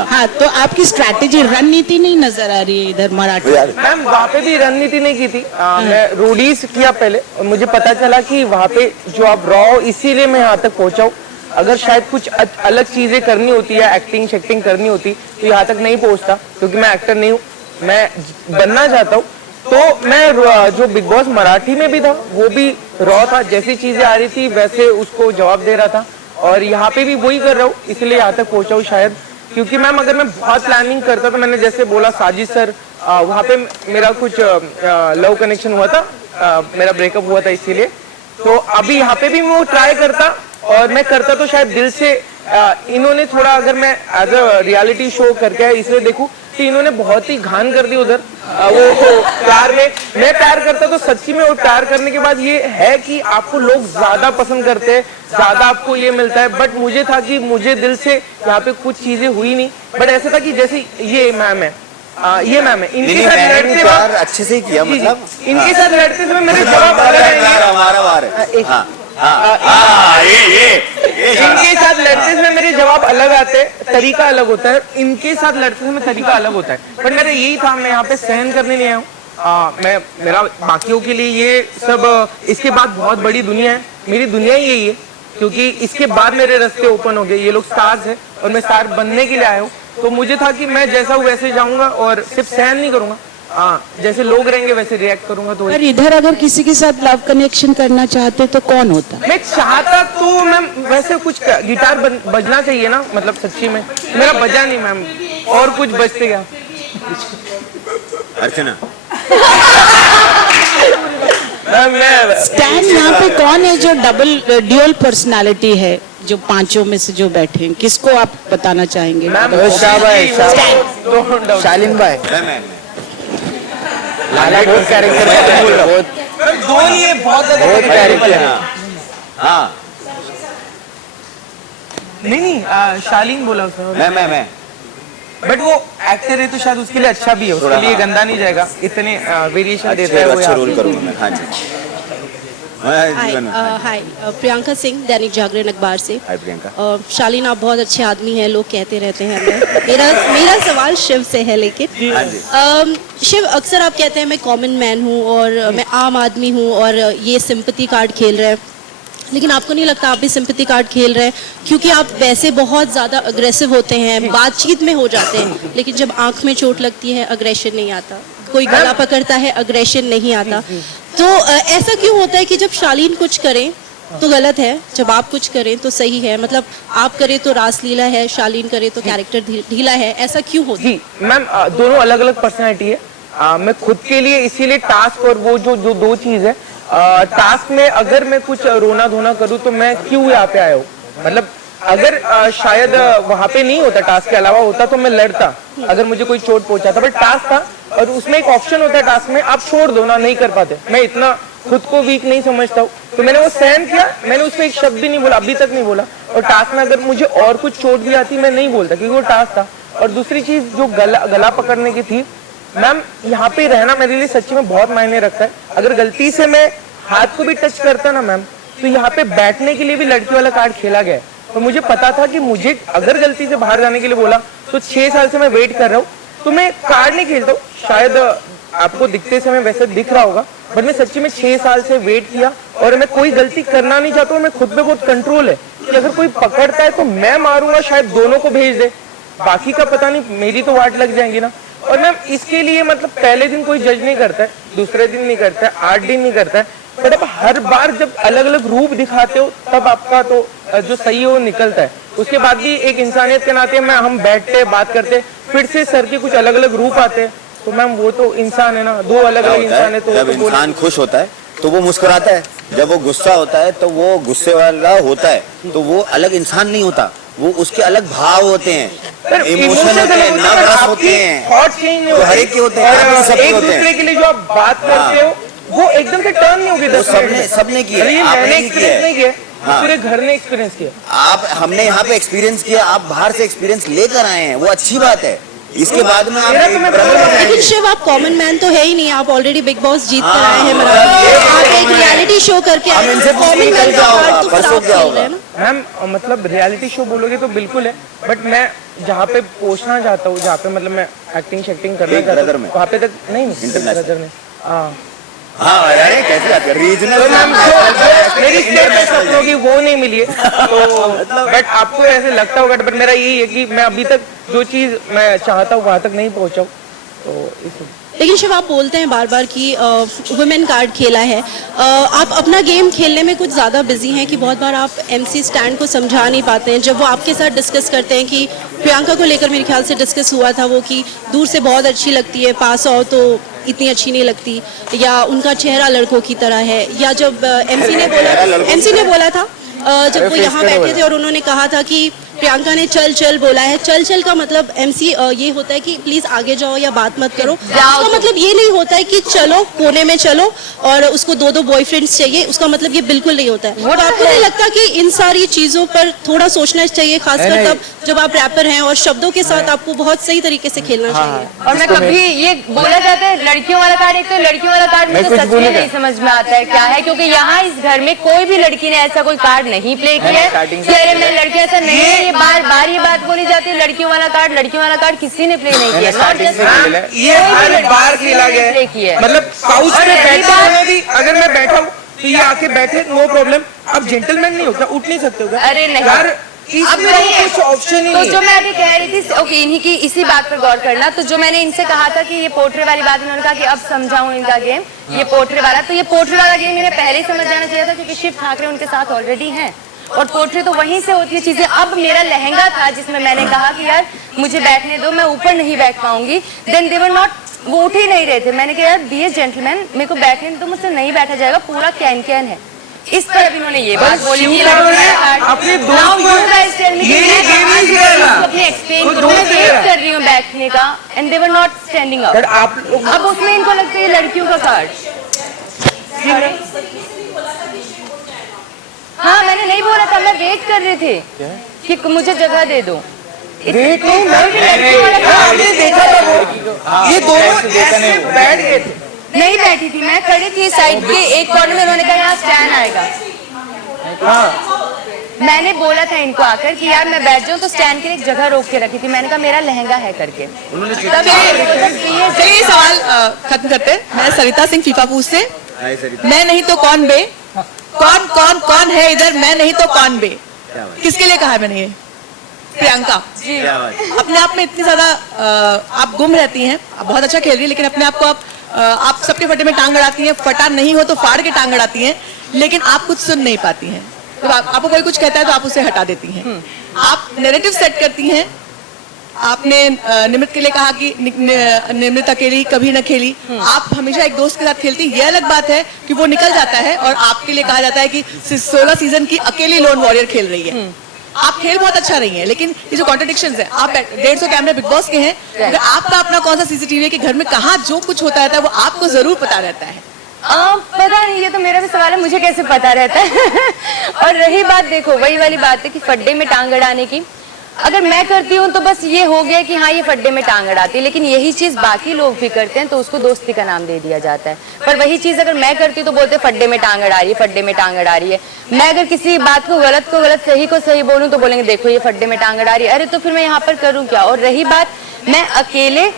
हाँ, तो आपकी स्ट्रैटेजी, रणनीति नहीं नजर आ रही है इधर मराठी। मैम वहाँ पे भी रणनीति नहीं की थी, मैं रूडीज किया पहले, और मुझे पता चला कि वहाँ पे जो आप रॉ हो, इसीलिए मैं यहाँ तक पहुँचा हूँ। अगर शायद कुछ अलग चीजें करनी होती है, एक्टिंग शेक्टिंग करनी होती, तो यहाँ तक नहीं पहुँचता, क्योंकि मैं एक्टर नहीं हूँ, मैं बनना चाहता हूँ। तो मैं जो बिग बॉस मराठी में भी था वो भी रॉ था, जैसी चीजें आ रही थी वैसे उसको जवाब दे रहा था, और यहाँ पे भी वही कर रहा हूँ, इसलिए यहाँ तक पहुँचा हूँ शायद। क्योंकि मैम अगर मैं बहुत प्लानिंग करता तो मैंने जैसे बोला साजिद सर, वहाँ पे मेरा कुछ लव कनेक्शन हुआ था, मेरा ब्रेकअप हुआ था, इसीलिए तो अभी यहाँ पे भी मैं वो ट्राई करता, और मैं करता तो शायद दिल से। इन्होंने थोड़ा, अगर मैं एज अ रियलिटी शो करके इसलिए देखूं कि इन्होंने बहुत ही घान कर दी उधर, वो प्यार में, मैं प्यार करता तो सच्ची में, और प्यार करने के बाद ये है कि आपको लोग ज्यादा पसंद करते हैं, ज्यादा आपको ये मिलता है। बट मुझे था कि मुझे दिल से यहाँ पे कुछ चीजें हुई नहीं, बट ऐसा था कि जैसे ये मैम है, ये मैम है, इनके साथ लड़ते वक्त अच्छे से ही किया, मतलब इनके साथ लड़ते समय मेरे जवाब अलग आएंगे, इनके साथ लड़ते समय मेरे जवाब अलग आते हैं, तरीका अलग होता है, इनके साथ लड़ते समय तरीका अलग होता है। पर मेरा यही था, मैं यहाँ पे सहन करने नहीं आया हूँ। मैं मेरा बाकियों के लिए ये सब, इसके बाद बहुत बड़ी दुनिया है, मेरी दुनिया ही यही है, क्योंकि इसके बाद मेरे रास्ते ओपन हो गए। ये लोग स्टार्स है और मैं स्टार बनने के लिए आया हूँ, तो मुझे था कि मैं जैसा हूँ वैसे जाऊंगा और सिर्फ सहन नहीं करूंगा, जैसे लोग रहेंगे वैसे रिएक्ट करूंगा। तो पर इधर अगर किसी के साथ लव कनेक्शन करना चाहते तो कौन होता? मैं चाहता तो मैम वैसे कुछ गिटार बजना चाहिए ना, मतलब सच्ची में मेरा बजा नहीं मैम, और कुछ बजते क्या? अर्चना स्टैन यहाँ पे कौन है जो ड्यूअल पर्सनालिटी है, जो पांचों में से जो बैठे हैं, किसको आप बताना चाहेंगे? शालीन भाई, लाला बहुत कैरेक्टर है, दो ये बहुत कैरेक्टर है। हाँ नहीं शालीन बोला उसने। मैं बट वो एक्टर है तो शायद उसके लिए अच्छा भी है, उसके थोड़ा, लिए हाँ। गंदा नहीं जाएगा, इतने वेरिएशन देता है वो अच्छा यहाँ रोल पे। करूंगा मैं। हाँ जी। हाय प्रियंका सिंह, दैनिक जागरण अखबार से। हाय प्रियंका। शालीन आप बहुत अच्छे आदमी हैं, लोग कहते रहते हैं हमें। मेरा सवाल शिव से है, लेकिन हाँ जी। शिव, अक्सर आप कहते हैं मैं कॉमन मैन हूँ और मैं आम आदमी हूँ और ये सिंपैथी कार्ड खेल रहे हैं, लेकिन आपको नहीं लगता आप भी सिंपैथी कार्ड खेल रहे हैं? क्योंकि आप वैसे बहुत ज़्यादा अग्रेसिव होते हैं, बातचीत में हो जाते हैं, लेकिन जब आंख में चोट लगती है अग्रेशन नहीं आता, कोई गला पकड़ता है अग्रेशन नहीं आता। तो ऐसा क्यों होता है कि जब शालीन कुछ करें तो गलत है, जब आप कुछ करें तो सही है? मतलब आप करें तो रासलीला है, शालीन करे तो कैरेक्टर ढीला है, ऐसा क्यों होता है? जी मैम, दोनों अलग अलग पर्सनैलिटी है। मैं खुद के लिए इसीलिए टास्क और वो जो दो चीज है, टास्क में अगर मैं कुछ रोना धोना करूँ तो मैं क्यों यहाँ पे आया हूँ, मतलब अगर शायद वहाँ पे नहीं होता, टास्क के अलावा होता तो मैं लड़ता अगर मुझे कोई चोट पहुंचाता, बट टास्क था और उसमें एक ऑप्शन होता है टास्क में, आप छोड़ दो ना, नहीं कर पाते। मैं इतना खुद को वीक नहीं समझता हूँ, तो मैंने वो सहन किया, मैंने उसमें एक शब्द भी नहीं बोला, अभी तक नहीं बोला। और टास्क में अगर मुझे और कुछ चोट भी आती मैं नहीं बोलता, क्योंकि वो टास्क था। और दूसरी चीज जो गला पकड़ने की थी मैम, यहाँ पे रहना मेरे लिए सच्ची में बहुत मायने रखता है। अगर गलती से मैं हाथ को भी टच करता ना मैम, तो यहाँ पे बैठने के लिए भी लड़की वाला कार्ड खेला गया है। तो मुझे पता था कि मुझे अगर गलती से बाहर जाने के लिए बोला तो 6 साल से मैं वेट कर रहा हूँ, तो मैं कार्ड नहीं खेलता हूँ। शायद आपको दिखते समय वैसे दिख रहा होगा, बट मैं सच्ची में 6 साल से वेट किया और मैं कोई गलती करना नहीं चाहता हूँ। मैं खुद पे बहुत कंट्रोल है कि अगर कोई पकड़ता है तो मैं मारूंगा, शायद दोनों को भेज दे, बाकी का पता नहीं, मेरी तो वाट लग जाएंगी ना। और मैम इसके लिए मतलब पहले दिन कोई जज नहीं करता है, दूसरे दिन नहीं करता है, 8 दिन नहीं करता है, बट अब हर बार जब अलग अलग रूप दिखाते हो तब आपका तो जो सही है वो निकलता है। उसके बाद भी एक इंसानियत के नाते में हम बैठते बात करते, फिर से सर के कुछ अलग अलग रूप आते हैं, तो मैम वो तो इंसान है ना, 2 अलग अलग इंसान है। तो जब इंसान खुश होता है तो वो मुस्कुराता है, जब वो गुस्सा होता है तो वो गुस्से वाला होता है, तो वो अलग इंसान नहीं होता, वो उसके अलग भाव होते हैं, इमोशन होते हैं, नर्वस होते हैं, थॉट चेंज नहीं तो हर एक के होते हैं, एक दूसरे के लिए जो आप बात करते हो वो एकदम से टर्न नहीं होगी। सबने किया, मैंने एक्सपीरियंस नहीं किया, पूरे घर ने एक्सपीरियंस किया। हमने यहाँ पे एक्सपीरियंस किया, आप बाहर से एक्सपीरियंस लेकर आए हैं, वो अच्छी बात है। इसके बाद में आप लेकिन शिव, आप कॉमन मैन तो है ही नहीं, आप ऑलरेडी बिग बॉस जीत कर आए हैं मराठी, आप एक रियलिटी शो करके आए हैं, कॉमन मैन का पार्ट तो खराब खेल रहे हैं ना मैम। मतलब रियलिटी शो बोलोगे तो बिल्कुल है, बट मैं जहाँ पे पहुँचना चाहता हूँ, जहाँ पे मतलब मैं एक्टिंग करना चाहता हूँ, वहाँ पे तक नहीं, ब्रदर में अरे कैसे आते रीजनल मेरी स्टेट में सपनों की वो नहीं मिली है, तो बट आपको ऐसे लगता होगा, बट मेरा यही है कि मैं अभी तक जो चीज मैं चाहता हूँ वहाँ तक नहीं पहुँचा हूँ, तो इसलिए। लेकिन शिव, आप बोलते हैं बार बार कि वुमेन कार्ड खेला है, आप अपना गेम खेलने में कुछ ज़्यादा बिजी हैं कि बहुत बार आप एमसी स्टैंड को समझा नहीं पाते हैं। जब वो आपके साथ डिस्कस करते हैं कि प्रियंका को लेकर मेरे ख्याल से डिस्कस हुआ था वो कि दूर से बहुत अच्छी लगती है, पास आओ तो इतनी अच्छी नहीं लगती, या उनका चेहरा लड़कों की तरह है, या जब एमसी ने बोला था जब वो यहाँ बैठे थे और उन्होंने कहा था कि प्रियंका ने चल चल बोला है, चल चल का मतलब एमसी ये होता है कि प्लीज आगे जाओ या बात मत करो, उसका मतलब ये नहीं होता है कि चलो कोने में चलो और उसको 2 बॉयफ्रेंड्स चाहिए, उसका मतलब ये बिल्कुल नहीं होता है। तो आपको नहीं लगता कि इन सारी चीजों पर थोड़ा सोचना चाहिए, खासकर तब जब आप रैपर हैं और शब्दों के साथ आपको बहुत सही तरीके से खेलना चाहिए? और मैं कभी ये बोला जाता है लड़कियों वाला कार्ड, एक तो लड़कियों वाला कार्ड मुझे सच में नहीं समझ में आता है क्या है, क्योंकि यहाँ इस घर में कोई भी लड़की ने ऐसा कोई कार्ड नहीं प्ले किया है कि अरे मैं लड़की ऐसा नहीं है, ये बार बार ये बात बोली जाती है लड़कियों वाला कार्ड किसी ने प्ले नहीं किया, ये हर बार खेला गया है, मतलब काउच पे बैठे हुए भी अगर मैं बैठा हूँ तो ये आके बैठे, नो प्रॉब्लम। आप जेंटलमैन नहीं हो क्या, उठ नहीं सकते हो? अरे नहीं यार, इसमें कुछ ऑप्शन ही तो नहीं जो मैं अभी कह रही थी, ओके, इन्हीं की इसी बात पर गौर करना। तो जो मैंने इनसे कहा था कि ये पोट्रे वाली बात, इन्होंने कहा कि अब समझाऊं इनका गेम, ये पोट्रे वाला, तो ये पोट्रे वाला गेम इन्हें पहले ही समझ जाना चाहिए था, क्योंकि शिव ठाकरे उनके साथ ऑलरेडी हैं और पोट्रे तो वहीं से होती है चीजें। अब मेरा लहंगा था जिसमें मैंने कहा कि यार मुझे बैठने दो, मैं ऊपर नहीं बैठ पाऊंगी, देन दे वर नॉट, वो उठ ही नहीं रहे थे। मैंने कहा यार बी ए जेंटलमैन, मेरे को बैठने तो मुझसे नहीं बैठा जाएगा, पूरा कैन कैन है। इस पर अभी इन्होंने ये बात बोली कि अपने दोस्त को ये गेम नहीं खेलना, अपने एक्सप्लेन करो, मैं वेट कर रही हूँ बैठने का, and they were not standing up. अब उसमें इनको लगता है लड़कियों का कार्ड। हाँ मैंने नहीं बोला था, मैं वेट कर रहे थे कि मुझे जगह दे दो। वेट नहीं मैम, आपने देखा था वो, ये दोनों ऐसे बैठ गए थे। नहीं बैठी थी, मैं खड़ी थी साइड के एक कॉर्नर में, उन्होंने कहा यहाँ स्टैंड आएगा। मैंने बोला था इनको आकर कि यार मैं बैठ जाऊँ, तो स्टैंड के लिए एक जगह रोक के रखी थी, मैंने कहा मेरा लहंगा है करके। चलिए सवाल खत्म करते हैं। मैं सरिता सिंह फीफा पूछ से, मैं नहीं तो कौन बे, कौन कौन कौन है इधर, मैं नहीं तो कौन बे, किसके लिए कहा है मैंने ये? प्रियंका जी, अपने आप में इतनी ज्यादा आप गुम रहती हैं, आप बहुत अच्छा खेल रही है, लेकिन अपने आप को आप सबके फटे में टांग अड़ाती हैं, फटा नहीं हो तो फाड़ के टांग अड़ाती हैं, लेकिन आप कुछ सुन नहीं पाती हैं। तो आपको कोई कुछ कहता है तो आप उसे हटा देती हैं। आप नैरेटिव सेट करती हैं। आपने निमित के लिए कहा कि निमित अकेली कभी न खेली, आप हमेशा एक दोस्त के साथ खेलती। ये अलग बात है कि वो निकल जाता है और आपके लिए कहा जाता है कि 16 सीजन की अकेली लोन वॉरियर खेल रही है। आप खेल बहुत अच्छा रही हैं, लेकिन ये जो कॉन्ट्रडिक्शंस है, आप 150 कैमरे बिग बॉस के हैं, अगर आपका अपना कौन सा सीसीटीवी है कि घर में कहाँ जो कुछ होता रहता है वो आपको जरूर पता रहता है। पता नहीं, ये तो मेरा भी सवाल है, मुझे कैसे पता रहता है। और रही बात, देखो वही वाली बात है कि फड्डे में टांग अड़ाने की, अगर मैं करती हूँ तो बस ये हो गया कि हाँ ये फड्डे में टांग अड़ाती है, लेकिन यही चीज बाकी लोग भी करते हैं तो उसको दोस्ती का नाम दे दिया जाता है। पर वही चीज अगर मैं करती हूँ तो बोलते फड्डे में टांग अड़ा रही है, फड्डे में टांग अड़ा रही है। मैं अगर किसी बात को गलत सही को सही बोलूँ तो बोलेंगे देखो ये फड्डे में टांग अड़ा रही है। अरे तो फिर मैं यहाँ पर करूँ क्या? और रही बात मैं अकेले,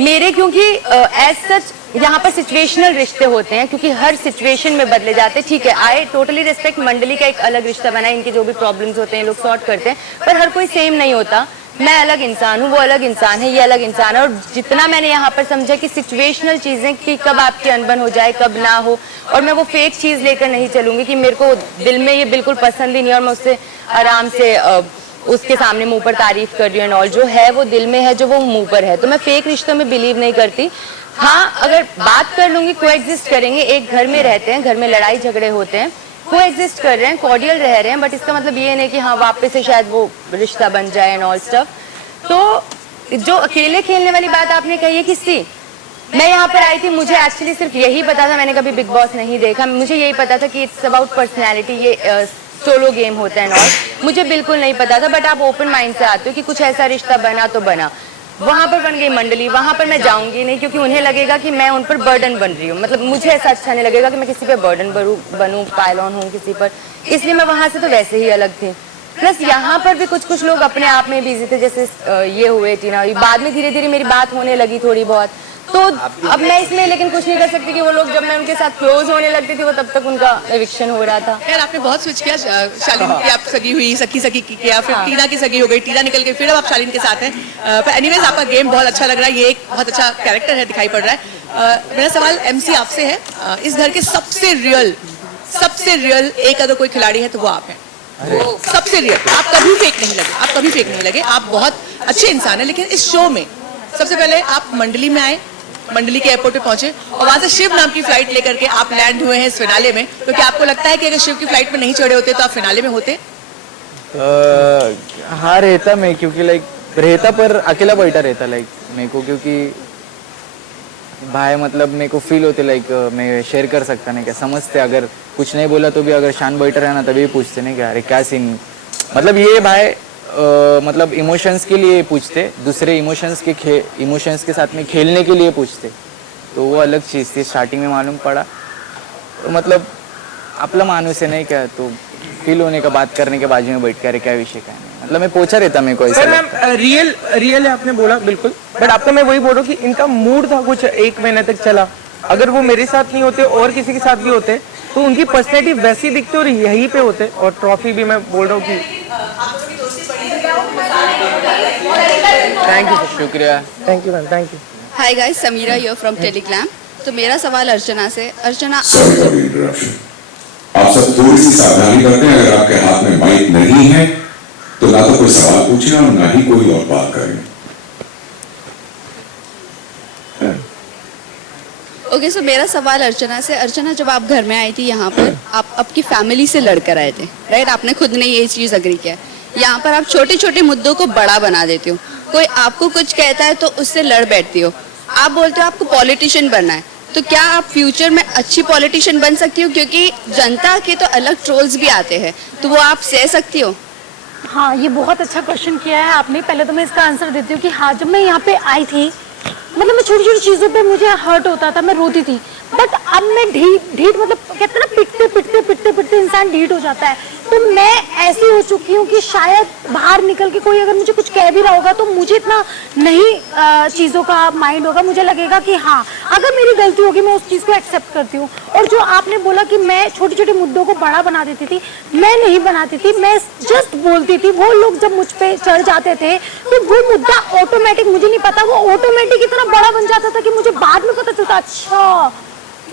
मेरे क्योंकि एज सच यहाँ पर सिचुएशनल रिश्ते होते हैं, क्योंकि हर सिचुएशन में बदले जाते हैं। ठीक है, आई टोटली रिस्पेक्ट, मंडली का एक अलग रिश्ता बना है, इनके जो भी प्रॉब्लम्स होते हैं लोग सॉर्ट करते हैं, पर हर कोई सेम नहीं होता। मैं अलग इंसान हूँ, वो अलग इंसान है, ये अलग इंसान है। और जितना मैंने यहाँ पर समझा कि सिचुएशनल चीजें कि कब आपकी अनबन हो जाए कब ना हो, और मैं वो फेक चीज लेकर नहीं चलूंगी कि मेरे को दिल में ये बिल्कुल पसंद ही नहीं और मैं उससे आराम से उसके सामने मुंह पर तारीफ कर रही हूँ। और जो है वो दिल में है, जो वो मुंह पर है। तो मैं फेक रिश्तों में बिलीव नहीं करती। हाँ, अगर बात कर लूंगी, कोएग्जिस्ट करेंगे, एक घर में रहते हैं, घर में लड़ाई झगड़े होते हैं, कोएग्जिस्ट कर रहे हैं, कॉर्डियल रह रहे हैं, बट इसका मतलब ये नहीं कि हाँ वापस से शायद वो रिश्ता बन जाए एंड ऑल स्टफ। तो जो अकेले खेलने वाली बात आपने कही है किसकी, मैं यहाँ पर आई थी, मुझे एक्चुअली सिर्फ यही पता था, मैंने कभी बिग बॉस नहीं देखा, मुझे यही पता था कि इट्स अबाउट पर्सनैलिटी, ये सोलो गेम होता है और मुझे बिल्कुल नहीं पता था। बट आप ओपन माइंड से आते हो कि कुछ ऐसा रिश्ता बना तो बना, वहां पर बन गई मंडली, वहां पर मैं जाऊंगी नहीं, क्योंकि उन्हें लगेगा कि मैं उन पर बर्डन बन रही हूँ। मतलब मुझे ऐसा अच्छा नहीं लगेगा कि मैं किसी पे बर्डन बनूं, पायलॉन हूँ किसी पर, इसलिए मैं वहां से तो वैसे ही अलग थी। प्लस यहाँ पर भी कुछ लोग अपने आप में बिजी थे, जैसे ये हुए टीना, बाद में धीरे धीरे मेरी बात होने लगी थोड़ी बहुत, तो अब मैं इसमें लेकिन कुछ नहीं कर सकती कि वो लोग जब मैं उनके साथ क्लोज होने लगती थी वो तब तक उनका एविक्शन हो रहा था। यार आपने बहुत स्विच किया, शालीन की आप सगी हुई, सखी की किया, फिर टीना की सगी हो गई, टीना निकल गई, फिर अब आप शालीन के साथ हैं। पर एनीवेज आपका गेम बहुत अच्छा लग रहा है, ये एक बहुत अच्छा कैरेक्टर है, दिखाई पड़ रहा है। मेरा सवाल एमसी आपसे है, इस घर के सबसे रियल एक अगर कोई खिलाड़ी है तो वो आप हैं। सबसे रियल, आप कभी फेक नहीं लगे, आप बहुत अच्छे इंसान हैं। लेकिन इस शो में सबसे पहले आप मंडली में आए, मंडली के एयरपोर्ट पे पहुंचे और वहां से शिव नाम की फ्लाइट लेकर के आप लैंड हुए हैं इस फिनाले में। तो क्या आपको लगता है कि अगर शिव की फ्लाइट में नहीं चढ़े होते तो आप फिनाले में होते? हाँ रहता मैं, क्योंकि रहता पर अकेला बैठा रहता मेरे को, क्योंकि भाई मतलब मेरे को फील होते मैं शेयर कर सकता नहीं, क्या समझते, अगर कुछ नहीं बोला तो भी अगर शान बैठा रहना तभी पूछते नहीं क्या अरे क्या सीन, मतलब ये भाई मतलब इमोशंस के लिए पूछते, दूसरे इमोशंस के साथ में खेलने के लिए पूछते, तो वो अलग चीज़ थी। स्टार्टिंग में मालूम पड़ा तो मतलब आपला मानुस है नहीं क्या, तो फील होने का बात करने के बाजू में बैठ के अरे क्या विषय का नहीं, मतलब मैं पूछा रहता मेरे को ऐसा। मैम रियल है आपने बोला बिल्कुल, बट आपका मैं वही बोल रहा हूँ कि इनका मूड था कुछ 1 महीने तक चला, अगर वो मेरे साथ नहीं होते और किसी के साथ भी होते तो उनकी पर्सनैलिटी वैसी दिखती और यहीं पे होते, और ट्रॉफी भी मैं बोल रहा हूँ कि थैंक यू, शुक्रिया, thank you ma'am, thank you. Hi guys, Sameera here from Telegram. तो मेरा सवाल अर्चना से, अर्चना आप सब थोड़ी सी सावधानी करते हैं, अगर आपके हाथ में माइक नहीं है तो ना तो कोई सवाल पूछें और ना ही कोई और बात करें। ओके, सो मेरा सवाल अर्चना से, अर्चना जब आप घर में आई थी यहाँ पर, आप आपकी फैमिली से लड़कर आए थे, राइट? आपने खुद ने ये चीज़ अग्री किया। यहाँ पर आप छोटे छोटे मुद्दों को बड़ा बना देते हो, कोई आपको कुछ कहता है तो उससे लड़ बैठती हो, आप बोलते हो आपको पॉलिटिशियन बनना है, तो क्या आप फ्यूचर में अच्छी पॉलिटिशियन बन सकती हो? क्योंकि जनता के तो अलग ट्रोल्स भी आते हैं, तो वो आप सह सकती हो? हाँ, ये बहुत अच्छा क्वेश्चन किया है आपने। पहले तो मैं इसका आंसर देती हूँ कि हाँ, जब मैं यहाँ पे आई थी, मतलब मैं छोटी छोटी चीज़ों पे मुझे हर्ट होता था, मैं रोती थी, बट अब मैं ढीठ मतलब कहते हैं ना, पिटते इंसान ढीठ हो जाता है। तो मैं ऐसी हो चुकी हूँ कि शायद बाहर निकल के कोई अगर मुझे कुछ कह भी रहा होगा तो मुझे इतना नहीं चीज़ों का माइंड होगा, मुझे लगेगा कि हाँ, अगर मेरी गलती होगी मैं उस चीज़ को एक्सेप्ट करती हूँ। और जो आपने बोला कि मैं छोटे छोटे मुद्दों को बड़ा बना देती थी, मैं नहीं बनाती थी, मैं जस्ट बोलती थी। वो लोग जब मुझ पे चढ़ जाते थे तो वो मुद्दा ऑटोमेटिक, मुझे नहीं पता, वो ऑटोमेटिक इतना बड़ा बन जाता था कि मुझे बाद में पता चलता, अच्छा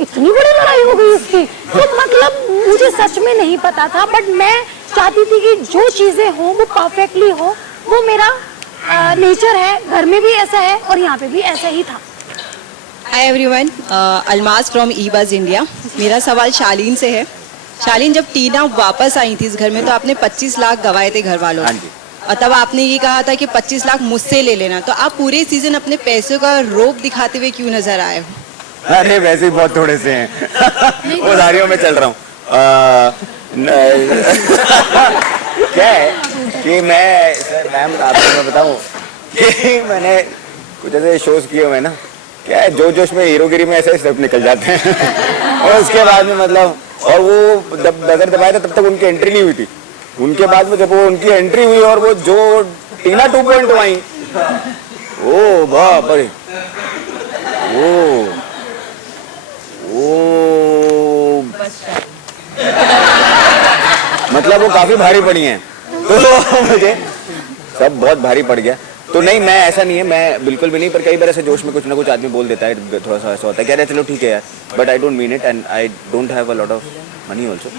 इतनी बड़ी लड़ाई हो गई इसकी। तो मतलब मुझे सच में नहीं पता था, बट मैं चाहती थी कि जो चीजें हों वो परफेक्टली हो। वो मेरा नेचर है, घर में भी ऐसा है और यहाँ पे भी ऐसा ही था। हाय एवरीवन, अलमास फ्रॉम ईबाज इंडिया। मेरा सवाल शालीन से है। शालीन, जब टीना वापस आई थी इस घर में तो आपने 25 लाख गंवाए थे घर वालों ने, और तब आपने ये कहा था कि 25 लाख मुझसे ले लेना। तो आप पूरे सीजन अपने पैसों का रोब दिखाते हुए क्यों नजर आए हो? अरे वैसे ही बहुत थोड़े से हैं, उधारियों में चल रहा हूँ। क्या है कि मैम आपको मैं बताऊँ कि मैंने कुछ ऐसे शोज किए हुए ना, क्या है जो जोश में हीरोगिरी में ऐसे स्टेप निकल जाते हैं और उसके बाद में मतलब, और वो जब नजर दबाया था तब तक उनकी एंट्री नहीं हुई थी। उनके बाद में जब वो उनकी एंट्री हुई और वो जो टीना 2.0 आई, ओ बाप रे, मतलब वो काफी भारी पड़ी हैं, तो मुझे सब बहुत भारी पड़ गया। तो नहीं, मैं ऐसा नहीं है, मैं बिल्कुल भी नहीं, पर कई बार ऐसे जोश में कुछ ना कुछ आदमी बोल देता है, थोड़ा सा ऐसा होता है, कह रहे चलो ठीक है यार, but I don't mean it and I don't have a lot of money also.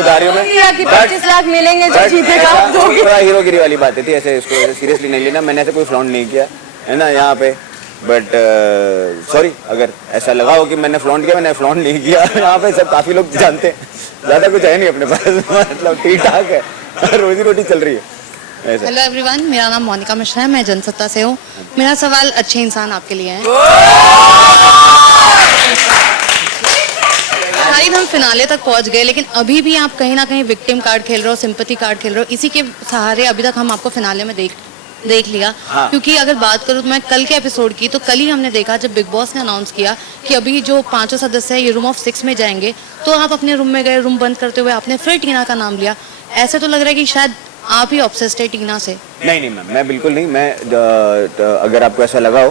उधारियों में 25 लाख मिलेंगे जो जीतेगा आप दोगे। थोड़ा हीरोगिरी वाली बात थी, ऐसे इसको सीरियसली नहीं लेना। मैंने ऐसे कोई फ्लॉन्ट नहीं किया है ना यहाँ पे, बट सॉरी अगर ऐसा लगा हो कि मैंने फ्लॉन्ट किया, मैंने फ्लॉन्ट नहीं किया। यहाँ पे सब काफी लोग जानते हैं, ज्यादा कुछ है नहीं अपने पास, मतलब ठीक ठाक है, रोजी रोटी चल रही है। हेलो एवरीवन, मेरा नाम मोनिका मिश्रा है, मैं जनसत्ता से हूँ। मेरा सवाल अच्छे इंसान आपके लिए है। शायद हम फिनाले तक पहुँच गए, लेकिन अभी भी आप कहीं ना कहीं विक्टिम कार्ड खेल रहे हो, सिंपैथी कार्ड खेल रहे हो। इसी के सहारे अभी तक हम आपको फिनाले में देख लिया। हाँ। क्योंकि अगर बात करूँ तो मैं कल के एपिसोड की, तो कल ही हमने देखा जब बिग बॉस ने अनाउंस किया कि अभी जो 5 सदस्य है ये रूम ऑफ 6 में जाएंगे, तो आप अपने रूम में गए, रूम बंद करते हुए आपने फिर टीना का नाम लिया। ऐसे तो लग रहा है कि शायद आप ही ऑब्सेस्ड है टीना से। नहीं मैम, मैं बिल्कुल नहीं। मैं अगर आपको ऐसा लगा हो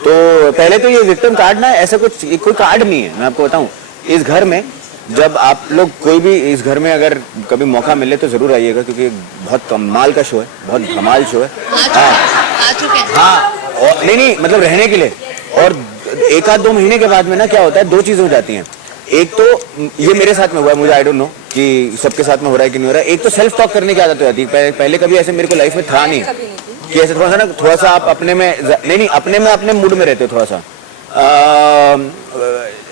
तो पहले तो ये विक्टिम कार्ड ना, ऐसा कुछ कोई कार्ड नहीं है। मैं आपको बताऊं, इस घर में जब आप लोग कोई भी इस घर में अगर कभी मौका मिले तो जरूर आइएगा, क्योंकि बहुत कमाल का शो है, बहुत धमाल शो है। हाँ, और नहीं मतलब रहने के लिए। और 1-2 महीने के बाद में ना क्या होता है, 2 चीजें हो जाती हैं। एक तो ये मेरे साथ में हुआ है, मुझे आई डोंट नो कि सबके साथ में हो रहा है कि नहीं हो रहा है। एक तो सेल्फ टॉक करने की आदत हो जाती है। पहले कभी ऐसे मेरे को लाइफ में था नहीं कि ऐसे थोड़ा सा आप अपने में नहीं अपने में अपने मूड में रहते हो थोड़ा सा,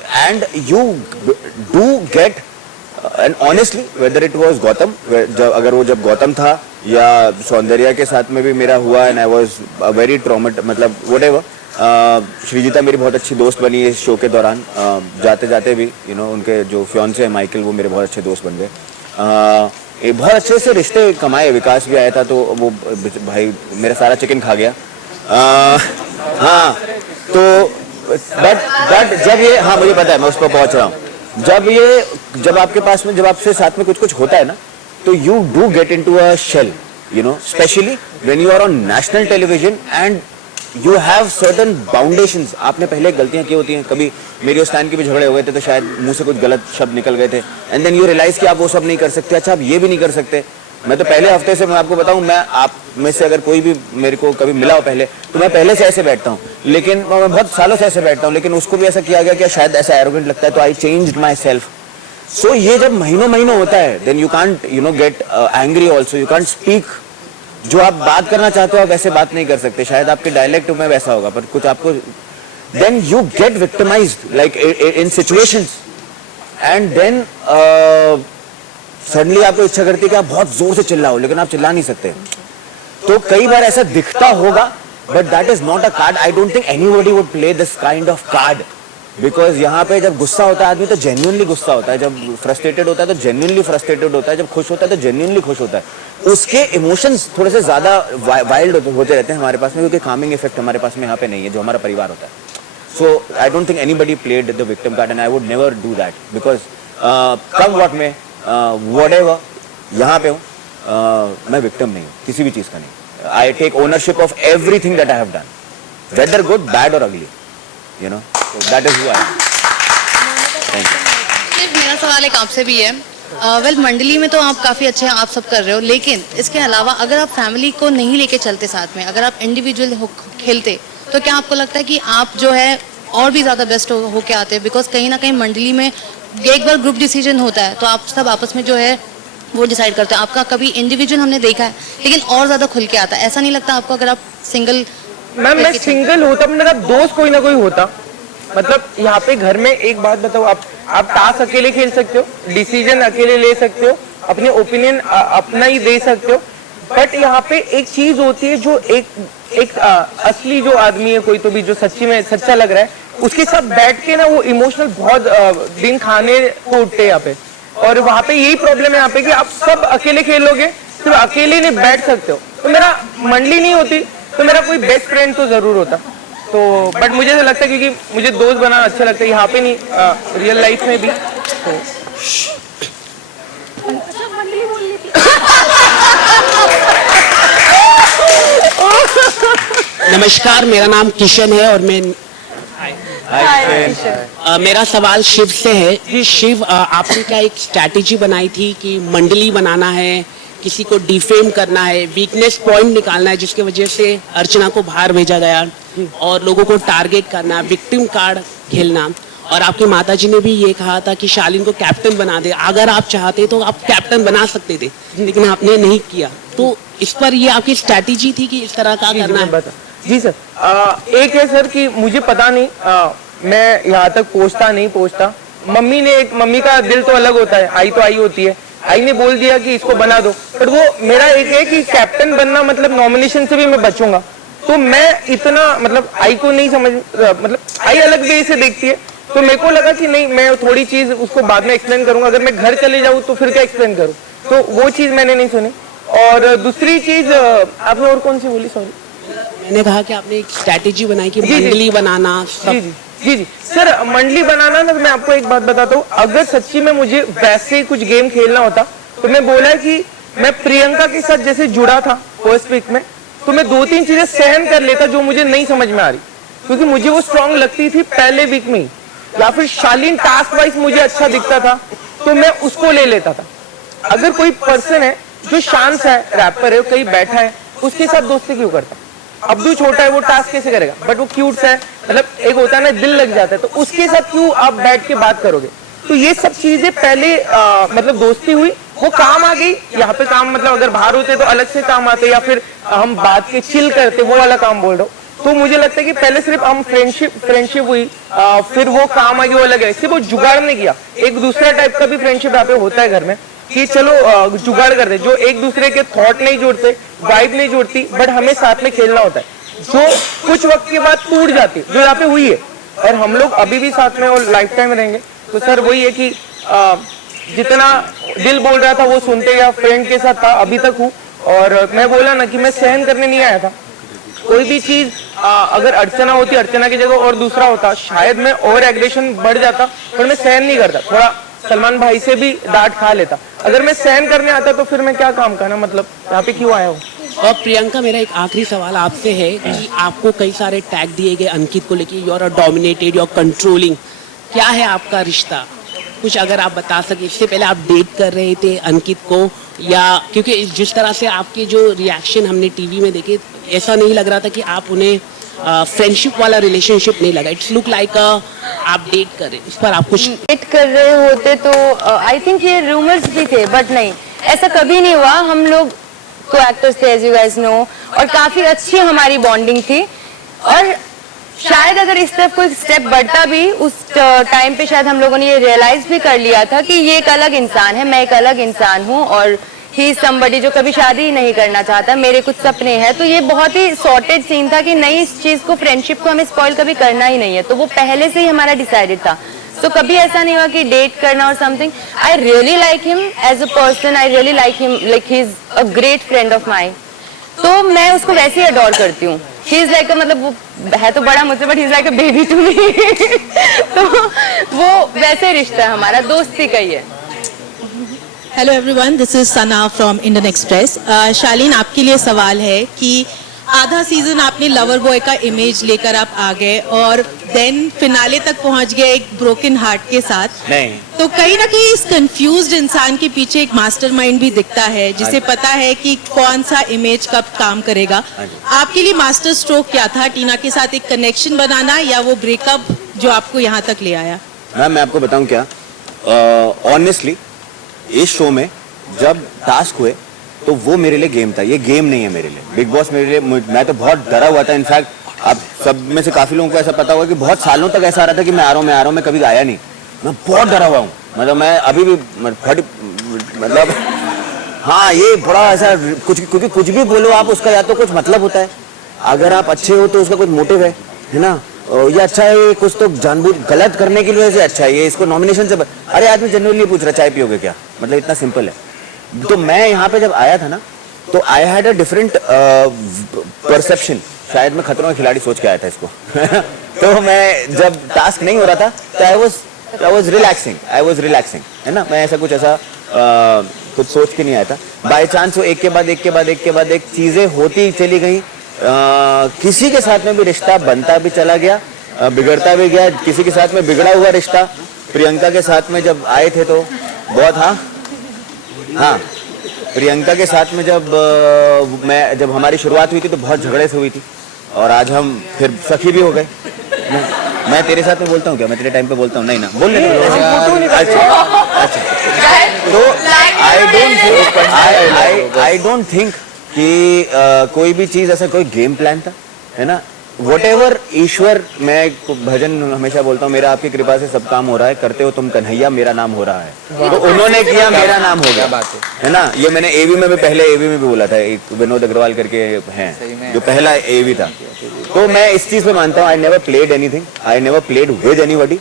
and you do gate and honestly whether it was Gautam, अगर वो जब गौतम था या सौंदर्या के साथ में भी मेरा हुआ, एंड आई वाज वेरी ट्रॉमेट, मतलब व्हाटएवर। श्रीजिता मेरी बहुत अच्छी दोस्त बनी इस शो के दौरान, जाते जाते भी उनके जो फियांसे है माइकल, वो मेरे बहुत अच्छे दोस्त बन गए। बहुत अच्छे से रिश्ते कमाए। विकास भी आया था तो वो भाई मेरा सारा चिकन खा गया। हाँ, तो बट जब ये, हाँ मुझे पता है, मैं उस पर पहुंच रहा हूँ। जब आपके पास में, जब आपसे साथ में कुछ होता है ना, तो you do get into a shell, specially when you are on national television and you have certain boundations. आपने पहले गलतियां की होती हैं, कभी मेरी और स्टैन के भी झगड़े हो गए थे तो शायद मुंह से कुछ गलत शब्द निकल गए थे, एंड देन यू रियलाइज कि आप वो सब नहीं कर सकते। अच्छा, आप ये भी नहीं कर सकते। मैं तो पहले हफ्ते से, मैं आपको बताऊं, मैं आप में से अगर कोई भी मेरे को कभी मिला हो पहले, तो मैं पहले से ऐसे बैठता हूँ, लेकिन मैं बहुत सालों से ऐसे बैठता हूँ, लेकिन उसको भी ऐसा किया गया कि शायद ऐसा एरोगेंट लगता है, तो आई चेंज्ड माई सेल्फ। सो ये जब महीनों होता है, then you can't get angry also, you can't speak. जो आप बात करना चाहते हो आप वैसे बात नहीं कर सकते। शायद आपके डायलेक्ट में वैसा होगा, पर कुछ आपको, then you get victimized like in situations, and then suddenly आपको इच्छा करती है कि आप बहुत जोर से चिल्लाओ, लेकिन आप चिल्ला नहीं सकते। तो कई बार ऐसा दिखता होगा, but that is not a card. I don't think anybody would play this kind of card because यहाँ पे जब गुस्सा होता है आदमी तो जेन्युइनली गुस्सा होता है, जब फ्रस्ट्रेटेड होता है तो जेन्युइनली फ्रस्ट्रेटेड होता है, जब खुश होता है तो जेन्युइनली खुश होता है। उसके इमोशंस थोड़े से ज्यादा वाइल्ड होते रहते हैं हमारे पास में, क्योंकि कामिंग इफेक्ट हमारे पास में यहाँ पे नहीं है जो हमारा परिवार होता है। So I don't think anybody played the victim card and I would never do that, because come what may whatever यहाँ पे हूँ, मैं विक्टिम नहीं हूँ किसी भी चीज का नहीं। I take ownership of everything that I have done, whether good bad और ugly, you know, that is who I am. Thank you. मेरा सवाल एक आपसे भी है। वेल मंडली में तो आप काफ़ी अच्छे हैं, आप सब कर रहे हो, लेकिन इसके अलावा अगर आप फैमिली को नहीं लेके चलते साथ में, अगर आप इंडिविजुअल खेलते, तो क्या आपको लगता है कि आप जो है और भी ज़्यादा बेस्ट होके आते हैं? बिकॉज कहीं ना कहीं मंडली में एक बार ग्रुप डिसीजन होता है तो आप सब आपस में जो है वो डिसाइड करते हैं। आपका कभी इंडिविजुअल हमने देखा है, लेकिन और ज़्यादा खुल के आता है, ऐसा नहीं लगता आपको अगर आप सिंगल? मैम मैं सिंगल होता, मेरा दोस्त कोई ना कोई होता। मतलब यहाँ पे घर में एक बात बताओ, आप टास्क अकेले खेल सकते हो, डिसीजन अकेले ले सकते हो, अपने ओपिनियन अपना ही दे सकते हो, बट यहाँ पे एक चीज होती है जो एक असली जो आदमी है कोई तो भी जो सच्ची में सच्चा लग रहा है, उसके साथ बैठ के ना वो इमोशनल बहुत दिन खाने को उठते हैं यहाँ पे। और वहाँ पे यही प्रॉब्लम है यहाँ पे कि आप सब अकेले खेलोगे, सिर्फ अकेले नहीं बैठ सकते हो। तो मेरा मंडली नहीं होती तो मेरा कोई बेस्ट फ्रेंड तो जरूर होता। तो बट मुझे तो लगता है क्योंकि मुझे दोस्त बनाना अच्छा लगता है, यहाँ पे नहीं रियल लाइफ में भी। तो नमस्कार, मेरा नाम किशन है और मैं मेरा सवाल शिव से है। शिव, आपने क्या एक स्ट्रैटेजी बनाई थी कि मंडली बनाना है, किसी को डिफेम करना है, वीकनेस पॉइंट निकालना है जिसकी वजह से अर्चना को बाहर भेजा गया और लोगों को टारगेट करना, विक्टिम कार्ड खेलना, और आपकी माताजी ने भी ये कहा था कि शालीन को कैप्टन बना दे, अगर आप चाहते तो आप कैप्टन बना सकते थे, लेकिन आपने नहीं किया। तो इस पर ये आपकी स्ट्रैटेजी थी कि इस तरह का करना है? जी सर, एक है सर कि मुझे पता नहीं, मैं यहाँ तक पहुँचता। मम्मी का दिल तो अलग होता है, आई तो आई होती है, आई ने बोल दिया कि इसको बना दो, पर वो मेरा एक है कि कैप्टन बनना मतलब नॉमिनेशन से भी मैं बचूंगा। तो मैं इतना मतलब आई को नहीं समझ, मतलब आई अलग वे से देखती है, तो मेरे को लगा कि नहीं, मैं थोड़ी चीज उसको बाद में एक्सप्लेन करूंगा, अगर मैं घर चले जाऊँ तो फिर क्या एक्सप्लेन करूँ, तो वो चीज मैंने नहीं सुनी। और दूसरी चीज आपने और कौन सी बोली? सॉरी, मैंने कहा कि आपने एक स्ट्रैटेजी बनाई कि मंडली बनाना सब। जी सर, मंडली बनाना ना, मैं आपको एक बात बताता हूँ, अगर सच्ची में मुझे वैसे कुछ गेम खेलना होता तो मैं बोला कि मैं प्रियंका के साथ जैसे जुड़ा था फर्स्ट वीक में, तो मैं 2-3 चीजें सहन कर लेता जो मुझे नहीं समझ में आ रही, क्योंकि मुझे वो स्ट्रांग लगती थी पहले वीक में ही, या फिर शालीन टास्क वाइज मुझे अच्छा दिखता था तो मैं उसको ले लेता था। अगर कोई पर्सन है जो शांत है, रैपर है, कहीं बैठा है, उसके साथ दोस्ती क्यों करता? अब्दू छोटा है, वो टास्क कैसे करेगा, बट वो क्यूट है, मतलब एक होता है ना दिल लग जाता है, तो उसके साथ क्यों आप बैठ के बात करोगे? तो ये सब चीजें पहले मतलब दोस्ती हुई, वो काम आ गई। यहाँ पे काम मतलब अगर बाहर होते तो अलग से काम आते, या फिर हम बात के चिल करते, वो वाला काम बोल रहा हूँ। तो मुझे लगता है कि पहले सिर्फ हम फ्रेंडशिप हुई, फिर वो काम आ गई, वो अलग है, सिर्फ वो जुगाड़ नहीं किया। एक दूसरा टाइप का भी फ्रेंडशिप यहाँ पे होता है घर में कि चलो जुगाड़ करते, जो एक दूसरे के थॉट नहीं जोड़ते, वाइब नहीं जोड़ती, बट हमें साथ में खेलना होता है, जो कुछ वक्त के बाद टूट जाती, जो यहाँ पे हुई है। और हम लोग अभी भी साथ में और लाइफ टाइम रहेंगे। तो सर वही है कि जितना दिल बोल रहा था वो सुनते, या फ्रेंड के साथ था, अभी तक हूँ। और मैं बोला ना कि मैं सहन करने नहीं आया था कोई भी चीज। अगर अर्चना होती, अर्चना की जगह और दूसरा होता, शायद मैं ओवर एग्रेशन बढ़ जाता, पर मैं सहन नहीं करता, थोड़ा सलमान भाई से भी डांट खा लेता। अगर मैं सहन करने आता तो फिर मैं क्या काम करना, मतलब यहाँ पे क्यों आया हूँ? और प्रियंका, मेरा एक आखिरी सवाल आपसे है कि आपको कई सारे टैग दिए गए अंकित को लेके, you are dominated, you are controlling, क्या है आपका रिश्ता? कुछ अगर आप बता सके। इससे पहले आप डेट कर रहे थे अंकित को, या क्योंकि जिस तरह से आपके जो रिएक्शन हमने टीवी में देखे, ऐसा नहीं लग रहा था कि आप उन्हें फ्रेंडशिप वाला रिलेशनशिप नहीं लगा, इट्स लुक लाइक आप डेट कर रहे, इस पर आप कुछ डेट कर रहे होते तो आई थिंक ये रूमर्स भी थे, बट नहीं, ऐसा कभी नहीं हुआ। हम लोग को एक्टर्स थे, एज यू गाइस नो, और काफी अच्छी हमारी बॉन्डिंग थी। और शायद अगर इस तरफ कोई स्टेप बढ़ता भी, उस टाइम पे शायद हम लोगों ने ये रियलाइज भी कर लिया था कि ये एक अलग इंसान है, मैं एक अलग इंसान हूँ, और ही समबडी जो कभी शादी ही नहीं करना चाहता, मेरे कुछ सपने हैं। तो ये बहुत ही सॉर्टेड सीन था कि नहीं, इस चीज को, फ्रेंडशिप को हमें स्पॉइल कभी करना ही नहीं है। तो वो पहले से ही हमारा डिसाइडेड था। तो कभी ऐसा नहीं हुआ कि डेट करना और something. I really like him as a person, I really like him, like he is a great friend of mine. तो मैं उसको वैसे ही अडोर करती हूँ। ही इज लाइक, मतलब वो है तो बड़ा मुझसे, but he is like a baby to me. तो वो वैसे रिश्ता है हमारा, दोस्ती का ही है। Hello everyone, this is Sana from Indian Express. Shaleen, आपके लिए सवाल है कि आधा सीजन आपने लवर बॉय का इमेज लेकर आप आ गए और देन फिनाले तक पहुंच गए एक ब्रोकन हार्ट के साथ। नहीं, तो कहीं ना कहीं इस कंफ्यूज्ड इंसान के पीछे एक मास्टरमाइंड भी दिखता है, जिसे पता है कि कौन सा इमेज कब काम करेगा। आपके लिए मास्टर स्ट्रोक क्या था? टीना के साथ एक कनेक्शन बनाना या वो ब्रेकअप जो आपको यहाँ तक ले आया? मैम मैं आपको बताऊं क्या, ऑनेस्टली इस शो में जब टास्क हुए तो वो मेरे लिए गेम था, ये गेम नहीं है मेरे लिए। बिग बॉस मेरे लिए, मैं तो बहुत डरा हुआ था। इनफैक्ट आप सब में से काफी लोगों को ऐसा पता होगा कि बहुत सालों तक ऐसा आ रहा था कि मैं आ रहा हूँ, मैं कभी आया नहीं। मैं बहुत डरा हुआ हूँ, मतलब मैं अभी भी मतलब हाँ, ये बड़ा ऐसा कुछ, क्योंकि कुछ भी बोलो आप उसका या तो कुछ मतलब होता है, अगर आप अच्छे हो तो उसका कुछ मोटिव है ना। ये अच्छा है, ये कुछ तो जानबूझ गलत करने की वजह से अच्छा है, ये इसको नॉमिनेशन से अरे आदमी जनरली पूछ रहा चाय पियोगे क्या, मतलब इतना सिंपल है। तो मैं यहाँ पे जब आया था ना, तो I had a different perception. शायद मैं खतरों का खिलाड़ी सोच के आया था इसको। तो मैं जब टास्क नहीं हो रहा था तो आई वाज रिलैक्सिंग, है ना। मैं ऐसा कुछ सोच के नहीं आया था। बाय चांस वो एक के बाद एक चीजें होती चली गई। किसी के साथ में भी रिश्ता बनता भी चला गया, बिगड़ता भी गया। किसी के साथ में बिगड़ा हुआ रिश्ता प्रियंका के साथ में जब आए थे तो बहुत, हाँ प्रियंका के साथ में जब हमारी शुरुआत हुई थी तो बहुत झगड़े से हुई थी, और आज हम फिर सखी भी हो गए। मैं तेरे साथ में बोलता हूँ क्या? मैं तेरे टाइम पे बोलता हूँ नहीं ना, बोल लेते। अच्छा, तो आई डोंट थिंक कि कोई भी चीज ऐसा कोई गेम प्लान था, है ना। Whatever ईश्वर, मैं भजन हमेशा बोलता हूँ, मेरा आपकी कृपा से सब काम हो रहा है, करते हो तुम कन्हैया मेरा नाम हो रहा है। तो उन्होंने किया, मेरा नाम हो गया, है ना। ये मैंने एवी में भी, पहले एवी में भी बोला था, एक विनोद अग्रवाल करके हैं जो पहला एवी था। तो मैं इस चीज पे मानता हूँ, I never played anything, I never played with anybody,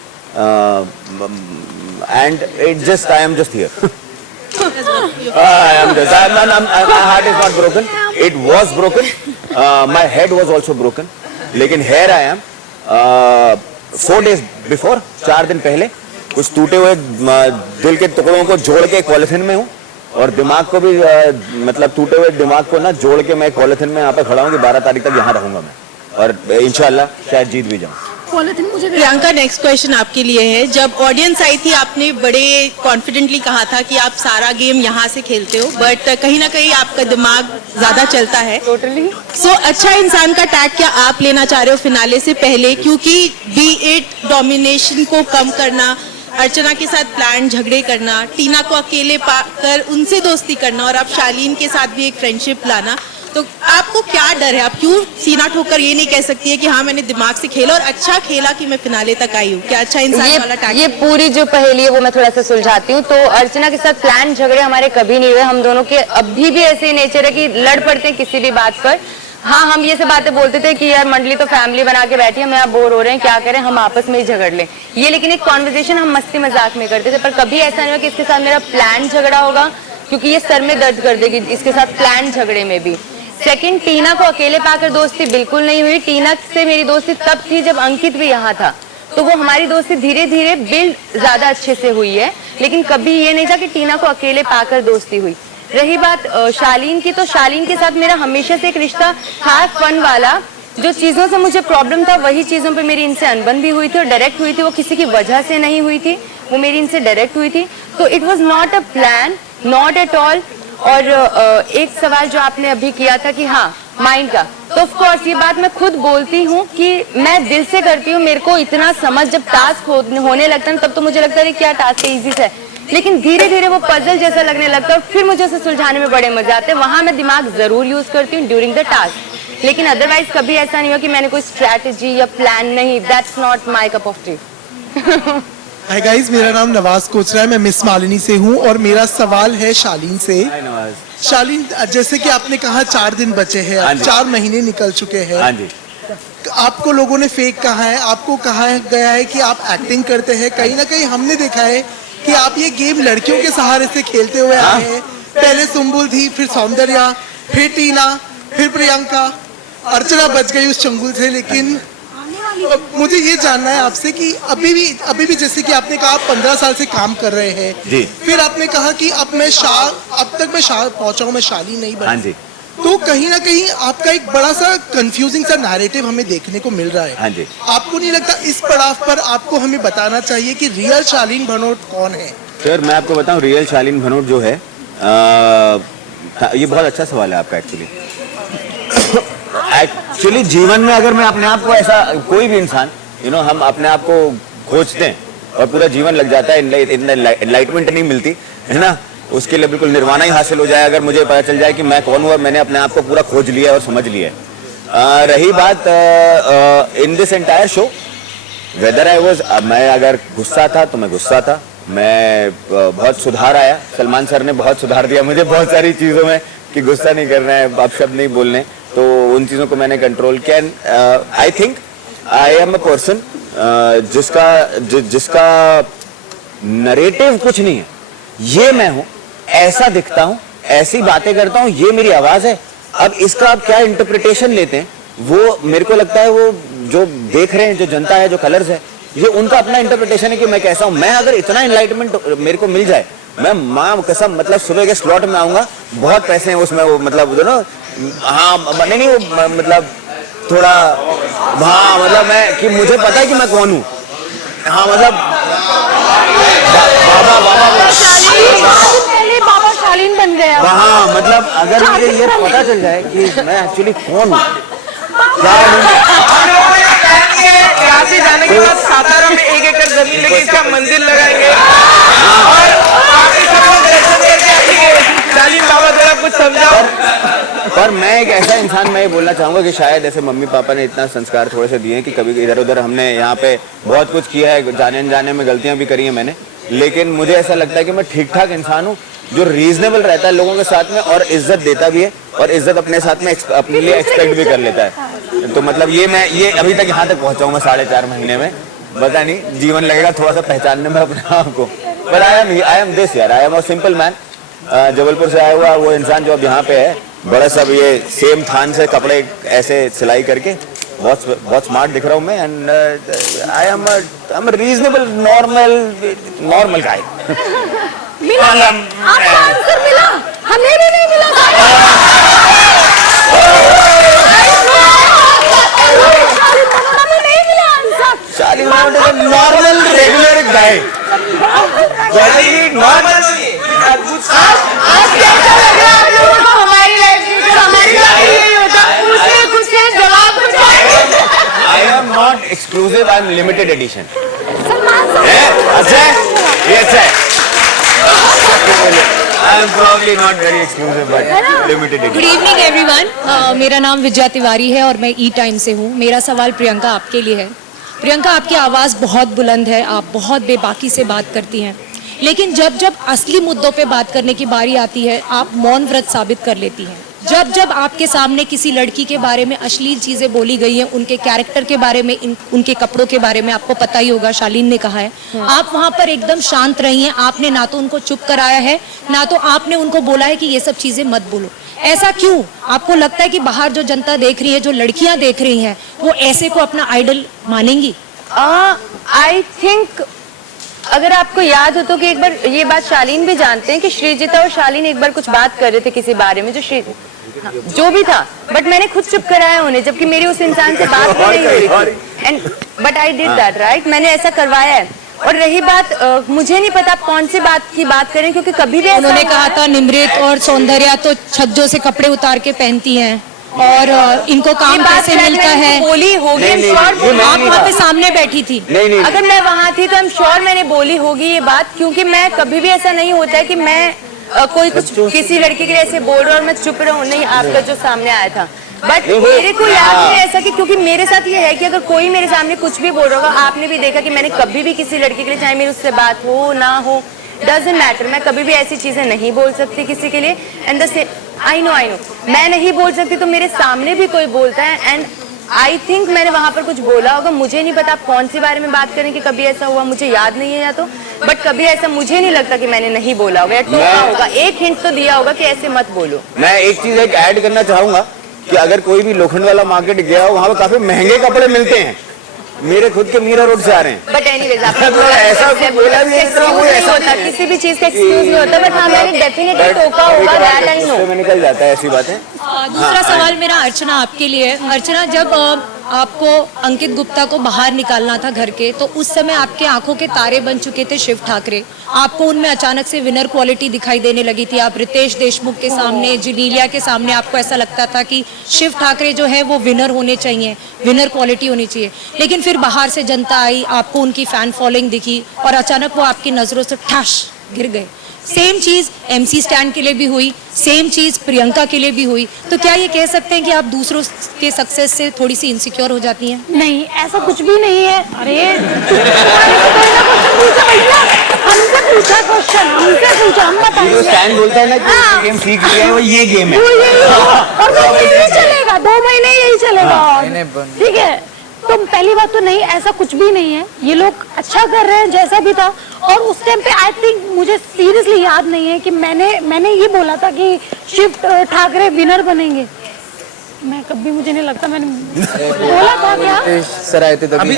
and it just, I am just here. My heart is not broken. It was broken. My head was also broken. लेकिन here I am. 4 days before, 4 दिन पहले, कुछ टूटे हुए दिल के टुकड़ों को जोड़ के पॉलिथिन में हूँ, और दिमाग को भी मतलब टूटे हुए दिमाग को ना जोड़ के मैं पॉलिथिन में यहाँ पे खड़ा हूँ कि 12 तारीख तक यहाँ रहूंगा मैं, और इंशाल्लाह शायद जीत भी जाऊँ। प्रियंका, नेक्स्ट क्वेश्चन आपके लिए है। जब ऑडियंस आई थी, आपने बड़े कॉन्फिडेंटली कहा था कि आप सारा गेम यहाँ से खेलते हो, बट कहीं ना कहीं आपका दिमाग ज्यादा चलता है। टोटली। सो अच्छा इंसान का टैग क्या आप लेना चाह रहे हो फिनाले से पहले? क्योंकि B8 डोमिनेशन को कम करना, अर्चना के साथ प्लान झगड़े करना, टीना को अकेले पाकर उनसे दोस्ती करना, और आप शालीन के साथ भी एक फ्रेंडशिप लाना, तो आपको क्या डर है? आप क्यों सीना ठोकर ये नहीं कह सकती है कि हाँ मैंने दिमाग से खेला और अच्छा खेला कि मैं फिनाले तक आई हूँ? क्या अच्छा इंसान वाला टैग? ये पूरी जो पहेली है वो मैं थोड़ा सा सुलझाती हूँ। तो अर्चना के साथ प्लान झगड़े हमारे कभी नहीं हुए। हम दोनों के अभी भी ऐसे नेचर है कि लड़ पड़ते हैं किसी भी बात पर। हाँ, हम ये सब बातें बोलते थे कि यार मंडली तो फैमिली बना के बैठी है, हम यहाँ बोर हो रहे हैं, क्या करें, हम आपस में ही झगड़ लें। ये लेकिन एक कॉन्वर्सेशन हम मस्ती मजाक में करते थे, पर कभी ऐसा नहीं हुआ कि इसके साथ मेरा प्लान झगड़ा होगा, क्योंकि ये सर में दर्द कर देगी इसके साथ प्लान झगड़े में भी। सेकंड, टीना को अकेले पाकर दोस्ती बिल्कुल नहीं हुई। टीना से मेरी दोस्ती तब थी जब अंकित भी यहाँ था, तो वो हमारी दोस्ती धीरे धीरे बिल्ड ज्यादा अच्छे से हुई है, लेकिन कभी ये नहीं था कि टीना को अकेले पाकर दोस्ती हुई। रही बात शालीन की, तो शालीन के साथ मेरा हमेशा से एक रिश्ता था फन वाला। जो चीजों से मुझे प्रॉब्लम था वही चीजों पे मेरी इनसे अनबन भी हुई थी और डायरेक्ट हुई थी। वो किसी की वजह से नहीं हुई थी, वो मेरी इनसे डायरेक्ट हुई थी। तो it was not a plan, not at all. और एक सवाल जो आपने अभी किया था कि हाँ माइंड का, तो ऑफ कोर्स ये बात मैं खुद बोलती हूँ कि मैं दिल से करती हूँ। मेरे को इतना समझ जब टास्क होने लगता है तब तो मुझे लगता है क्या टास्क है, इजी है, लेकिन धीरे धीरे वो पजल जैसा लगने लगता है और फिर मुझे उसे सुलझाने में बड़े मजा आते हैं। वहां मैं दिमाग जरूर यूज करती हूँ ड्यूरिंग द टास्क, लेकिन अदरवाइज कभी ऐसा नहीं हुआ कि मैंने कोई स्ट्रैटेजी या प्लान नहीं। That's not my cup of T. Hi guys, मेरा नाम नवाज कोचरा है, मैं मिस मालिनी से हूँ और मेरा सवाल है शालीन से। हाय नवाज। शालीन, जैसे कि आपने कहा 4 दिन बचे हैं, हाँ अब जी। 4 महीने निकल चुके हैं। हाँ जी। आपको लोगों ने फेक कहा है, आपको कहा गया है कि आप एक्टिंग करते हैं। कहीं ना कहीं हमने देखा है कि आप ये गेम लड़कियों के सहारे से खेलते हुए आए हैं। पहले सुम्बुल थी, फिर सौंदर्या, फिर टीना, फिर प्रियंका, अर्चना बच गई उस चंगुल से। लेकिन मुझे ये जानना है आपसे कि अभी भी जैसे कि आपने कहा आप 15 साल से काम कर रहे हैं जी। फिर आपने कहा कि अब तक मैं पहुंचा हूं, मैं शालीन नहीं बनी। हाँ जी। तो कहीं ना कहीं आपका एक बड़ा सा कंफ्यूजिंग सा नैरेटिव हमें देखने को मिल रहा है। हाँ जी। आपको नहीं लगता इस पड़ाव पर आपको हमें बताना चाहिए कि रियल शालीन भनोट कौन है? सर मैं आपको बताऊं, रियल शालीन भनोट जो है, ये बहुत अच्छा सवाल है आपका। एक्चुअली जीवन में अगर मैं अपने आप को ऐसा, कोई भी इंसान हम अपने आप को खोजते हैं और पूरा जीवन लग जाता है, एनलाइटमेंट नहीं मिलती है ना, उसके लिए बिल्कुल निर्वाणा ही हासिल हो जाए अगर मुझे पता चल जाए कि मैं कौन हूँ और मैंने अपने आप को पूरा खोज लिया और समझ लिया है। रही बात in this entire show, whether I was, मैं अगर गुस्सा था तो मैं गुस्सा था, मैं बहुत सुधार आया। सलमान सर ने बहुत सुधार दिया मुझे बहुत सारी चीज़ों में कि गुस्सा नहीं करना है, अपशब्द नहीं बोलने, तो उन चीज़ों को मैंने कंट्रोल किया। I think I am a person जिसका नरेटिव कुछ नहीं है, ये मैं हूँ, ऐसा दिखता हूँ, ऐसी बातें करता हूँ, ये मेरी आवाज है। अब इसका आप क्या इंटरप्रिटेशन लेते हैं, वो मेरे को लगता है वो जो देख रहे हैं, जो जनता है, जो कलर्स है, ये उनका अपना इंटरप्रिटेशन है कि मैं कैसा हूँ। मैं अगर इतना एनलाइटमेंट मेरे को मिल जाए, मैं माँ कसम मतलब सुबह के स्लॉट में आऊंगा, बहुत पैसे हैं उसमें, वो मतलब जो ना, हाँ नहीं वो मतलब थोड़ा, हाँ मतलब मैं कि मुझे पता है कि मैं कौन हूँ, हाँ मतलब पहले बाबा शालीन बन गया। हाँ मतलब अगर मुझे ये पता चल जाए कि मैं एक्चुअली कौन हूँ, यहाँ से जाने के बाद सातारा में 1 एकड़ जमीन लेके इसका मंदिर लगाएंगे और बाकी सब लोग दर्शन करके आएंगे। शालीन बाबा जरा कुछ समझाओ। पर मैं एक ऐसा इंसान, मैं ये बोलना चाहूंगा कि शायद ऐसे मम्मी पापा ने इतना संस्कार थोड़े से दिए हैं कि कभी इधर उधर हमने यहाँ पे बहुत कुछ किया है, जाने अनजाने में गलतियां भी करी हैं मैंने, लेकिन मुझे ऐसा लगता है कि मैं ठीक ठाक इंसान हूँ जो रीजनेबल रहता है लोगों के साथ में और इज्जत देता भी है और इज्जत अपने साथ में अपने लिए एक्सपेक्ट भी कर लेता है। तो मतलब ये अभी तक यहाँ तक पहुँचा हूँ मैं 4.5 महीने में, पता नहीं जीवन लगेगा थोड़ा सा पहचानने में अपने आप को, पर आई एम दिस यार, I am a simple man, Jabalpur से आया हुआ वो इंसान जो अब यहाँ पे है, बड़ा सब ये सेम थान से कपड़े ऐसे सिलाई करके बहुत स्मार्ट दिख रहा हूँ मैं, and I am reasonable normal guy. मिला आपको आंसर मिला, हमें भी नहीं मिला। नहीं मिला आंसर। शालीन नॉर्मल रेगुलर गाय, नॉर्मल। आज कैसा लग रहा है आप लोगों को? हमारी लाइफ नहीं होता, पूछे कुछ है जवाब कुछ है। I am not exclusive, I am limited edition. अच्छा ये अच्छा है। I am probably not very exclusive but limited edition. Good evening everyone, मेरा नाम विजया तिवारी है और मैं ई टाइम से हूँ। मेरा सवाल प्रियंका आपके लिए है। प्रियंका, आपकी आवाज़ बहुत बुलंद है, आप बहुत बेबाकी से बात करती हैं, लेकिन जब जब असली मुद्दों पे बात करने की बारी आती है आप मौन व्रत साबित कर लेती हैं। जब जब आपके सामने किसी लड़की के बारे में अश्लील चीज़ें बोली गई हैं, उनके कैरेक्टर के बारे में, उनके कपड़ों के बारे में, आपको पता ही होगा, शालीन ने कहा है, आप वहाँ पर एकदम शांत रही हैं। आपने ना तो उनको चुप कराया है, ना तो आपने उनको बोला है कि ये सब चीज़ें मत बोलो। ऐसा क्यों? आपको लगता है कि बाहर जो जनता देख रही है, जो लड़कियाँ देख रही हैं, वो ऐसे को अपना आइडल मानेंगी? आई थिंक अगर आपको याद हो तो कि एक बार ये बात शालीन भी जानते हैं कि श्रीजिता और शालीन एक बार कुछ बात कर रहे थे किसी बारे में, जो भी था, बट मैंने खुद चुप कराया उन्हें, जबकि मेरी उस इंसान से बात भी नहीं हुई थी, and but I did that right, मैंने ऐसा करवाया है। और रही बात मुझे नहीं पता आप कौन सी बात की बात करें, क्योंकि कभी भी उन्होंने कहा था निमृत और सौंदर्या तो छज्जों से कपड़े उतार के पहनती हैं और इनको काम कैसे मिलता है। बोली होगी, आप वहाँ पे सामने बैठी थी। अगर मैं वहाँ थी तो आई एम श्योर मैंने बोली होगी ये बात, क्योंकि मैं कभी भी ऐसा नहीं होता है कि मैं कोई कुछ किसी लड़के के लिए ऐसे बोल रहा और मैं चुप रहूं। नहीं, आपका जो सामने आया था, बट मेरे को याद नहीं ऐसा कि, क्योंकि मेरे साथ ये है कि अगर कोई मेरे सामने कुछ भी बोल रहा होगा, आपने भी देखा कि मैंने कभी भी किसी लड़के के लिए, चाहे मेरी उससे बात हो ना हो, डजंट मैटर, मैं कभी भी ऐसी चीजें नहीं बोल सकती किसी के लिए। एंड आई नो मैं नहीं बोल सकती तो मेरे सामने भी कोई बोलता है, एंड आई थिंक मैंने वहां पर कुछ बोला होगा, मुझे नहीं पता आप कौन सी बारे में बात करें कि कभी ऐसा हुआ, मुझे याद नहीं है या तो, बट कभी ऐसा मुझे नहीं लगता कि मैंने नहीं बोला होगा या टोका होगा, एक हिंट तो दिया होगा कि ऐसे मत बोलो। मैं एक चीज एक ऐड करना चाहूंगा कि अगर कोई भी लोखंड वाला मार्केट गया हो, वहाँ पे काफी महंगे कपड़े मिलते हैं। मेरे खुद के मीरा रोड से आ रहे हैं, बट एनीवेज आपने ऐसा बोला भी नहीं होता, किसी भी चीज का एक्सक्यूज नहीं होता, बट हाँ मैंने डेफिनेटली टोका होगा, दैट आई नो। में निकल जाता है ऐसी बातें। दूसरा सवाल मेरा अर्चना आपके लिए है। अर्चना, जब आपको अंकित गुप्ता को बाहर निकालना था घर के, तो उस समय आपके आंखों के तारे बन चुके थे शिव ठाकरे, आपको उनमें अचानक से विनर क्वालिटी दिखाई देने लगी थी। आप रितेश देशमुख के सामने, जिनीलिया के सामने आपको ऐसा लगता था कि शिव ठाकरे जो है वो विनर होने चाहिए, विनर क्वालिटी होनी चाहिए, लेकिन फिर बाहर से जनता आई, आपको उनकी फैन फॉलोइंग दिखी और अचानक वो आपकी नजरों से ठश गिर गए। सेम चीज MC स्टैंड के लिए भी हुई, सेम चीज प्रियंका के लिए भी हुई, तो क्या ये कह सकते हैं कि आप दूसरों के सक्सेस से थोड़ी सी इनसिक्योर हो जाती हैं? नहीं, ऐसा कुछ भी नहीं है। अरे हमसे पूछा क्वेश्चन, हमसे पूछा, हम बताएंगे। स्टैंड बोलता है ना कि गेम सीख लिया है, वो ये गेम है और 2 महीने चलेगा, 2 महीने यही चलेगा, ठीक है। तो पहली बात तो नहीं, ऐसा कुछ भी नहीं है, ये लोग अच्छा कर रहे हैं जैसा भी था। और उस टाइम पे आई थिंक मुझे सीरियसली याद नहीं है कि मैंने ये बोला था कि शिव ठाकरे विनर बनेंगे। मैं कभी, मुझे नहीं लगता मैंने बोला था क्या। सर आए थे तभी